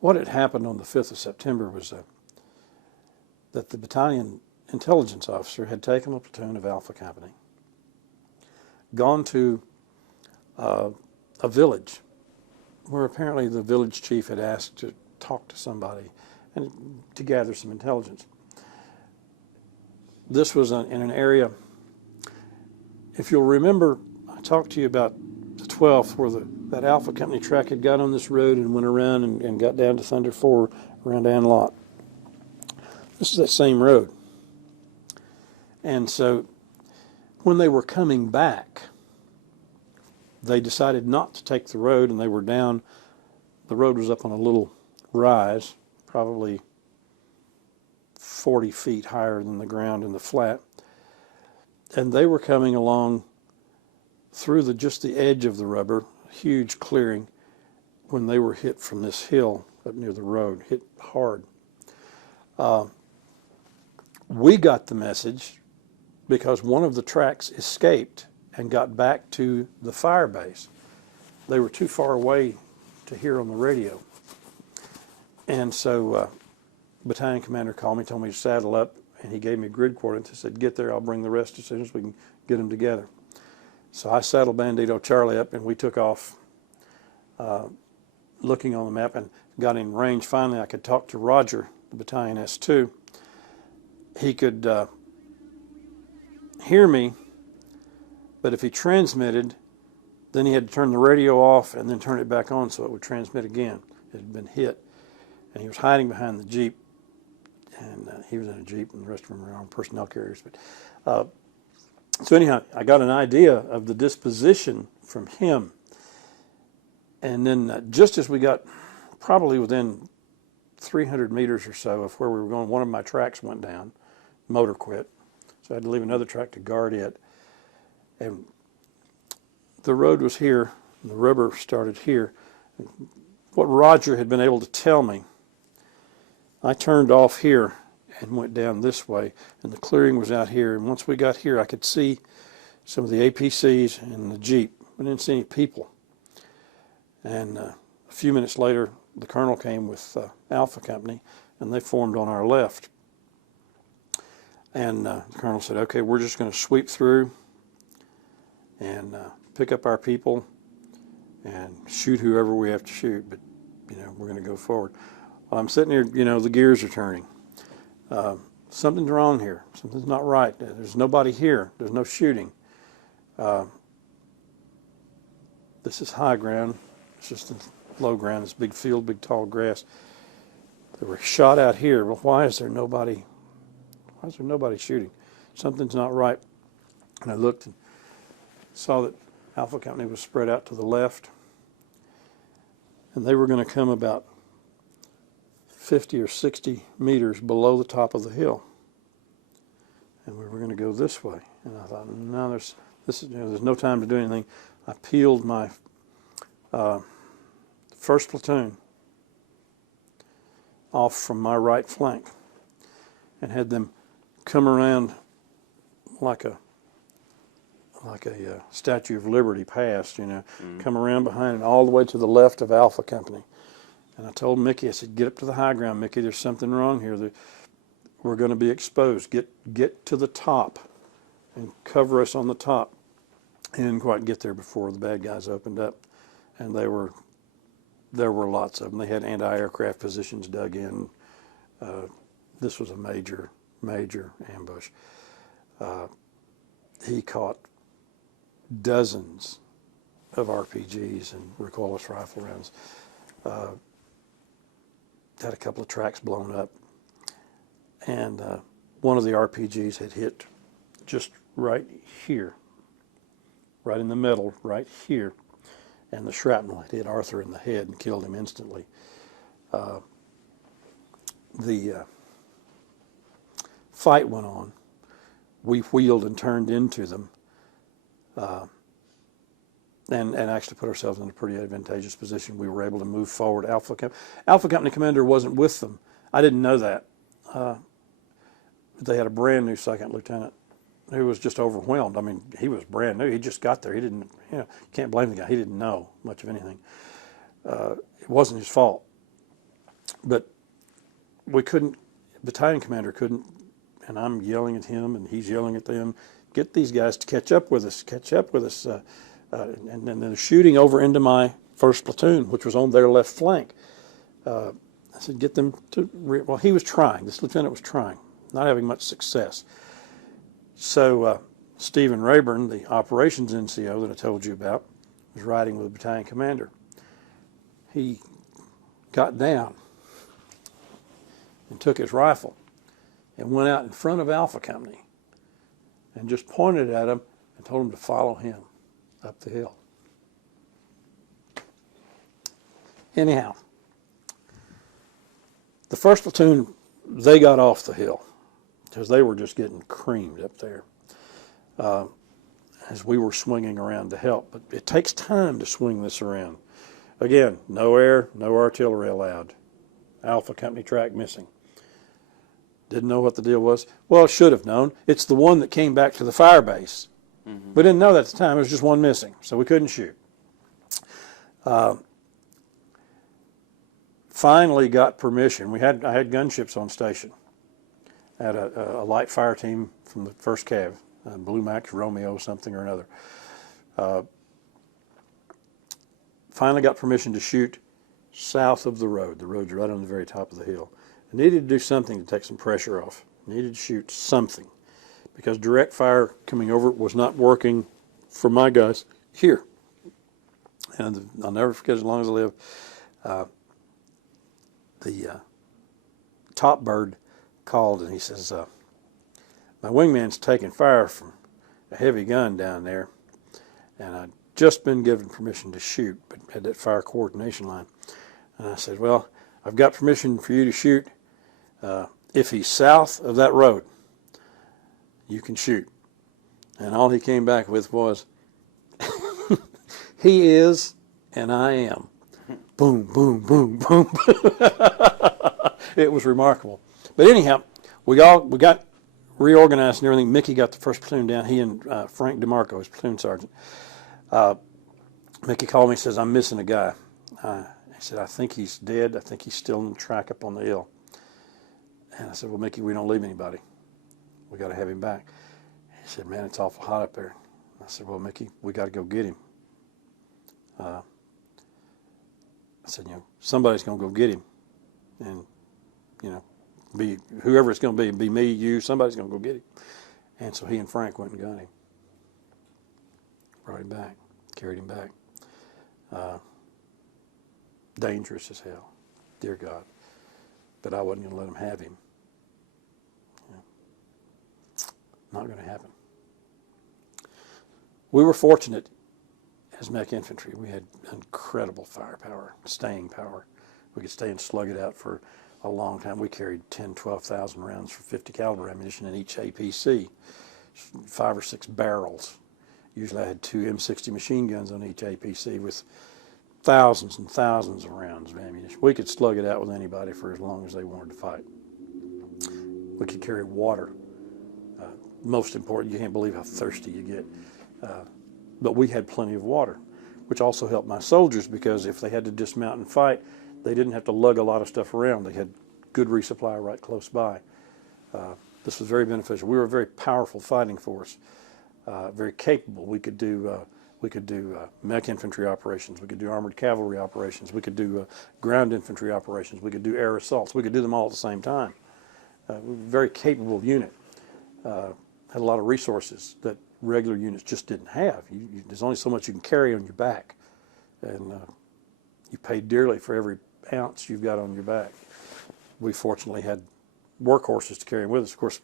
What had happened on the 5th of September was that the battalion intelligence officer had taken a platoon of Alpha Company, gone to a village where apparently the village chief had asked to talk to somebody and to gather some intelligence. This was in an area, if you'll remember, I talked to you about the 12th where that Alpha Company track had got on this road and went around and got down to Thunder 4 around Ann Lot. This is that same road. And so when they were coming back, they decided not to take the road, and they were down. The road was up on a little rise, probably 40 feet higher than the ground in the flat. And they were coming along through just the edge of the rubber, huge clearing, when they were hit from this hill up near the road, hit hard. We got the message because one of the tracks escaped and got back to the fire base. They were too far away to hear on the radio. And so battalion commander called me, told me to saddle up, and he gave me grid coordinates. He said, get there, I'll bring the rest as soon as we can get them together. So I saddled Bandito Charlie up, and we took off looking on the map and got in range. Finally, I could talk to Roger, the battalion S2. He could hear me, but if he transmitted, then he had to turn the radio off and then turn it back on so it would transmit again. It had been hit. And he was hiding behind the Jeep. And he was in a Jeep, and the rest of them were on personnel carriers. But so anyhow, I got an idea of the disposition from him. And then just as we got probably within 300 meters or so of where we were going, one of my tracks went down, motor quit. So I had to leave another track to guard it. And the road was here, and the river started here. What Roger had been able to tell me, I turned off here and went down this way, and the clearing was out here. And once we got here, I could see some of the APCs and the Jeep. I didn't see any people. And a few minutes later, the colonel came with Alpha Company, and they formed on our left. And the colonel said, okay, we're just going to sweep through and pick up our people and shoot whoever we have to shoot, but we're going to go forward. Well, I'm sitting here, the gears are turning. Something's wrong here. Something's not right. There's nobody here. There's no shooting. This is high ground. It's just low ground. This big field, big tall grass. They were shot out here. Well, why is there nobody? Why is there nobody shooting? Something's not right. And I looked and saw that Alpha Company was spread out to the left, and they were going to come about 50 or 60 meters below the top of the hill, and we were going to go this way. And I thought, no, there's no time to do anything. I peeled my first platoon off from my right flank and had them come around like a Statue of Liberty past, come around behind and all the way to the left of Alpha Company. And I told Mickey, I said, get up to the high ground, Mickey, there's something wrong here. We're going to be exposed. Get to the top and cover us on the top. He didn't quite get there before the bad guys opened up. And there were lots of them. They had anti-aircraft positions dug in. This was a major, major ambush. He caught dozens of RPGs and recoilless rifle rounds. Had a couple of tracks blown up. And one of the RPGs had hit just right here, right in the middle, right here. And the shrapnel had hit Arthur in the head and killed him instantly. The fight went on. We wheeled and turned into them, and actually put ourselves in a pretty advantageous position. We were able to move forward. Alpha Company commander wasn't with them. I didn't know that. They had a brand new second lieutenant who was just overwhelmed. I mean, he was brand new. He just got there. He didn't, you can't blame the guy. He didn't know much of anything. It wasn't his fault. But we couldn't, battalion commander couldn't, and I'm yelling at him and he's yelling at them, get these guys to catch up with us. And then they're shooting over into my first platoon, which was on their left flank. I said, get them to, well, he was trying. This lieutenant was trying, not having much success. So Stephen Rayburn, the operations NCO that I told you about, was riding with the battalion commander. He got down and took his rifle and went out in front of Alpha Company and just pointed at him and told him to follow him up the hill. Anyhow, the first platoon, they got off the hill because they were just getting creamed up there as we were swinging around to help. But it takes time to swing this around. Again, no air, no artillery allowed. Alpha Company track missing. Didn't know what the deal was. Well, should have known. It's the one that came back to the fire base. We didn't know that at the time. It was just one missing, so we couldn't shoot. Finally got permission. I had gunships on station. I had a light fire team from the 1st Cav, Blue Max Romeo something or another. Finally got permission to shoot south of the road. The road's right on the very top of the hill. I needed to do something to take some pressure off. I needed to shoot something because direct fire coming over was not working for my guys here. And I'll never forget as long as I live, the top bird called and he says, my wingman's taking fire from a heavy gun down there, and I'd just been given permission to shoot, but had that fire coordination line. And I said, well, I've got permission for you to shoot. If he's south of that road, you can shoot. And all he came back with was, he is, and I am. Boom, boom, boom, boom. It was remarkable. But anyhow, we got reorganized and everything. Mickey got the 1st platoon down. He and Frank DeMarco, his platoon sergeant. Mickey called me and says, I'm missing a guy. He said, I think he's dead. I think he's still in the track up on the hill. And I said, well, Mickey, we don't leave anybody. We got to have him back. He said, man, it's awful hot up there. I said, well, Mickey, we got to go get him. I said, somebody's going to go get him. And, be whoever it's going to be me, you, somebody's going to go get him. And so he and Frank went and got him. Brought him back, carried him back. Dangerous as hell, dear God. But I wasn't going to let them have him. Not going to happen. We were fortunate as mech infantry. We had incredible firepower, staying power. We could stay and slug it out for a long time. We carried 10, 12,000 rounds for 50 caliber ammunition in each APC, 5 or 6 barrels. Usually I had 2 M60 machine guns on each APC with thousands and thousands of rounds of ammunition. We could slug it out with anybody for as long as they wanted to fight. We could carry water. Most important, you can't believe how thirsty you get. But we had plenty of water, which also helped my soldiers because if they had to dismount and fight, they didn't have to lug a lot of stuff around. They had good resupply right close by. This was very beneficial. We were a very powerful fighting force, very capable. We could do mech infantry operations. We could do armored cavalry operations. We could do ground infantry operations. We could do air assaults. We could do them all at the same time. We were a very capable unit. Had a lot of resources that regular units just didn't have. There's only so much you can carry on your back, and you pay dearly for every ounce you've got on your back. We fortunately had workhorses to carry with us. Of course,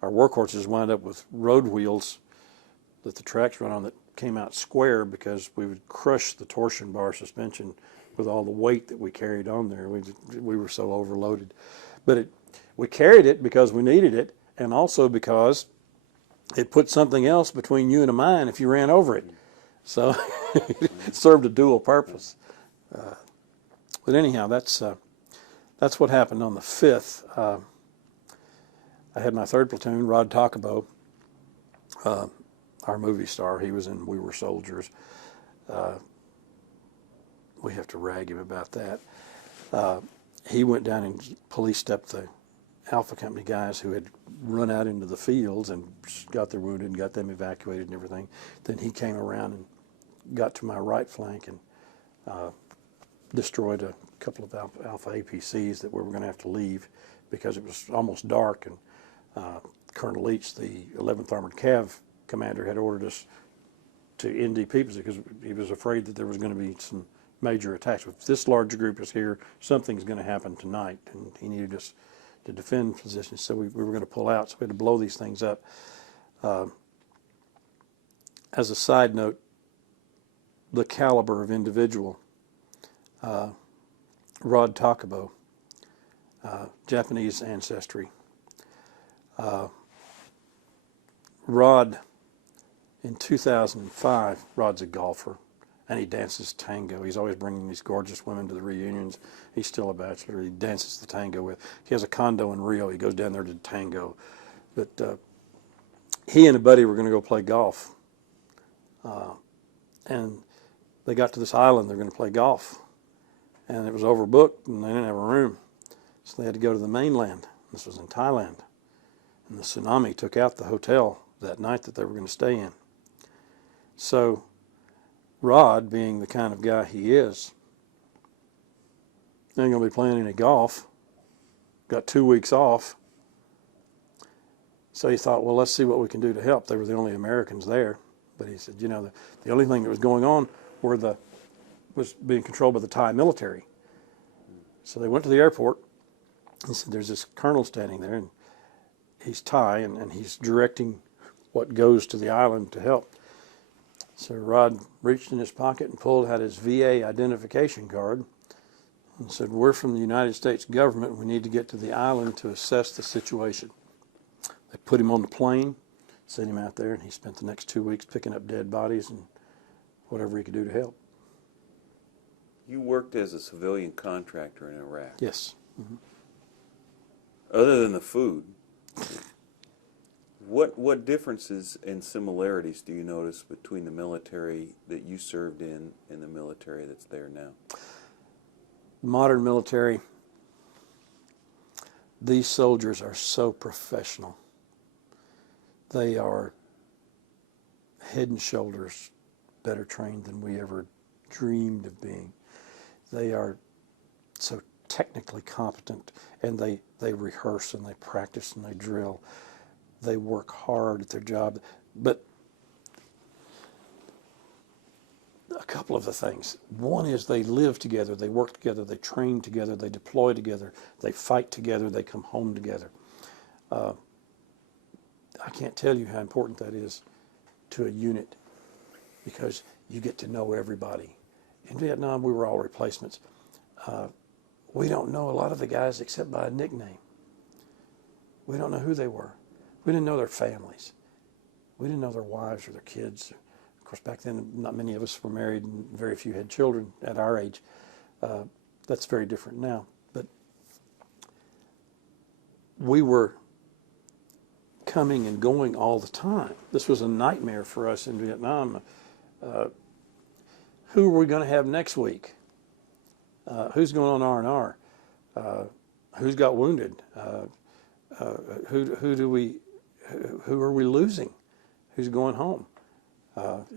our workhorses wind up with road wheels that the tracks run on that came out square because we would crush the torsion bar suspension with all the weight that we carried on there. We were so overloaded. But we carried it because we needed it, and also because it put something else between you and a mine if you ran over it. So it served a dual purpose. But anyhow, that's what happened on the 5th. I had my 3rd platoon, Rod Takabo, our movie star. He was in We Were Soldiers. We have to rag him about that. He went down and policed up the Alpha Company guys who had run out into the fields and got their wounded and got them evacuated and everything. Then he came around and got to my right flank and destroyed a couple of Alpha APCs that we were going to have to leave because it was almost dark, and Colonel Leach, the 11th Armored Cav commander, had ordered us to NDP because he was afraid that there was going to be some major attacks. If this large group is here, something's going to happen tonight, and he needed us to defend positions, so we were going to pull out, so we had to blow these things up. As a side note, the caliber of individual, Rod Takabo, Japanese ancestry. Rod, in 2005, Rod's a golfer, and he dances tango. He's always bringing these gorgeous women to the reunions. He's still a bachelor. He dances the tango with. He has a condo in Rio. He goes down there to tango. But he and a buddy were going to go play golf and they got to this island. They're going to play golf, and it was overbooked, and they didn't have a room, so they had to go to the mainland. This was in Thailand, and the tsunami took out the hotel that night that they were going to stay in. So Rod, being the kind of guy he is, ain't going to be playing any golf. Got 2 weeks off. So he thought, well, let's see what we can do to help. They were the only Americans there. But he said, the only thing that was going on was being controlled by the Thai military. So they went to the airport. He said, there's this colonel standing there, and he's Thai, and he's directing what goes to the island to help. So Rod reached in his pocket and pulled out his VA identification card and said, we're from the United States government. We need to get to the island to assess the situation. They put him on the plane, sent him out there, and he spent the next 2 weeks picking up dead bodies and whatever he could do to help. You worked as a civilian contractor in Iraq. Yes. Mm-hmm. Other than the food, what differences and similarities do you notice between the military that you served in and the military that's there now? Modern military, these soldiers are so professional. They are head and shoulders better trained than we ever dreamed of being. They are so technically competent, and they rehearse and they practice and they drill. They work hard at their job. But a couple of the things. One is they live together, they work together, they train together, they deploy together, they fight together, they come home together. I can't tell you how important that is to a unit, because you get to know everybody. In Vietnam, we were all replacements. We don't know a lot of the guys except by a nickname. We don't know who they were. We didn't know their families. We didn't know their wives or their kids. Of course, back then, not many of us were married, and very few had children at our age. That's very different now. But we were coming and going all the time. This was a nightmare for us in Vietnam. Who are we going to have next week? Who's going on R&R? Who's got wounded? Who are we losing? Who's going home?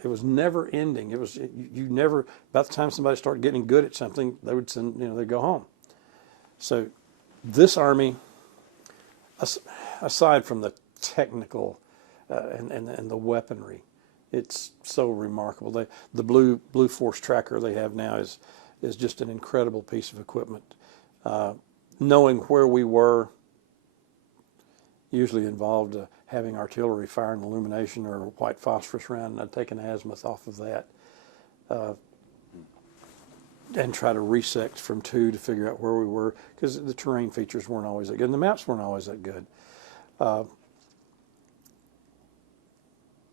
It was never ending. It was you never. By the time somebody started getting good at something, they would send. They'd go home. So, this Army, aside from the technical and the weaponry, it's so remarkable. The Blue Force tracker they have now is just an incredible piece of equipment. Knowing where we were usually involved having artillery fire an illumination or a white phosphorus round, and I'd take an azimuth off of that and try to resect from 2 to figure out where we were, because the terrain features weren't always that good, and the maps weren't always that good.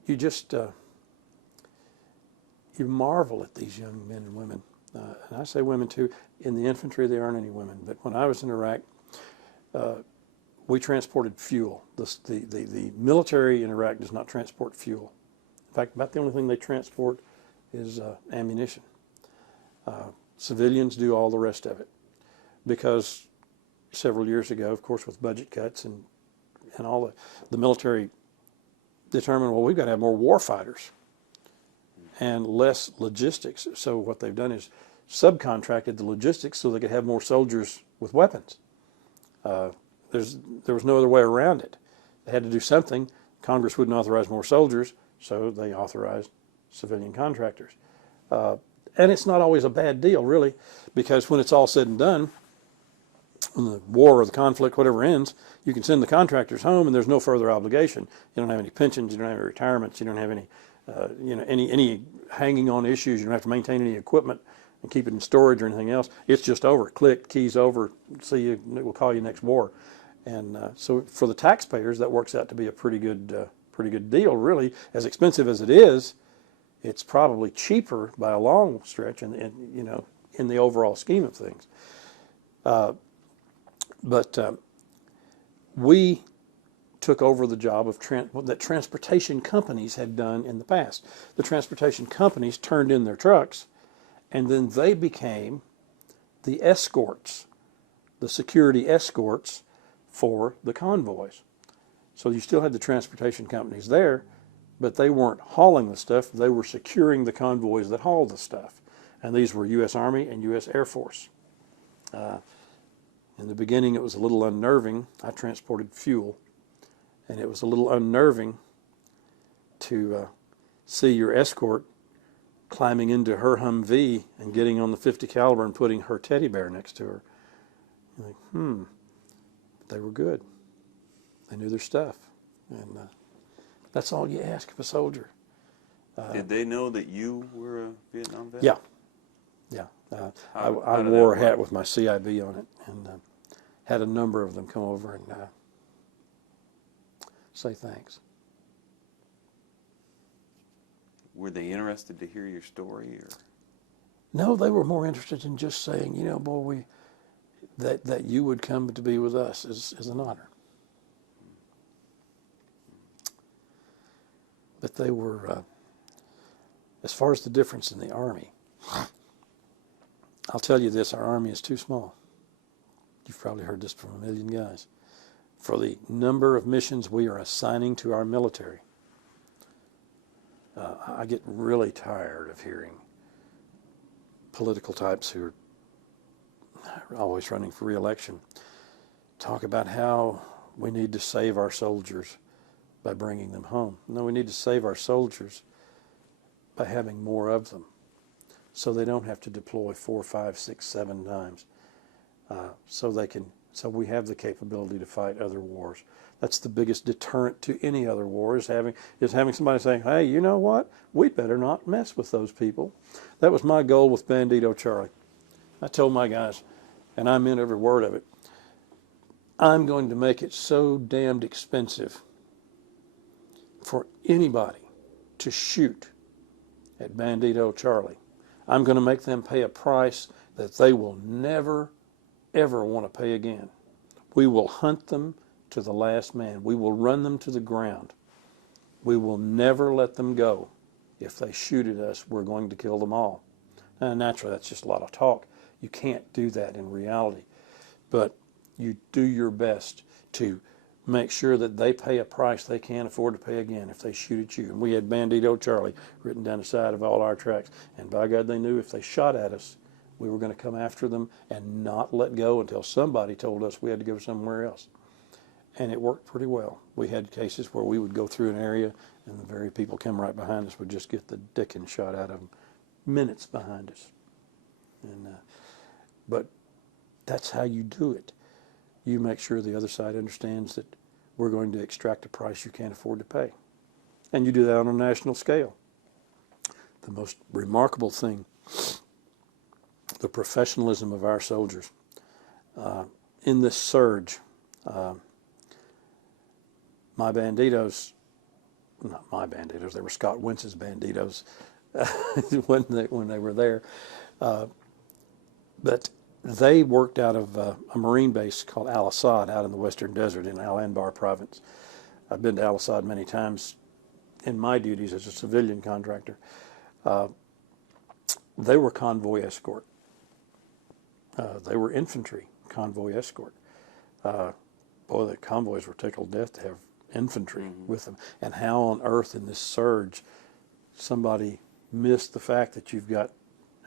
You just you marvel at these young men and women. And I say women too. In the infantry, there aren't any women. But when I was in Iraq, we transported fuel. The military in Iraq does not transport fuel. In fact, about the only thing they transport is ammunition. Civilians do all the rest of it. Because several years ago, of course, with budget cuts and all the military determined, well, we've got to have more war fighters and less logistics. So what they've done is subcontracted the logistics so they could have more soldiers with weapons. There was no other way around it. They had to do something. Congress wouldn't authorize more soldiers, so they authorized civilian contractors. And it's not always a bad deal, really, because when it's all said and done, when the war or the conflict, whatever ends, you can send the contractors home and there's no further obligation. You don't have any pensions, you don't have any retirements, you don't have any any hanging on issues. You don't have to maintain any equipment and keep it in storage or anything else. It's just over. Click, keys over. See you. We'll call you next war. And so for the taxpayers, that works out to be a pretty good deal. Really, as expensive as it is, it's probably cheaper by a long stretch, in the overall scheme of things. But we took over the job of that transportation companies had done in the past. The transportation companies turned in their trucks, and then they became the escorts, the security escorts for the convoys. So you still had the transportation companies there, but they weren't hauling the stuff. They were securing the convoys that hauled the stuff. And these were U.S. Army and U.S. Air Force. In the beginning, it was a little unnerving. I transported fuel, and it was a little unnerving to see your escort climbing into her Humvee and getting on the 50 caliber and putting her teddy bear next to her. You're like, they were good. They knew their stuff, and that's all you ask of a soldier. Did they know that you were a Vietnam vet? Yeah. I wore a hat with my CIB on it, and had a number of them come over and say thanks. Were they interested to hear your story, or? No, they were more interested in just saying, boy, that you would come to be with us is an honor. But they were, as far as the difference in the Army, I'll tell you this, our Army is too small. You've probably heard this from a million guys. For the number of missions we are assigning to our military, I get really tired of hearing political types who are always running for re-election talk about how we need to save our soldiers by bringing them home. No, we need to save our soldiers by having more of them, so they don't have to deploy 4, 5, 6, 7 times. So we have the capability to fight other wars. That's the biggest deterrent to any other war, is having somebody saying, hey, you know what? We'd better not mess with those people. That was my goal with Bandito Charlie. I told my guys, and I meant every word of it, I'm going to make it so damned expensive for anybody to shoot at Bandito Charlie. I'm going to make them pay a price that they will never, ever want to pay again. We will hunt them to the last man. We will run them to the ground. We will never let them go. If they shoot at us, we're going to kill them all. Now, naturally, that's just a lot of talk. You can't do that in reality. But you do your best to make sure that they pay a price they can't afford to pay again if they shoot at you. And we had Bandito Charlie written down the side of all our tracks. And by God, they knew if they shot at us, we were going to come after them and not let go until somebody told us we had to go somewhere else. And it worked pretty well. We had cases where we would go through an area and the very people come right behind us would just get the dickens shot out of them minutes behind us. And but that's how you do it. You make sure the other side understands that we're going to extract a price you can't afford to pay. And you do that on a national scale. The most remarkable thing, the professionalism of our soldiers. In this surge, my banditos, not my banditos, they were Scott Wentz's banditos when they were there. But they worked out of a Marine base called Al Asad out in the Western Desert in Al Anbar province. I've been to Al Asad many times in my duties as a civilian contractor. They were convoy escort. They were infantry convoy escort. Boy, the convoys were tickled death to have infantry with them. And how on earth in this surge somebody missed the fact that you've got,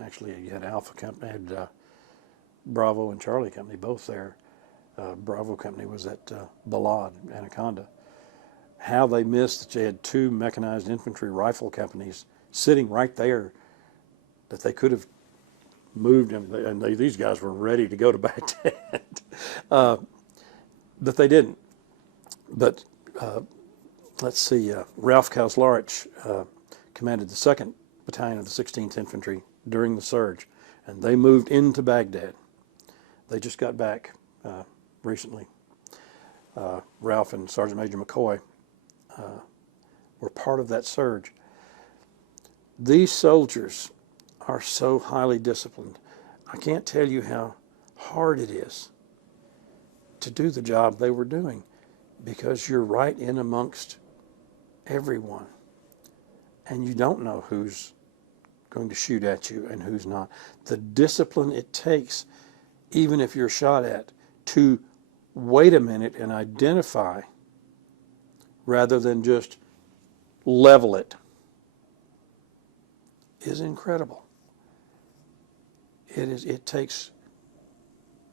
actually you had Alpha Company, had Bravo and Charlie Company both there. Bravo Company was at Balad, Anaconda. How they missed that you had 2 mechanized infantry rifle companies sitting right there that they could have moved them, and these guys were ready to go to Baghdad. But they didn't. But let's see, Ralph Kauslarich commanded the 2nd Battalion of the 16th Infantry during the surge, and they moved into Baghdad. They just got back recently. Ralph and Sergeant Major McCoy were part of that surge. These soldiers are so highly disciplined. I can't tell you how hard it is to do the job they were doing. because you're right in amongst everyone, and you don't know who's going to shoot at you and who's not. The discipline it takes, even if you're shot at, to wait a minute and identify rather than just level it is incredible. It takes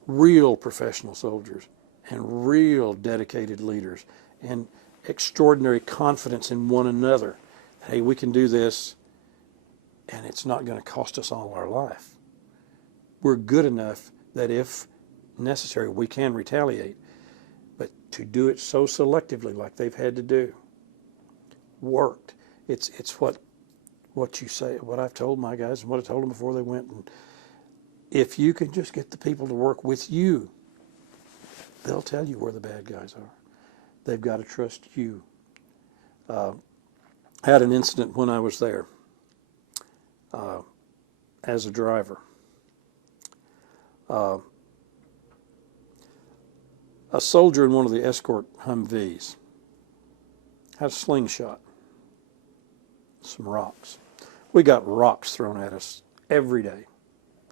real professional soldiers and real dedicated leaders and extraordinary confidence in one another. Hey, we can do this, and it's not going to cost us all our life. We're good enough that if necessary, we can retaliate. But to do it so selectively like they've had to do worked. It's what you say, what I've told my guys and what I told them before they went. And if you can just get the people to work with you, they'll tell you where the bad guys are. They've got to trust you. I had an incident when I was there as a driver. A soldier in one of the escort Humvees had a slingshot, some rocks. We got rocks thrown at us every day.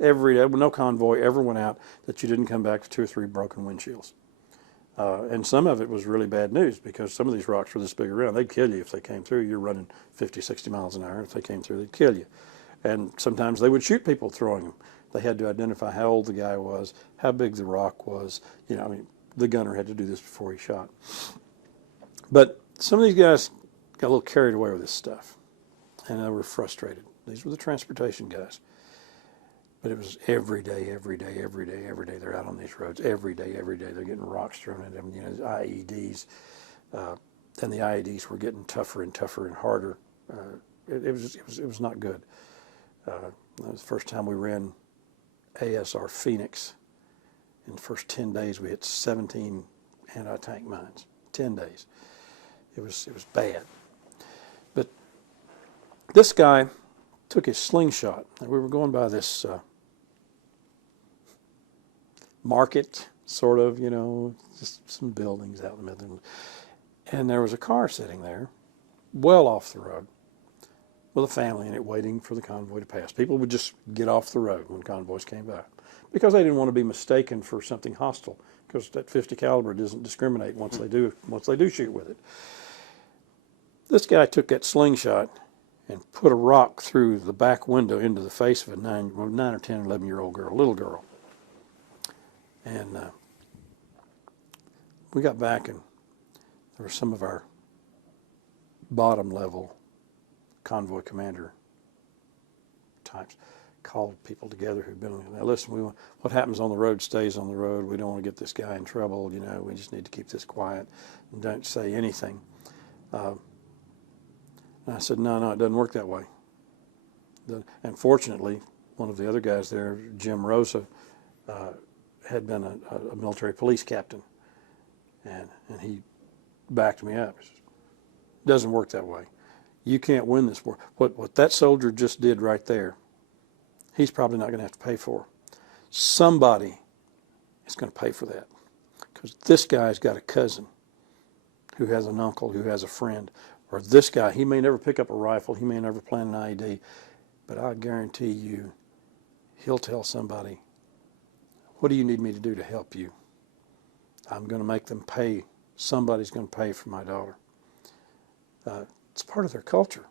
Every day. No convoy ever went out that you didn't come back with 2 or 3 broken windshields. And some of it was really bad news because some of these rocks were this big around. They'd kill you if they came through. You're running 50, 60 miles an hour. If they came through, they'd kill you. And sometimes they would shoot people throwing them. They had to identify how old the guy was, how big the rock was. You know, I mean, the gunner had to do this before he shot. But some of these guys got a little carried away with this stuff, and they were frustrated. These were the transportation guys. But it was every day, every day, every day, every day. They're out on these roads every day, every day. They're getting rocks thrown at them, you know, IEDs. And the IEDs were getting tougher and tougher and harder. It was not good. That was the first time we ran ASR Phoenix. In the first 10 days, we hit 17 anti-tank mines. 10 days. It was bad. But this guy took his slingshot, and we were going by this market, sort of, you know, just some buildings out in the middle. And there was a car sitting there, well off the road, with a family in it waiting for the convoy to pass. People would just get off the road when convoys came by because they didn't want to be mistaken for something hostile, because that .50 caliber doesn't discriminate once they do shoot with it. This guy took that slingshot and put a rock through the back window into the face of a 9 or 10, 11-year-old girl, little girl. And we got back, and there were some of our bottom level convoy commander types called people together who'd been, now listen, what happens on the road stays on the road. We don't want to get this guy in trouble. You know, we just need to keep this quiet and don't say anything. And I said, no, it doesn't work that way. And fortunately, one of the other guys there, Jim Rosa, had been a military police captain, and he backed me up. He said, it doesn't work that way. You can't win this war. What that soldier just did right there, he's probably not going to have to pay for. Somebody is going to pay for that, because this guy's got a cousin who has an uncle who has a friend, or this guy, he may never pick up a rifle, he may never plant an IED, but I guarantee you he'll tell somebody, what do you need me to do to help you? I'm going to make them pay. Somebody's going to pay for my daughter. It's part of their culture.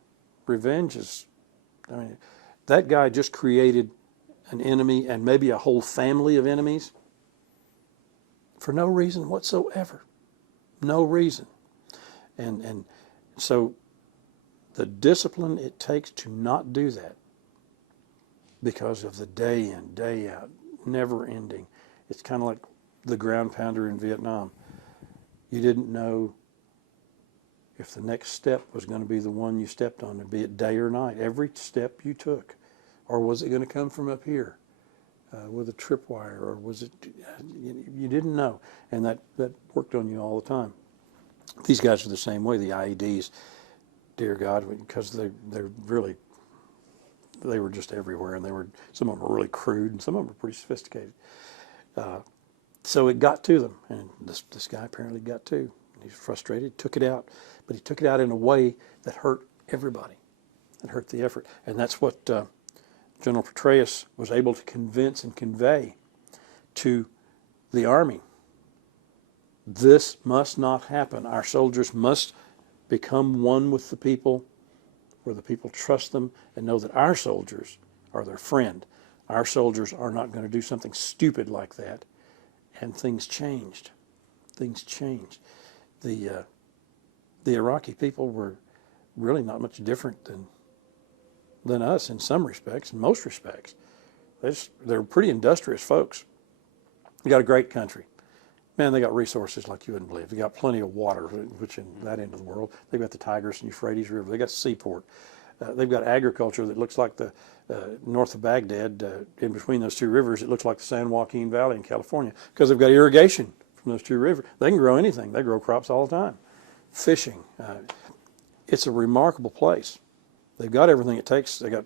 Revenge is, I mean, that guy just created an enemy and maybe a whole family of enemies for no reason whatsoever. No reason. And so the discipline it takes to not do that, because of the day in, day out, never ending. It's kind of like the ground pounder in Vietnam. You didn't know if the next step was going to be the one you stepped on, be it day or night. Every step you took, or was it going to come from up here with a tripwire, or was it, you didn't know. And that worked on you all the time. These guys are the same way. The IEDs, dear God, because they're really, they were just everywhere, and some of them were really crude, and some of them were pretty sophisticated. So it got to them, and this guy apparently got to. He was frustrated, took it out, but he took it out in a way that hurt everybody. It hurt the effort. And that's what General Petraeus was able to convince and convey to the Army. This must not happen. Our soldiers must become one with the people, where the people trust them and know that our soldiers are their friend. Our soldiers are not going to do something stupid like that. And things changed. Things changed. The Iraqi people were really not much different than us in some respects, in most respects. They're pretty industrious folks. They got a great country. Man, they got resources like you wouldn't believe. They got plenty of water, which in that end of the world, they've got the Tigris and Euphrates River. They got seaport. They've got agriculture that looks like the north of Baghdad, in between those two rivers. It looks like the San Joaquin Valley in California because they've got irrigation from those two rivers. They can grow anything. They grow crops all the time. Fishing. It's a remarkable place. They've got everything it takes. They got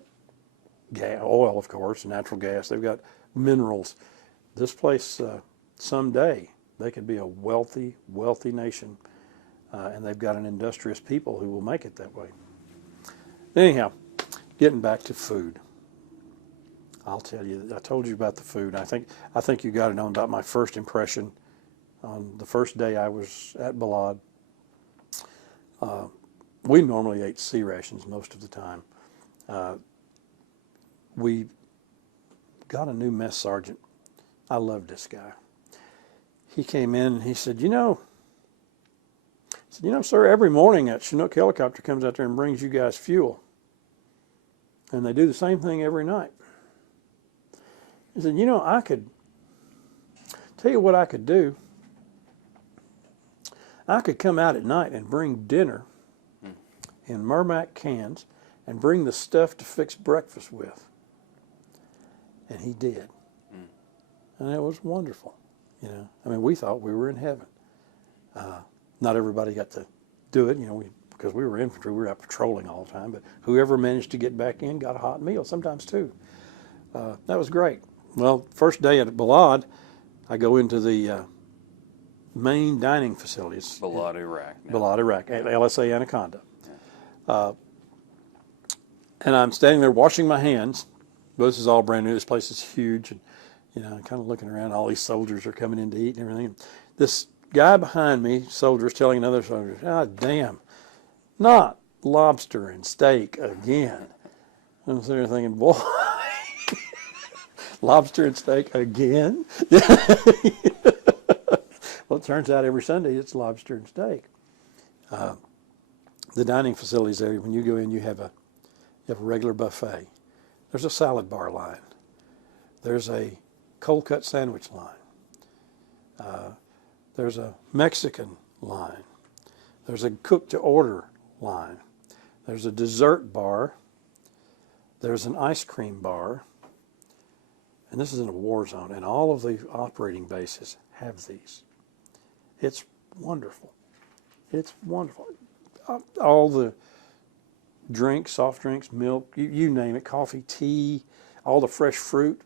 oil, of course, natural gas. They've got minerals. This place, someday, they could be a wealthy, wealthy nation, and they've got an industrious people who will make it that way. Anyhow, getting back to food. I'll tell you, I told you about the food. I think you got to know about my first impression on the first day I was at Balad. We normally ate sea rations most of the time. We got a new mess sergeant. I loved this guy. He came in and he said, sir, every morning that Chinook helicopter comes out there and brings you guys fuel. And they do the same thing every night. He said, I could tell you what I could do. I could come out at night and bring dinner in Merrimack cans and bring the stuff to fix breakfast with. And he did. And it was wonderful. We thought we were in heaven. Not everybody got to do it, because we were infantry, we were out patrolling all the time, but whoever managed to get back in got a hot meal, sometimes two. That was great. Well, first day at Balad, I go into the main dining facilities. Balad, Iraq. Balad, Iraq, LSA Anaconda. And I'm standing there washing my hands. This is all brand new. This place is huge. And, kind of looking around. All these soldiers are coming in to eat and everything. This guy behind me, soldiers, telling another soldier, damn, not lobster and steak again. I'm sitting there thinking, boy, lobster and steak again? Well, it turns out every Sunday it's lobster and steak. The dining facilities there, when you go in, you have a regular buffet. There's a salad bar line. There's a cold cut sandwich line. There's a Mexican line. There's a cook to order line. There's a dessert bar. There's an ice cream bar. And this is in a war zone, and all of the operating bases have these. It's wonderful. It's wonderful. All the drinks, soft drinks, milk, you name it, coffee, tea, all the fresh fruit,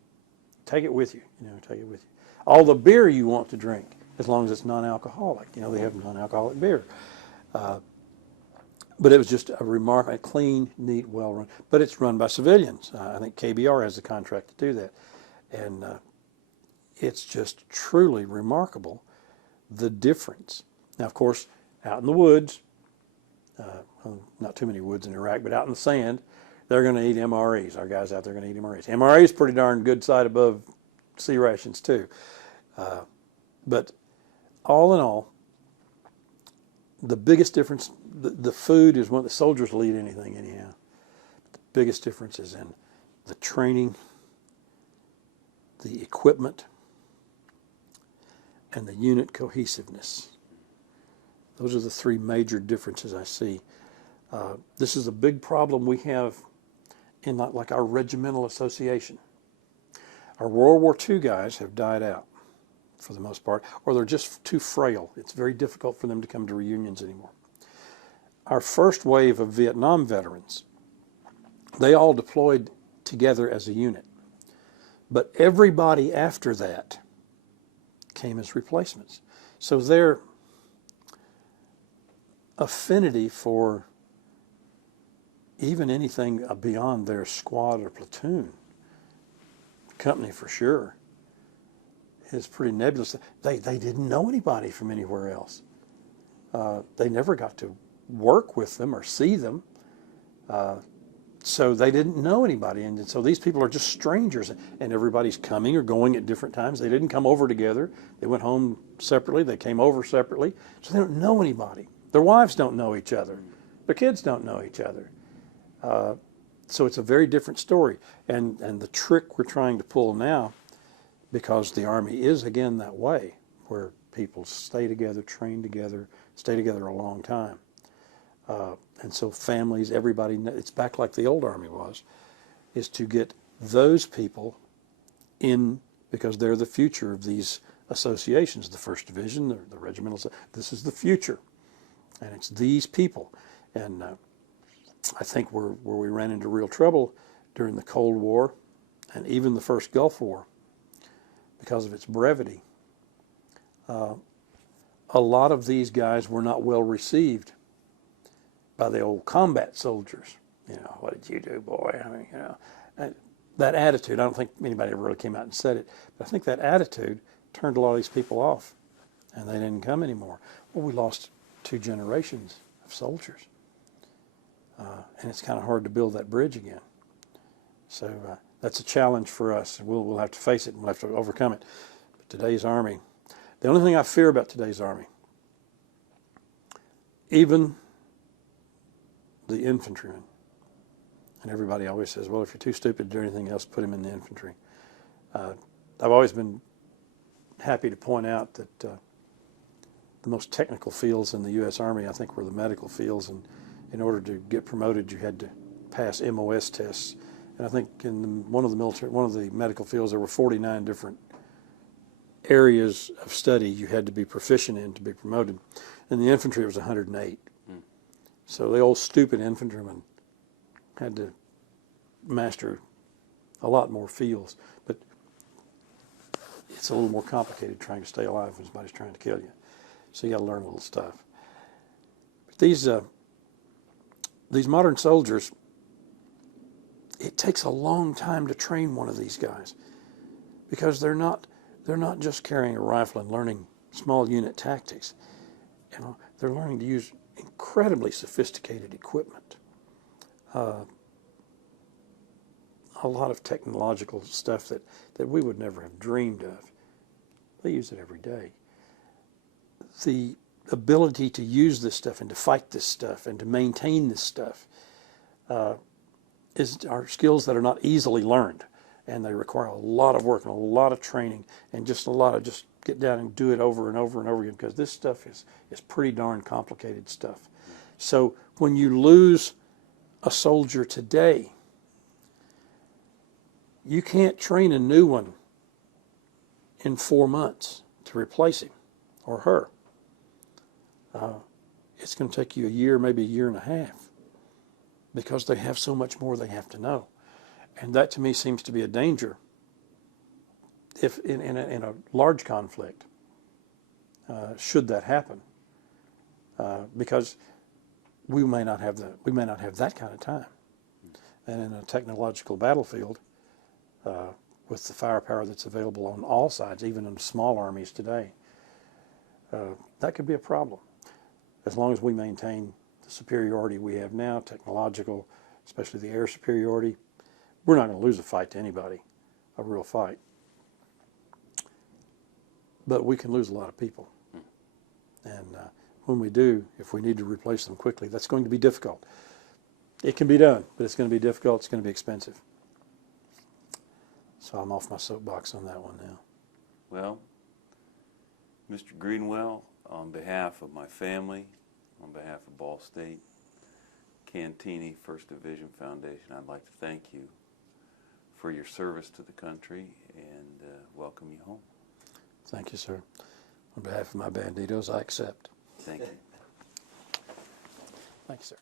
take it with you, take it with you. All the beer you want to drink, as long as it's non-alcoholic. They have non-alcoholic beer. But it was just a remarkable, clean, neat, well-run. But it's run by civilians. I think KBR has the contract to do that. And it's just truly remarkable, the difference. Now, of course, out in the woods, not too many woods in Iraq, but out in the sand, they're going to eat MREs. Our guys out there are going to eat MREs. MRE is pretty darn good side above sea rations, too. But all in all, the biggest difference, the food is when the soldiers will eat anything anyhow. The biggest difference is in the training, the equipment, and the unit cohesiveness. Those are the three major differences I see. This is a big problem we have in like our regimental association. Our World War II guys have died out for the most part, or they're just too frail. It's very difficult for them to come to reunions anymore. Our first wave of Vietnam veterans, they all deployed together as a unit. But everybody after that came as replacements. So affinity for even anything beyond their squad or platoon, company for sure, is pretty nebulous. They didn't know anybody from anywhere else. They never got to work with them or see them. So they didn't know anybody. And so these people are just strangers, and everybody's coming or going at different times. They didn't come over together. They went home separately. They came over separately. So they don't know anybody. Their wives don't know each other. Their kids don't know each other. So it's a very different story. And the trick we're trying to pull now, because the Army is, again, that way, where people stay together, train together, stay together a long time. And so families, everybody, it's back like the old Army was, is to get those people in, because they're the future of these associations, the First Division, the regimental, this is the future. And it's these people. And I think where we ran into real trouble during the Cold War and even the first Gulf War, because of its brevity, a lot of these guys were not well received by the old combat soldiers. You know, what did you do, boy? I mean, you know, that attitude, I don't think anybody ever really came out and said it, but I think that attitude turned a lot of these people off, and they didn't come anymore. Well, we lost 2 generations of soldiers, and it's kind of hard to build that bridge again. So that's a challenge for us. We'll have to face it, and we'll have to overcome it. But today's Army, the only thing I fear about today's Army, even the infantrymen, and everybody always says, well, if you're too stupid to do anything else, put him in the infantry. I've always been happy to point out that the most technical fields in the U.S. Army, I think, were the medical fields, and in order to get promoted, you had to pass MOS tests. And I think in one of the medical fields, there were 49 different areas of study you had to be proficient in to be promoted. In the infantry, it was 108. So the old stupid infantryman had to master a lot more fields. But it's a little more complicated trying to stay alive when somebody's trying to kill you. So you got to learn a little stuff. But these modern soldiers, it takes a long time to train one of these guys, because they're not just carrying a rifle and learning small unit tactics. You know, they're learning to use incredibly sophisticated equipment. A lot of technological stuff that we would never have dreamed of. They use it every day. The ability to use this stuff and to fight this stuff and to maintain this stuff are skills that are not easily learned, and they require a lot of work and a lot of training and just a lot of just get down and do it over and over and over again, because this stuff is pretty darn complicated stuff. So when you lose a soldier today, you can't train a new one in 4 months to replace him or her. It's going to take you a year, maybe a year and a half, because they have so much more they have to know. And that to me seems to be a danger if in a large conflict, should that happen, because we may not have that kind of time. And in a technological battlefield, with the firepower that's available on all sides, even in small armies today, that could be a problem. As long as we maintain the superiority we have now, technological, especially the air superiority, we're not going to lose a fight to anybody, a real fight. But we can lose a lot of people. And when we do, if we need to replace them quickly, that's going to be difficult. It can be done, but it's going to be difficult, it's going to be expensive. So I'm off my soapbox on that one now. Well, Mr. Greenwell, on behalf of my family, on behalf of Ball State, Cantigny First Division Foundation, I'd like to thank you for your service to the country and welcome you home. Thank you, sir. On behalf of my banditos, I accept. Thank you. Thank you, sir.